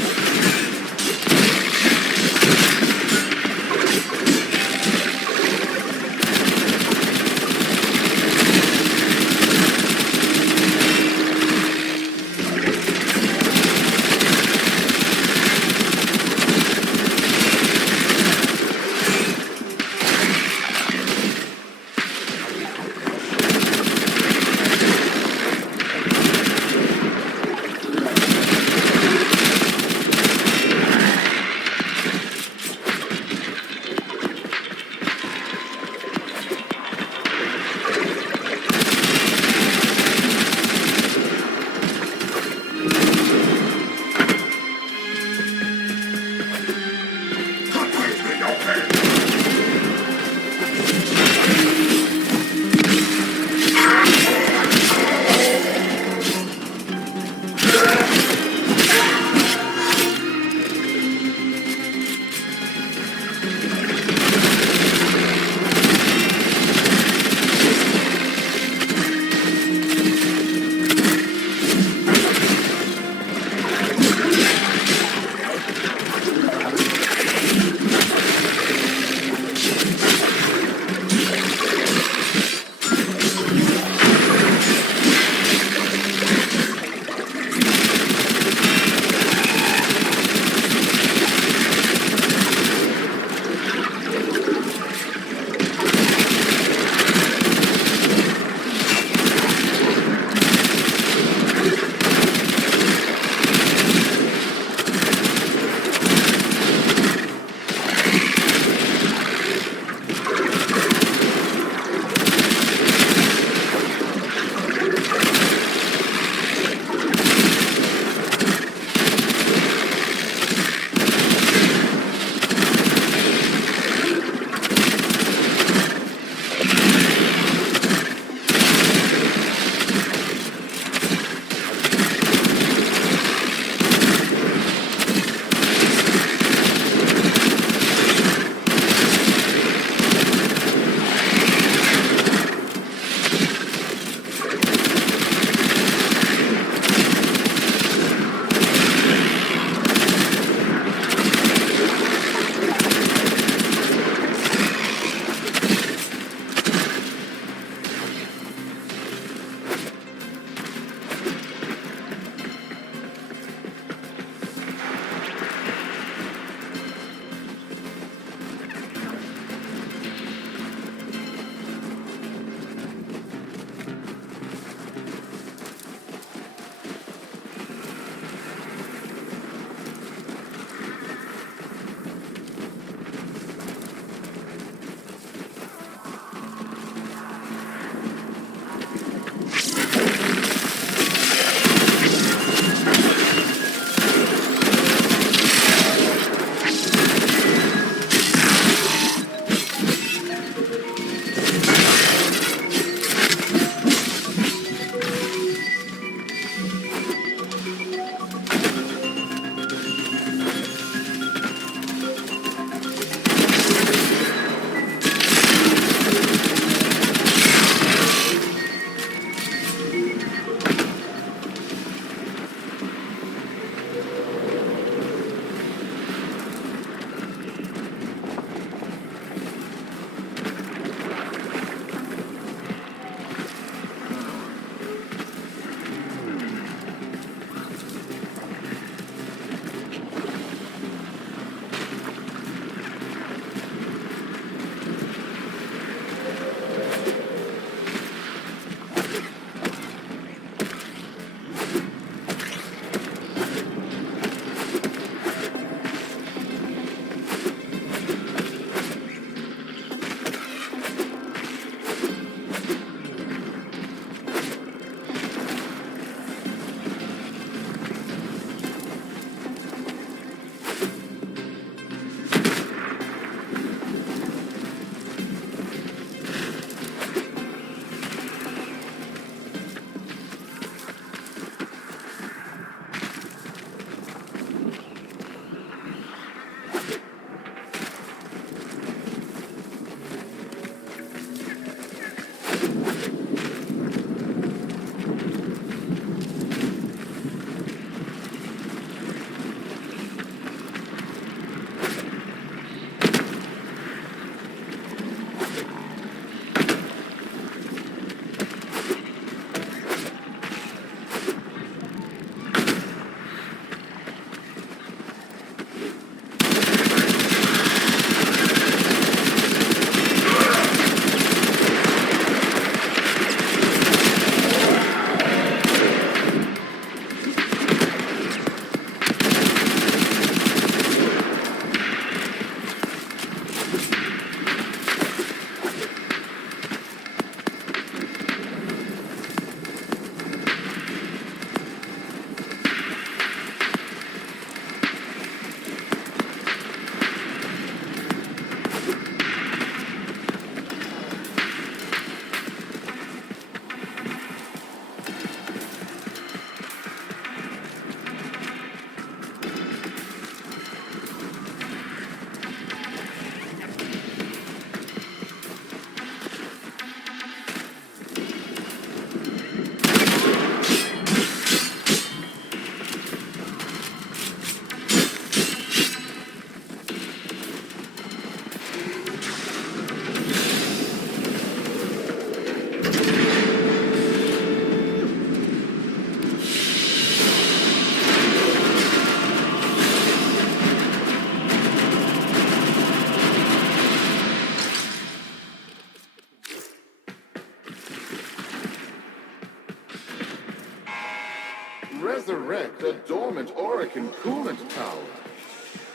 resurrect a dormant Orokin coolant tower.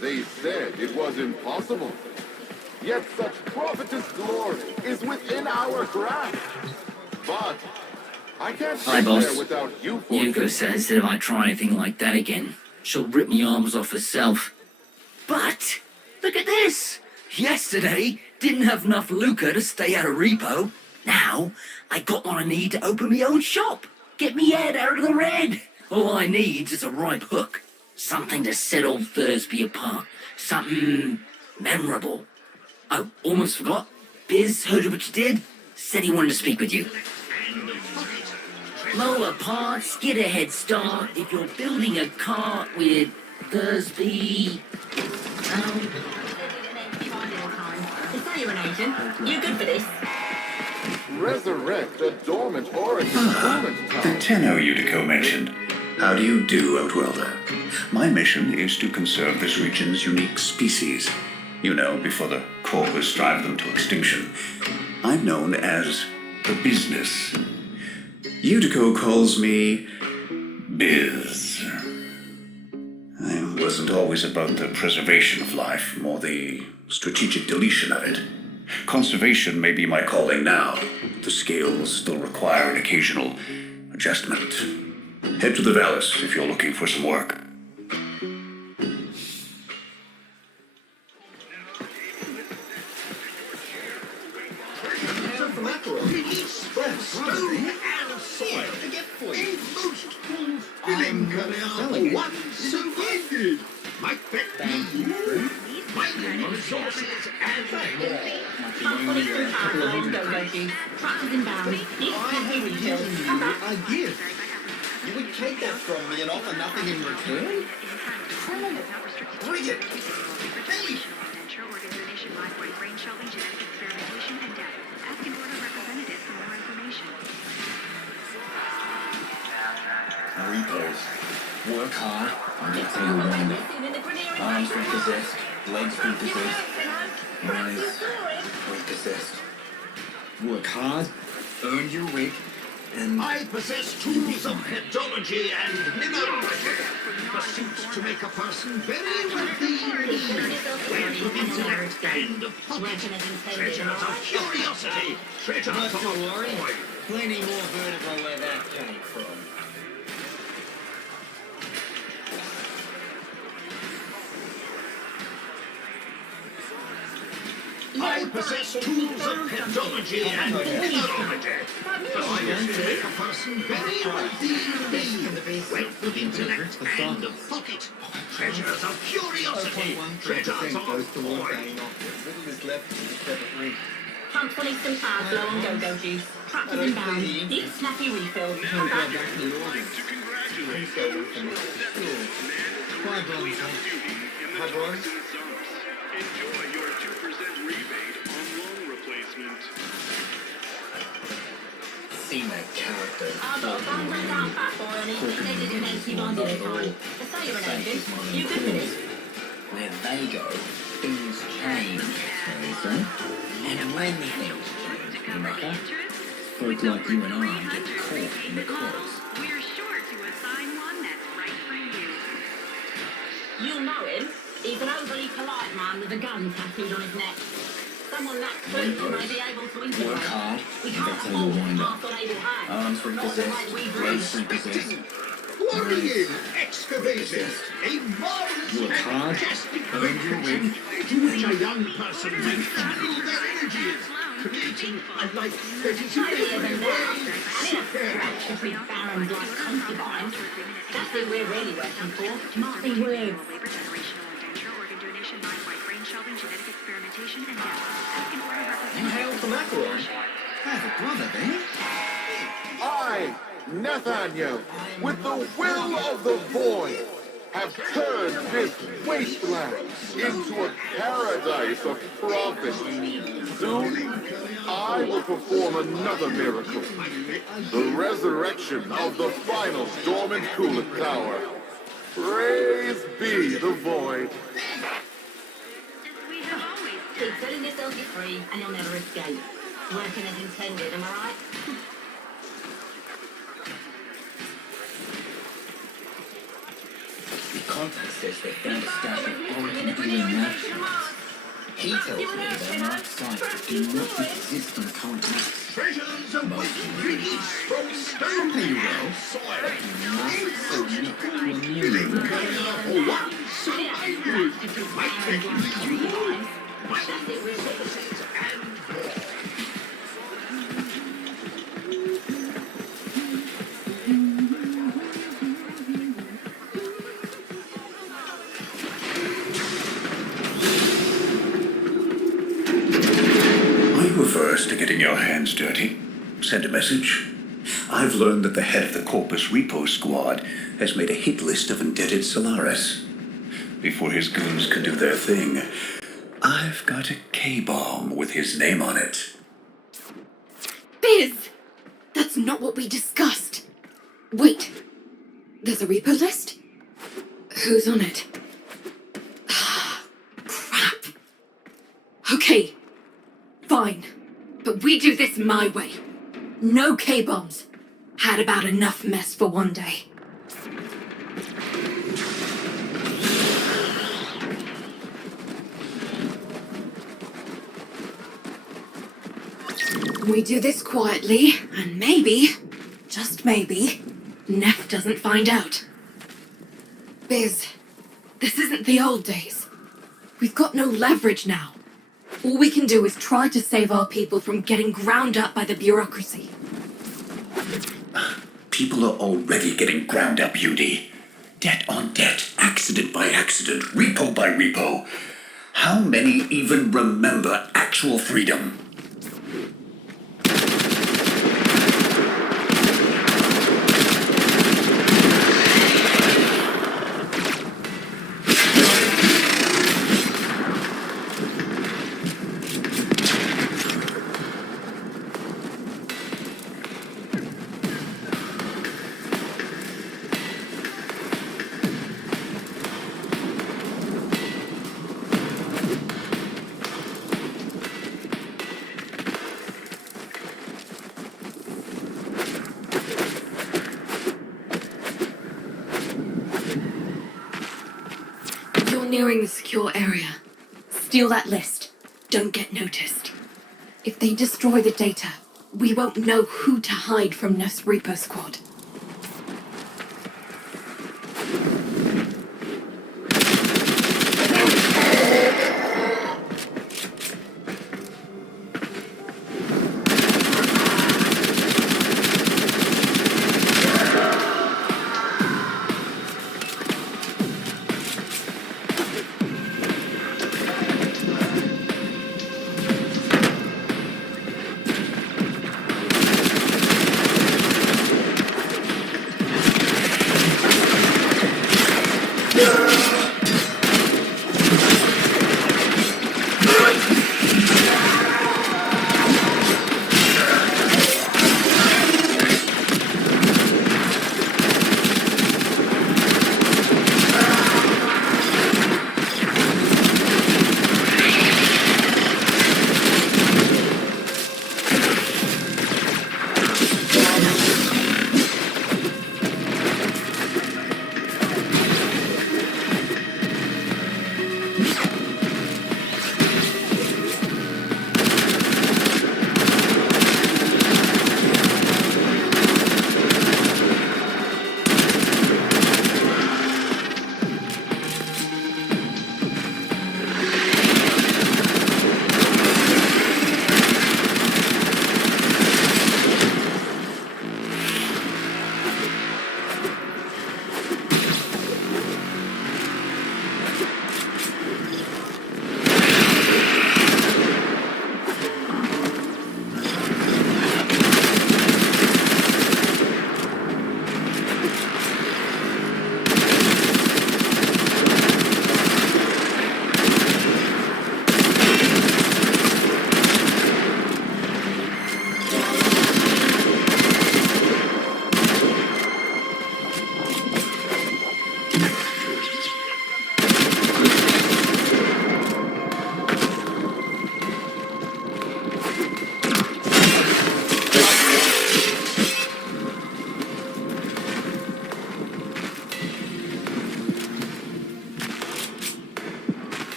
They said it was impossible. Yet such prophetess glory is within our grasp. But I can't Hi, sit boss. there without you for Yuko says that if I try anything like that again, she'll rip me arms off herself. But look at this! Yesterday, didn't have enough lucre to stay out of repo. Now, I got what I need to open my own shop. Get me head out of the red. All I need is a ripe hook. Something to set old Thursby apart. Something memorable. Oh, almost forgot. Biz heard of what you did. Said he wanted to speak with you. Lower parts, get a head start if you're building a cart with Thursby. So you're an agent. You good for this? resurrect a dormant Orokin coolant tower. The Tenno Utico mentioned. How do you do, Outworlder? My mission is to conserve this region's unique species. You know, before the Corvus drive them to extinction. I'm known as the Business. Utico calls me Biz. I wasn't always about the preservation of life, more the strategic deletion of it. Conservation may be my calling now. The scales still require an occasional adjustment. Head to the Valis if you're looking for some work. What? Splendid! My pet bee, mining resources and more. A gift? You would take that from me and offer nothing in return? Bring it! Hey! Repos. Work hard and get to your wonder. Arms repossessed, legs repossessed, eyes repossessed. Work hard, earn your rig, and I possess tools of hedology and mineralogy. Pursuits to make a person very wealthy indeed. Wealth of intellect and of pocket. Treasures of curiosity. Treasures not of to worry. joy. plenty more vertical where that came from. I possess tools of pedology and mineralogy. Pursuits to make a person very wealthy indeed. Wealth of intellect and of pocket. Treasures of curiosity. Treasures of joy. Little is left in the pepper free. Pump fully some fast, low and go-go juice. Crackers and bounds. Deep snappy refill. You can go back to the organ. Please go with them. Sure. Hi, Bronze. Hi, Bronze. Enjoy your 2% rebate on loan replacement. Seen that character. I've got guns and down, fat boy, and he's needed an anti-bond in a time. So you're an agent. You good for this? Where they go, things change, they say. And when things change, Rebecca, folk like you and I get caught in the courts. We're sure to assign one that's right for you. You know him. He's an overly polite man with a gun tattooed on his neck. Someone that brutal may be able to integrate. Work hard, We and can't get to afford your wind up. half unable hands. Arms Not the way repossessed, we've legs reached. repossessed. Quarrying, excavating, a marvelous Work and hard, majestic earn your profession rig. to which a young person may channel their energies, creating a life that is in every way superb. If we barons like concubines, that's who we're really working for. Martin Words. Labor generational indenture, organ donation, mind-wide brain shelving, genetic experimentation, and death. Ask an order representative. You hail from Acheron? I have a brother there. I, Nathaniel, with the will of the void, have turned this wasteland into a paradise of profit. Soon, I will perform another miracle. The resurrection of the final dormant coolant tower. Praise be the void. We have always Keep telling yourself you're free and you'll never escape. Working as intended, am I right? The contact says they found a stash of Oregon alien lab kits. He tells me they're outside that do not exist on current maps. Treasures of Most ingredients from stone pay you well, but you must submit to a new rule. Once I would might take these walls, might resources and more. Averse to getting your hands dirty. Send a message. I've learned that the head of the Corpus Repo Squad has made a hit list of indebted Solaris. Before his goons can do their thing, I've got a K-bomb with his name on it. Biz! That's not what we discussed. Wait. There's a repo list? Who's on it? Crap. Okay. Fine. But we do this my way. No K-bombs. Had about enough mess for one day. We do this quietly, and maybe, just maybe, Neff doesn't find out. Biz, this isn't the old days. We've got no leverage now. All we can do is try to save our people from getting ground up by the bureaucracy. People are already getting ground up, UD. Debt on debt, accident by accident, repo by repo. How many even remember actual freedom? Nearing the secure area. Steal that list. Don't get noticed. If they destroy the data, we won't know who to hide from Neff's Repo Squad.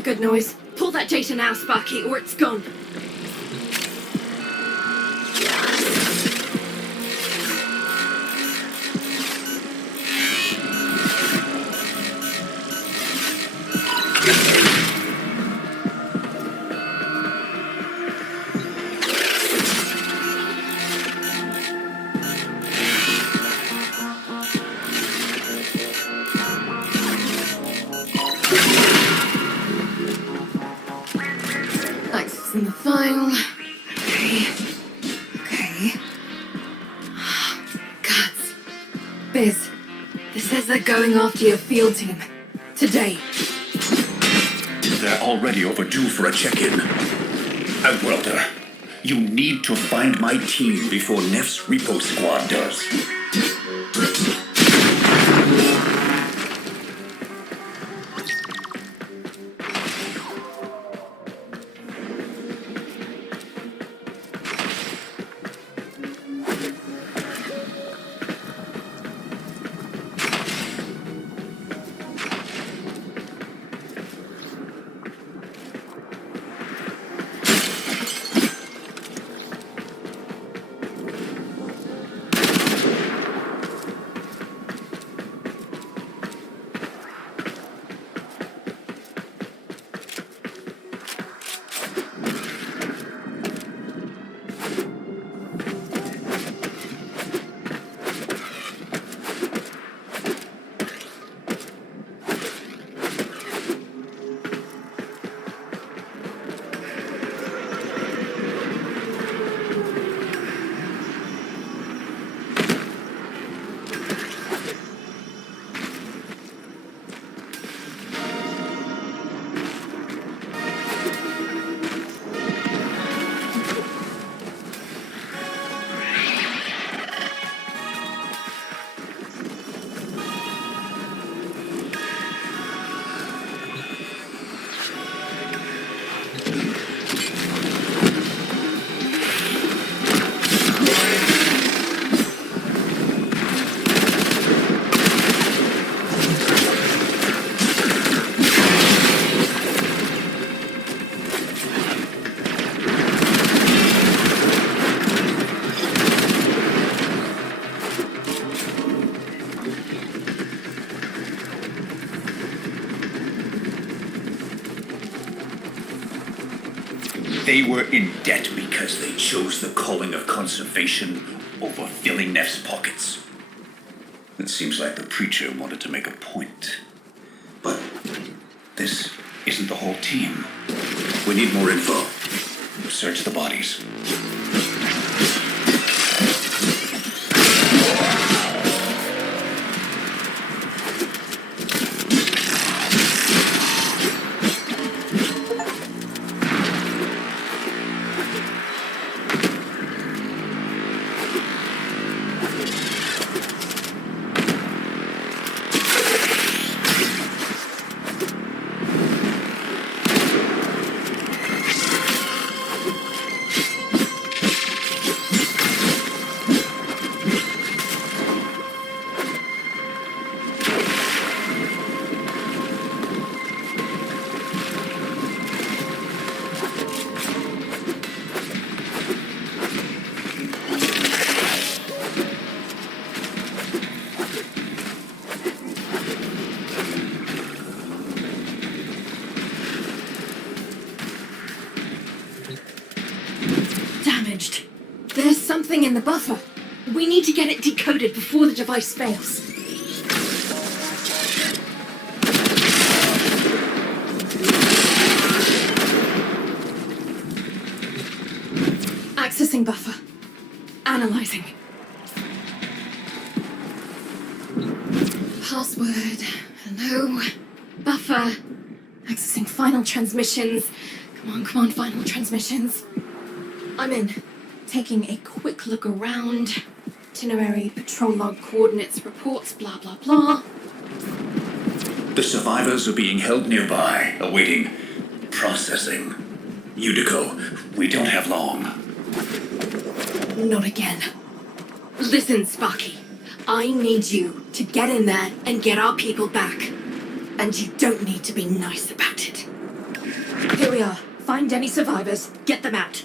the good noise. Pull that data now, Sparky, or it's gone. Accessing the file. Okay. Guts. Biz. This says they're going after your field team. Today. They're already overdue for a check-in. Outworlder, you need to find my team before Neff's Repo Squad does. They were in debt because they chose the calling of conservation over filling Neff's pockets. It seems like the preacher wanted to make a point. But this isn't the whole team. We need more info. Search the bodies. Damaged. There's something in the buffer. We need to get it decoded before the device fails. Accessing buffer. Analyzing. Password. Hello. Buffer. Accessing final transmissions. Come on, final transmissions. I'm in. Taking a quick look around. Itinerary, patrol log, coordinates, reports, blah, blah, blah. The survivors are being held nearby, awaiting processing. Unico, we don't have long. Not again. Listen, Sparky. I need you to get in there and get our people back. And you don't need to be nice about it. Here we are. Find any survivors. Get them out.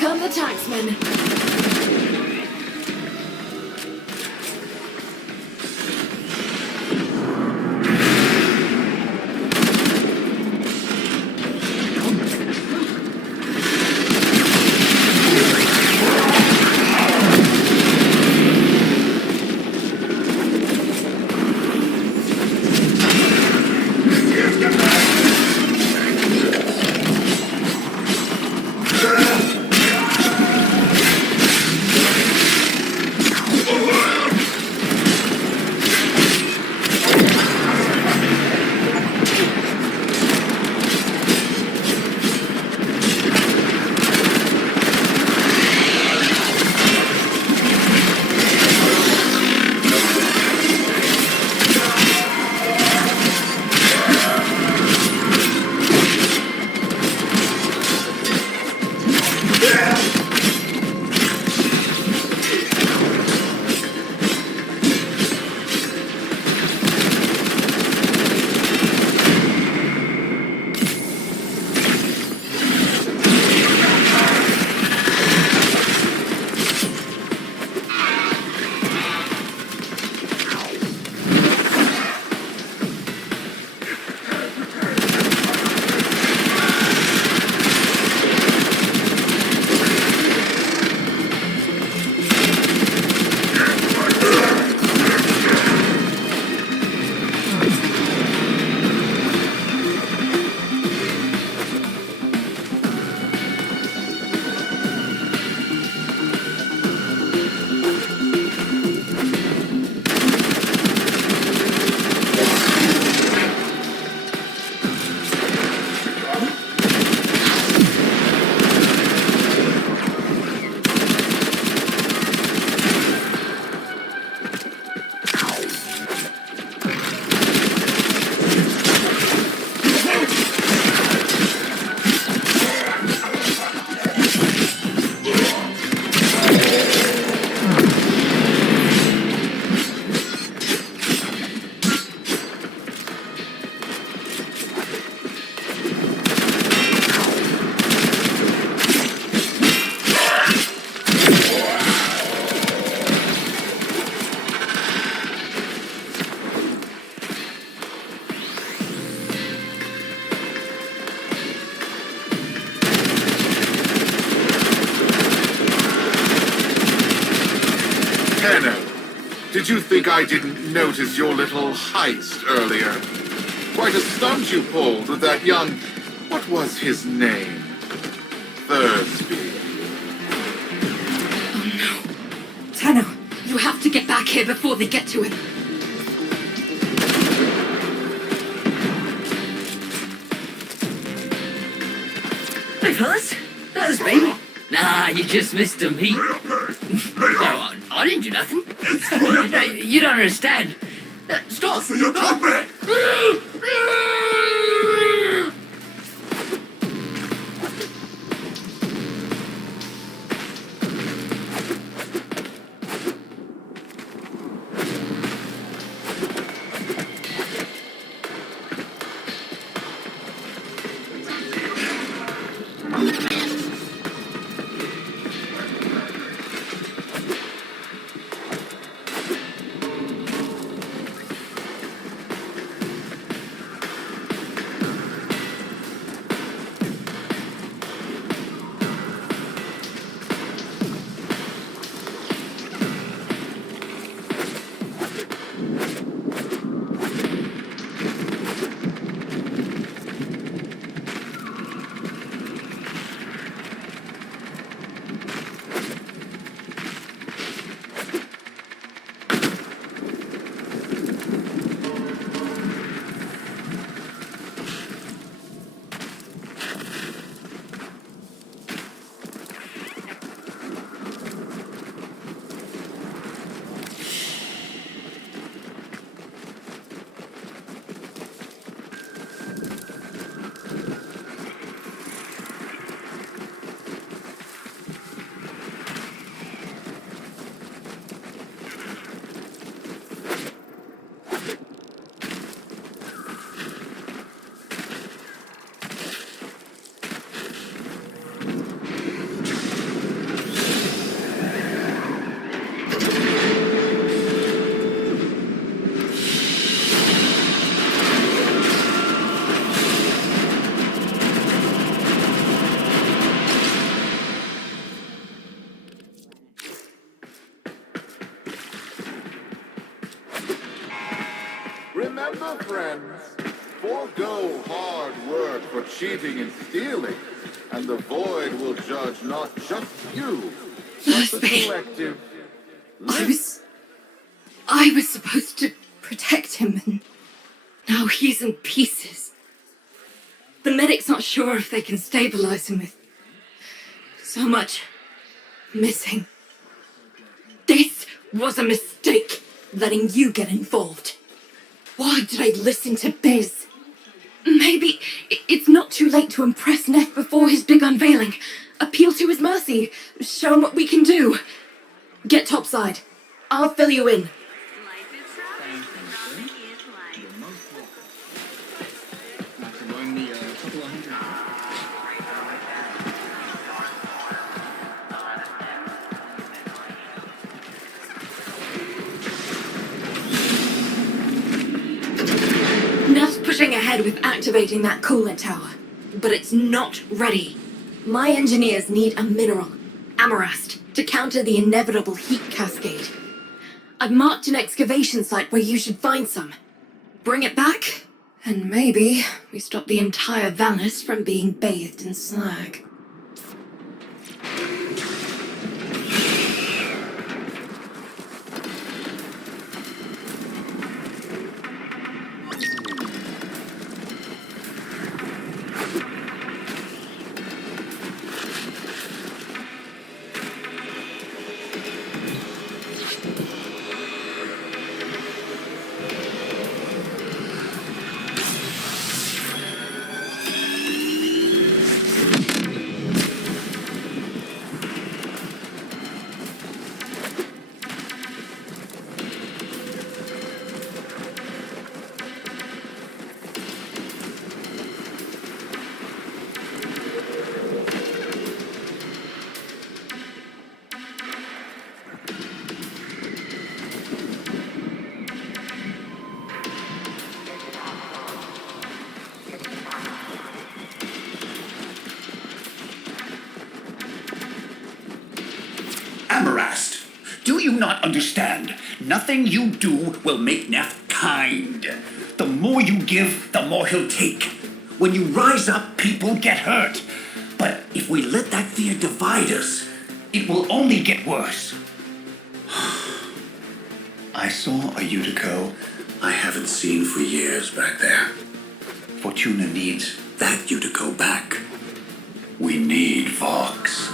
Come the taxman. Did you think I didn't notice your little heist earlier? Quite a stunt you pulled with that young... What was his name? Thursby. Oh no. Tenno, you have to get back here before they get to him. Hey, fellas. Thursby. Nah, you just missed him. No, I didn't do nothing. No, you don't understand. Stop. So you come back! Remember, friends, forego hard work for cheating and stealing, and the void will judge not just you, but the collective. I was supposed to protect him, and now he's in pieces. The medic's not sure if they can stabilize him with so much missing. This was a mistake, letting you get involved. Why did I listen to Biz? Maybe it's not too late to impress Neff before his big unveiling. Appeal to his mercy. Show him what we can do. Get topside. I'll fill you in. Neff's pushing ahead with activating that coolant tower, but it's not ready. My engineers need a mineral, amarast, to counter the inevitable heat cascade. I've marked an excavation site where you should find some. Bring it back, and maybe we stop the entire Valis from being bathed in slag. Amarast, do you not understand? Nothing you do will make Neff kind. The more you give, the more he'll take. When you rise up, people get hurt. But if we let that fear divide us, it will only get worse. I saw a Utico I haven't seen for years back there. Fortuna needs that Utico back. We need Vox.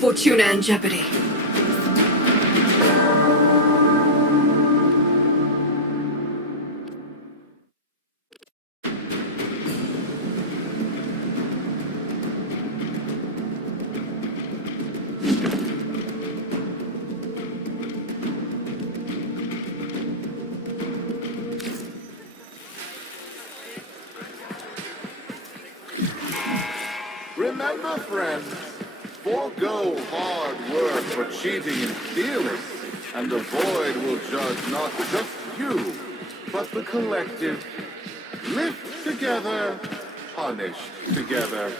Fortuna in jeopardy. Remember, friends, forego hard work for cheating and stealing, and the void will judge not just you, but the collective. Live together, punish together.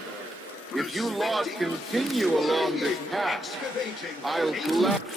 If you lot continue along this path, I'll gladly...